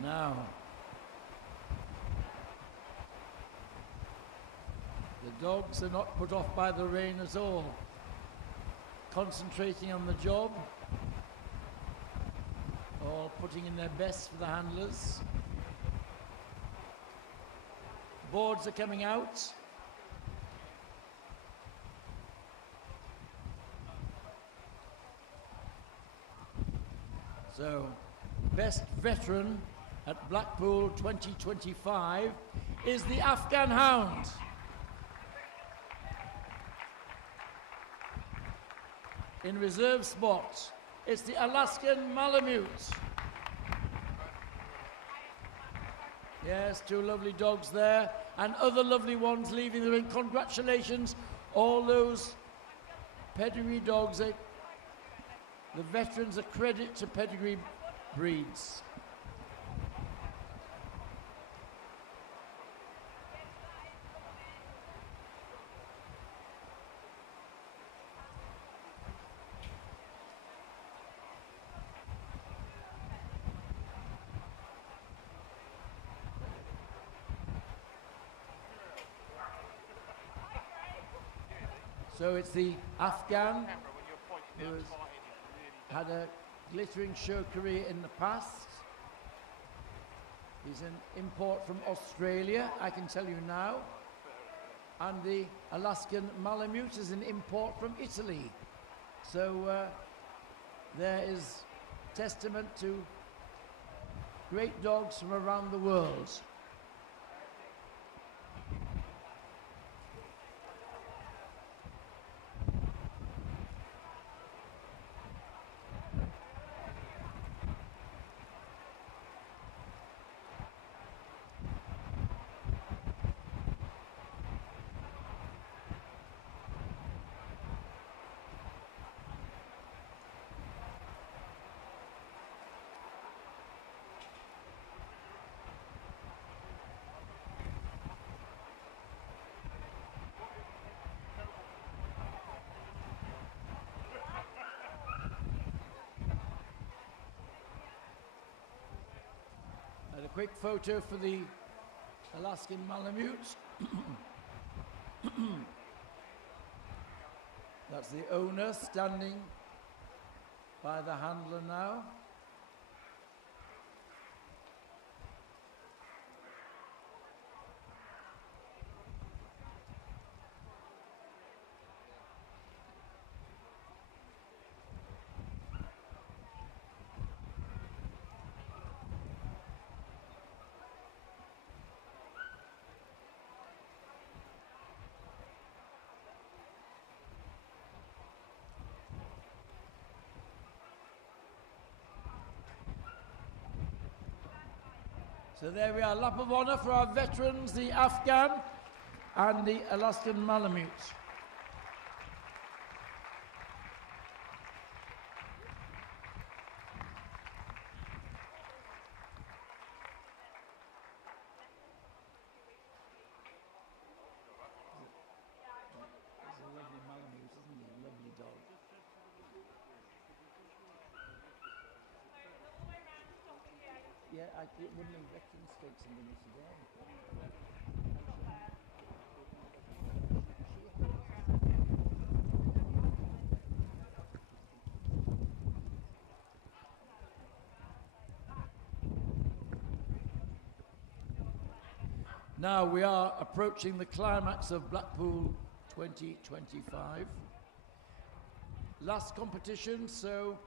Now, the dogs are not put off by the rain at all, concentrating on the job, all putting in their best for the handlers. Boards are coming out. So, Best Veteran at Blackpool 2025 is the Afghan Hound. In reserve spot, it's the Alaskan Malamute. Yes, two lovely dogs there, and other lovely ones leaving the ring. Congratulations, all those pedigree dogs. The veterans, a credit to pedigree breeds. So it's the Afghan who has had a glittering show career in the past. He's an import from Australia, I can tell you now. And the Alaskan Malamute is an import from Italy. So there is testament to great dogs from around the world. And a quick photo for the Alaskan Malamute. That's the owner standing by the handler now. So there we are, lap of honour for our veterans, the Afghan and the Alaskan Malamute. It's a lovely Malamute, isn't he? A lovely dog. Yeah, it wouldn't have veteran stakes in the today. Now we are approaching the climax of Blackpool 2025. Last competition, so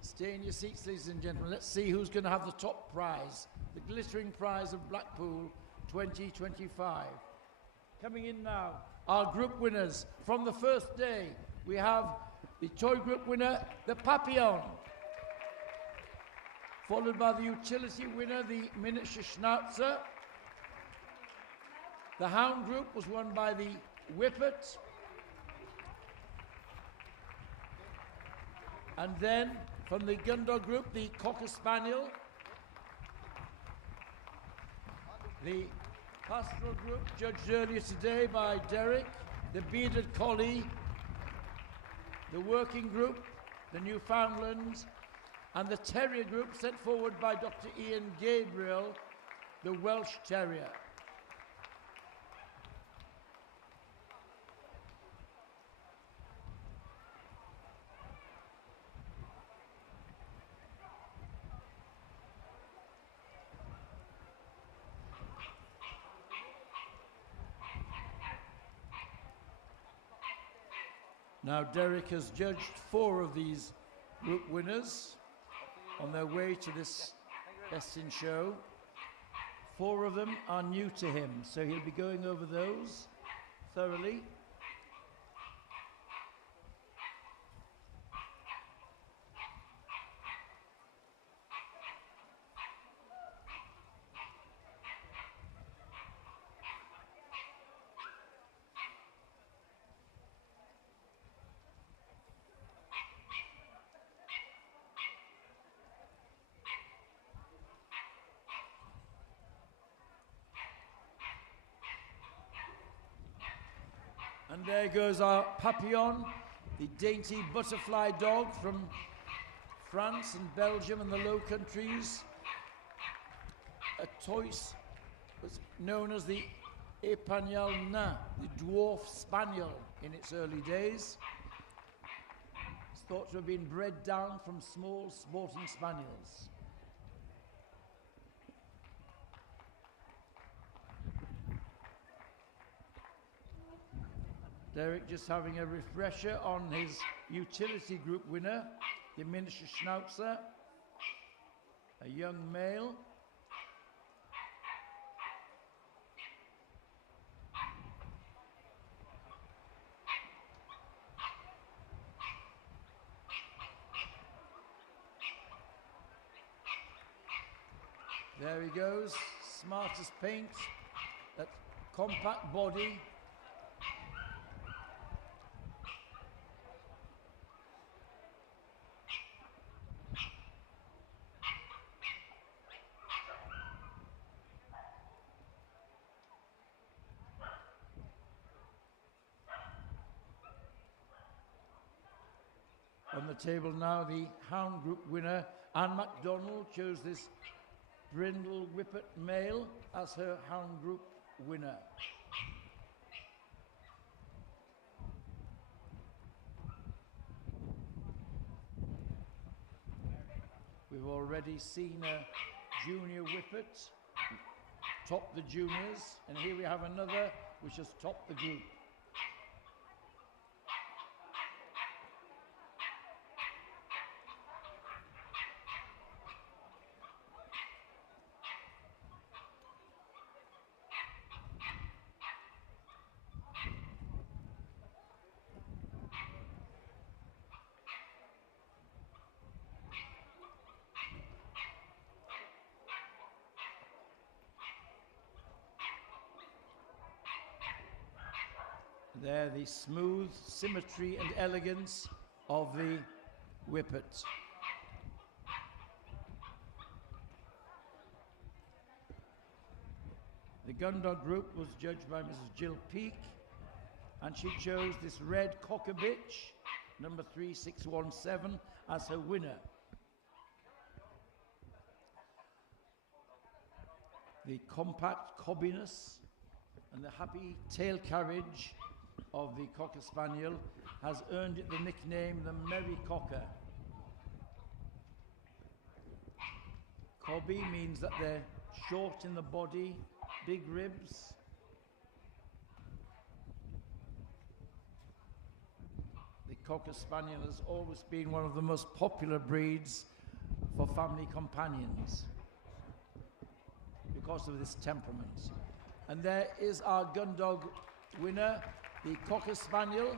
stay in your seats, ladies and gentlemen. Let's see who's going to have the top prize, the glittering prize of Blackpool 2025. Coming in now, our group winners from the first day. We have the toy group winner, the Papillon, followed by the utility winner, the miniature Schnauzer. The Hound group was won by the Whippet. And then from the Gundog group, the Cocker Spaniel. The Pastoral group, judged earlier today by Derek, the Bearded Collie. The Working group, the Newfoundlands. And the Terrier group, sent forward by Dr. Ian Gabriel, the Welsh Terrier. Now Derek has judged 4 of these group winners on their way to this best in show. 4 of them are new to him, so he'll be going over those thoroughly. And there goes our Papillon, the dainty butterfly dog from France and Belgium and the Low Countries. A choice was known as the Espagnol Nain, the dwarf spaniel in its early days. It's thought to have been bred down from small sporting spaniels. Derek just having a refresher on his utility group winner, the miniature Schnauzer, a young male. There he goes, smart as paint, that compact body. On the table now, the Hound Group winner, Anne MacDonald, chose this Brindle Whippet male as her Hound Group winner. We've already seen a junior Whippet top the juniors, and here we have another which has topped the group. There, the smooth symmetry and elegance of the Whippet. The Gundog group was judged by Mrs. Jill Peake, and she chose this red Cockabitch, number 3617, as her winner. The compact cobbiness and the happy tail carriage of the Cocker Spaniel has earned it the nickname the Merry Cocker. Cobby means that they're short in the body, big ribs. The Cocker Spaniel has always been one of the most popular breeds for family companions because of this temperament. And there is our Gundog winner, the Cocker Spaniel.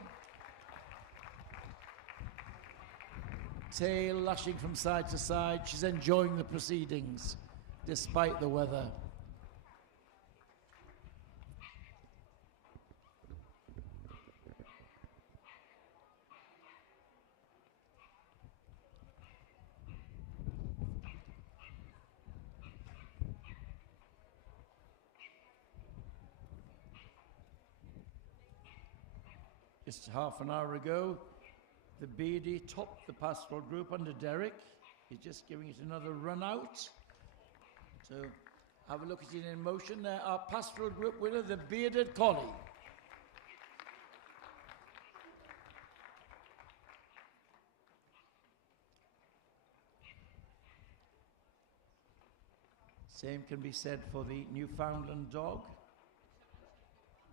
Tail lashing from side to side. She's enjoying the proceedings despite the weather. Just half an hour ago, the Beardy topped the Pastoral group under Derek. He's just giving it another run out. So have a look at it in motion. There, our Pastoral group winner, the Bearded Collie. Same can be said for the Newfoundland dog,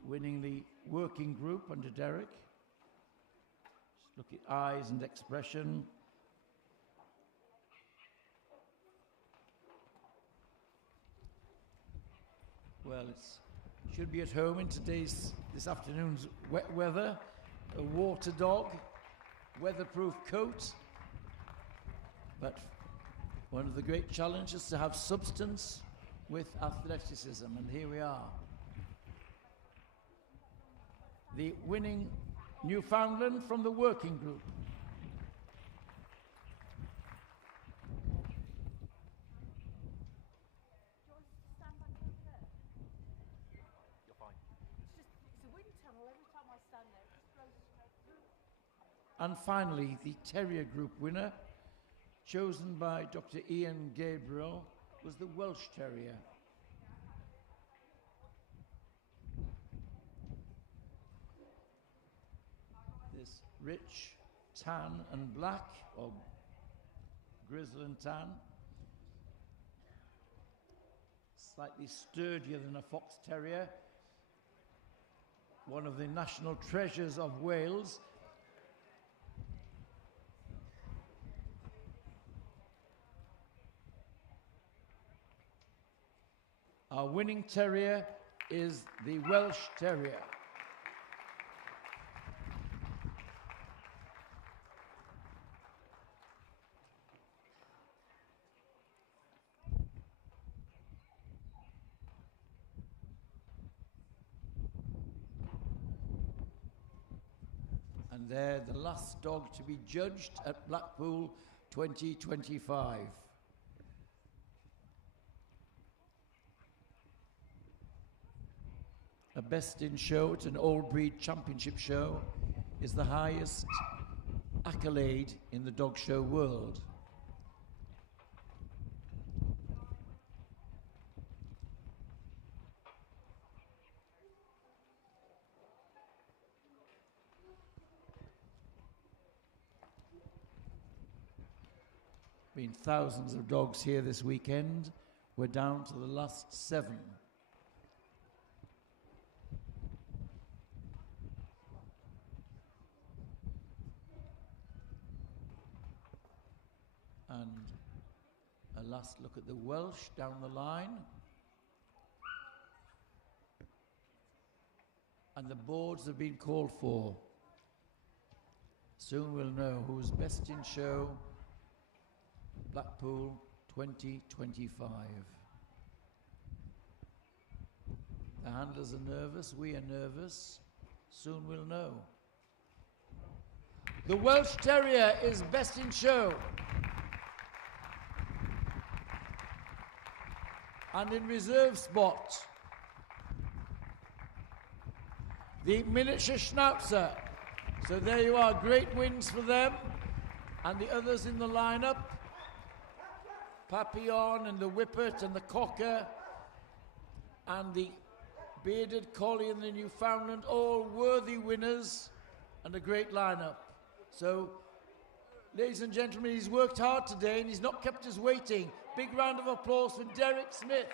winning the working group under Derek. Just look at eyes and expression. Well, it should be at home in this afternoon's wet weather. A water dog, weatherproof coat. But one of the great challenges is to have substance with athleticism, and here we are. The winning Newfoundland from the working group. You're fine. It's a wind tunnel every time I stand there. It just blows straight through. And finally, the Terrier group winner, chosen by Dr. Ian Gabriel, was the Welsh Terrier. This rich tan and black, or grizzle and tan, slightly sturdier than a fox terrier, one of the national treasures of Wales. Our winning terrier is the Welsh Terrier. And they're the last dog to be judged at Blackpool 2025. A best in show at an old breed championship show is the highest accolade in the dog show world. Been thousands of dogs here this weekend. We're down to the last 7. And a last look at the Welsh down the line. And the boards have been called for. Soon we'll know who's best in show Blackpool 2025. The handlers are nervous, we are nervous. Soon we'll know. The Welsh Terrier is best in show. And in reserve spot, the miniature Schnauzer. So there you are, great wins for them. And the others in the lineup, Papillon and the Whippet and the Cocker and the Bearded Collie and the Newfoundland, all worthy winners and a great lineup. So, ladies and gentlemen, he's worked hard today and he's not kept us waiting. Big round of applause for Derek Smith.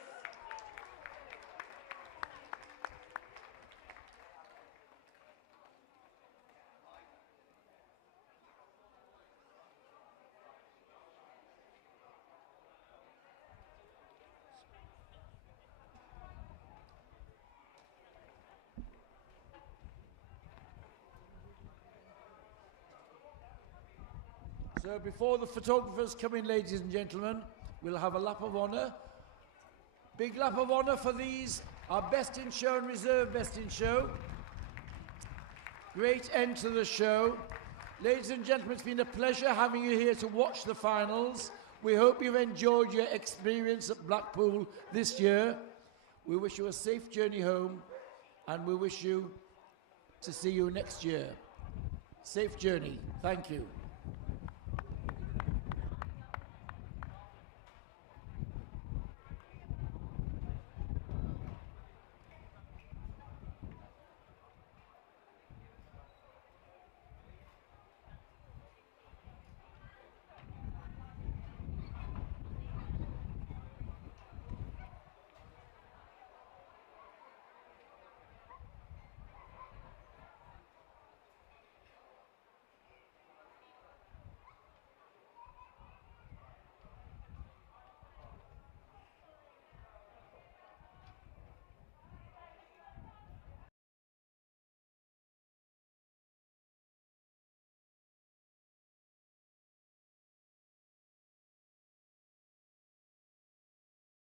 So before the photographers come in, ladies and gentlemen, we'll have a lap of honour. Big lap of honour for these, our best in show and reserve best in show. Great end to the show. Ladies and gentlemen, it's been a pleasure having you here to watch the finals. We hope you've enjoyed your experience at Blackpool this year. We wish you a safe journey home and we wish you to see you next year. Safe journey. Thank you.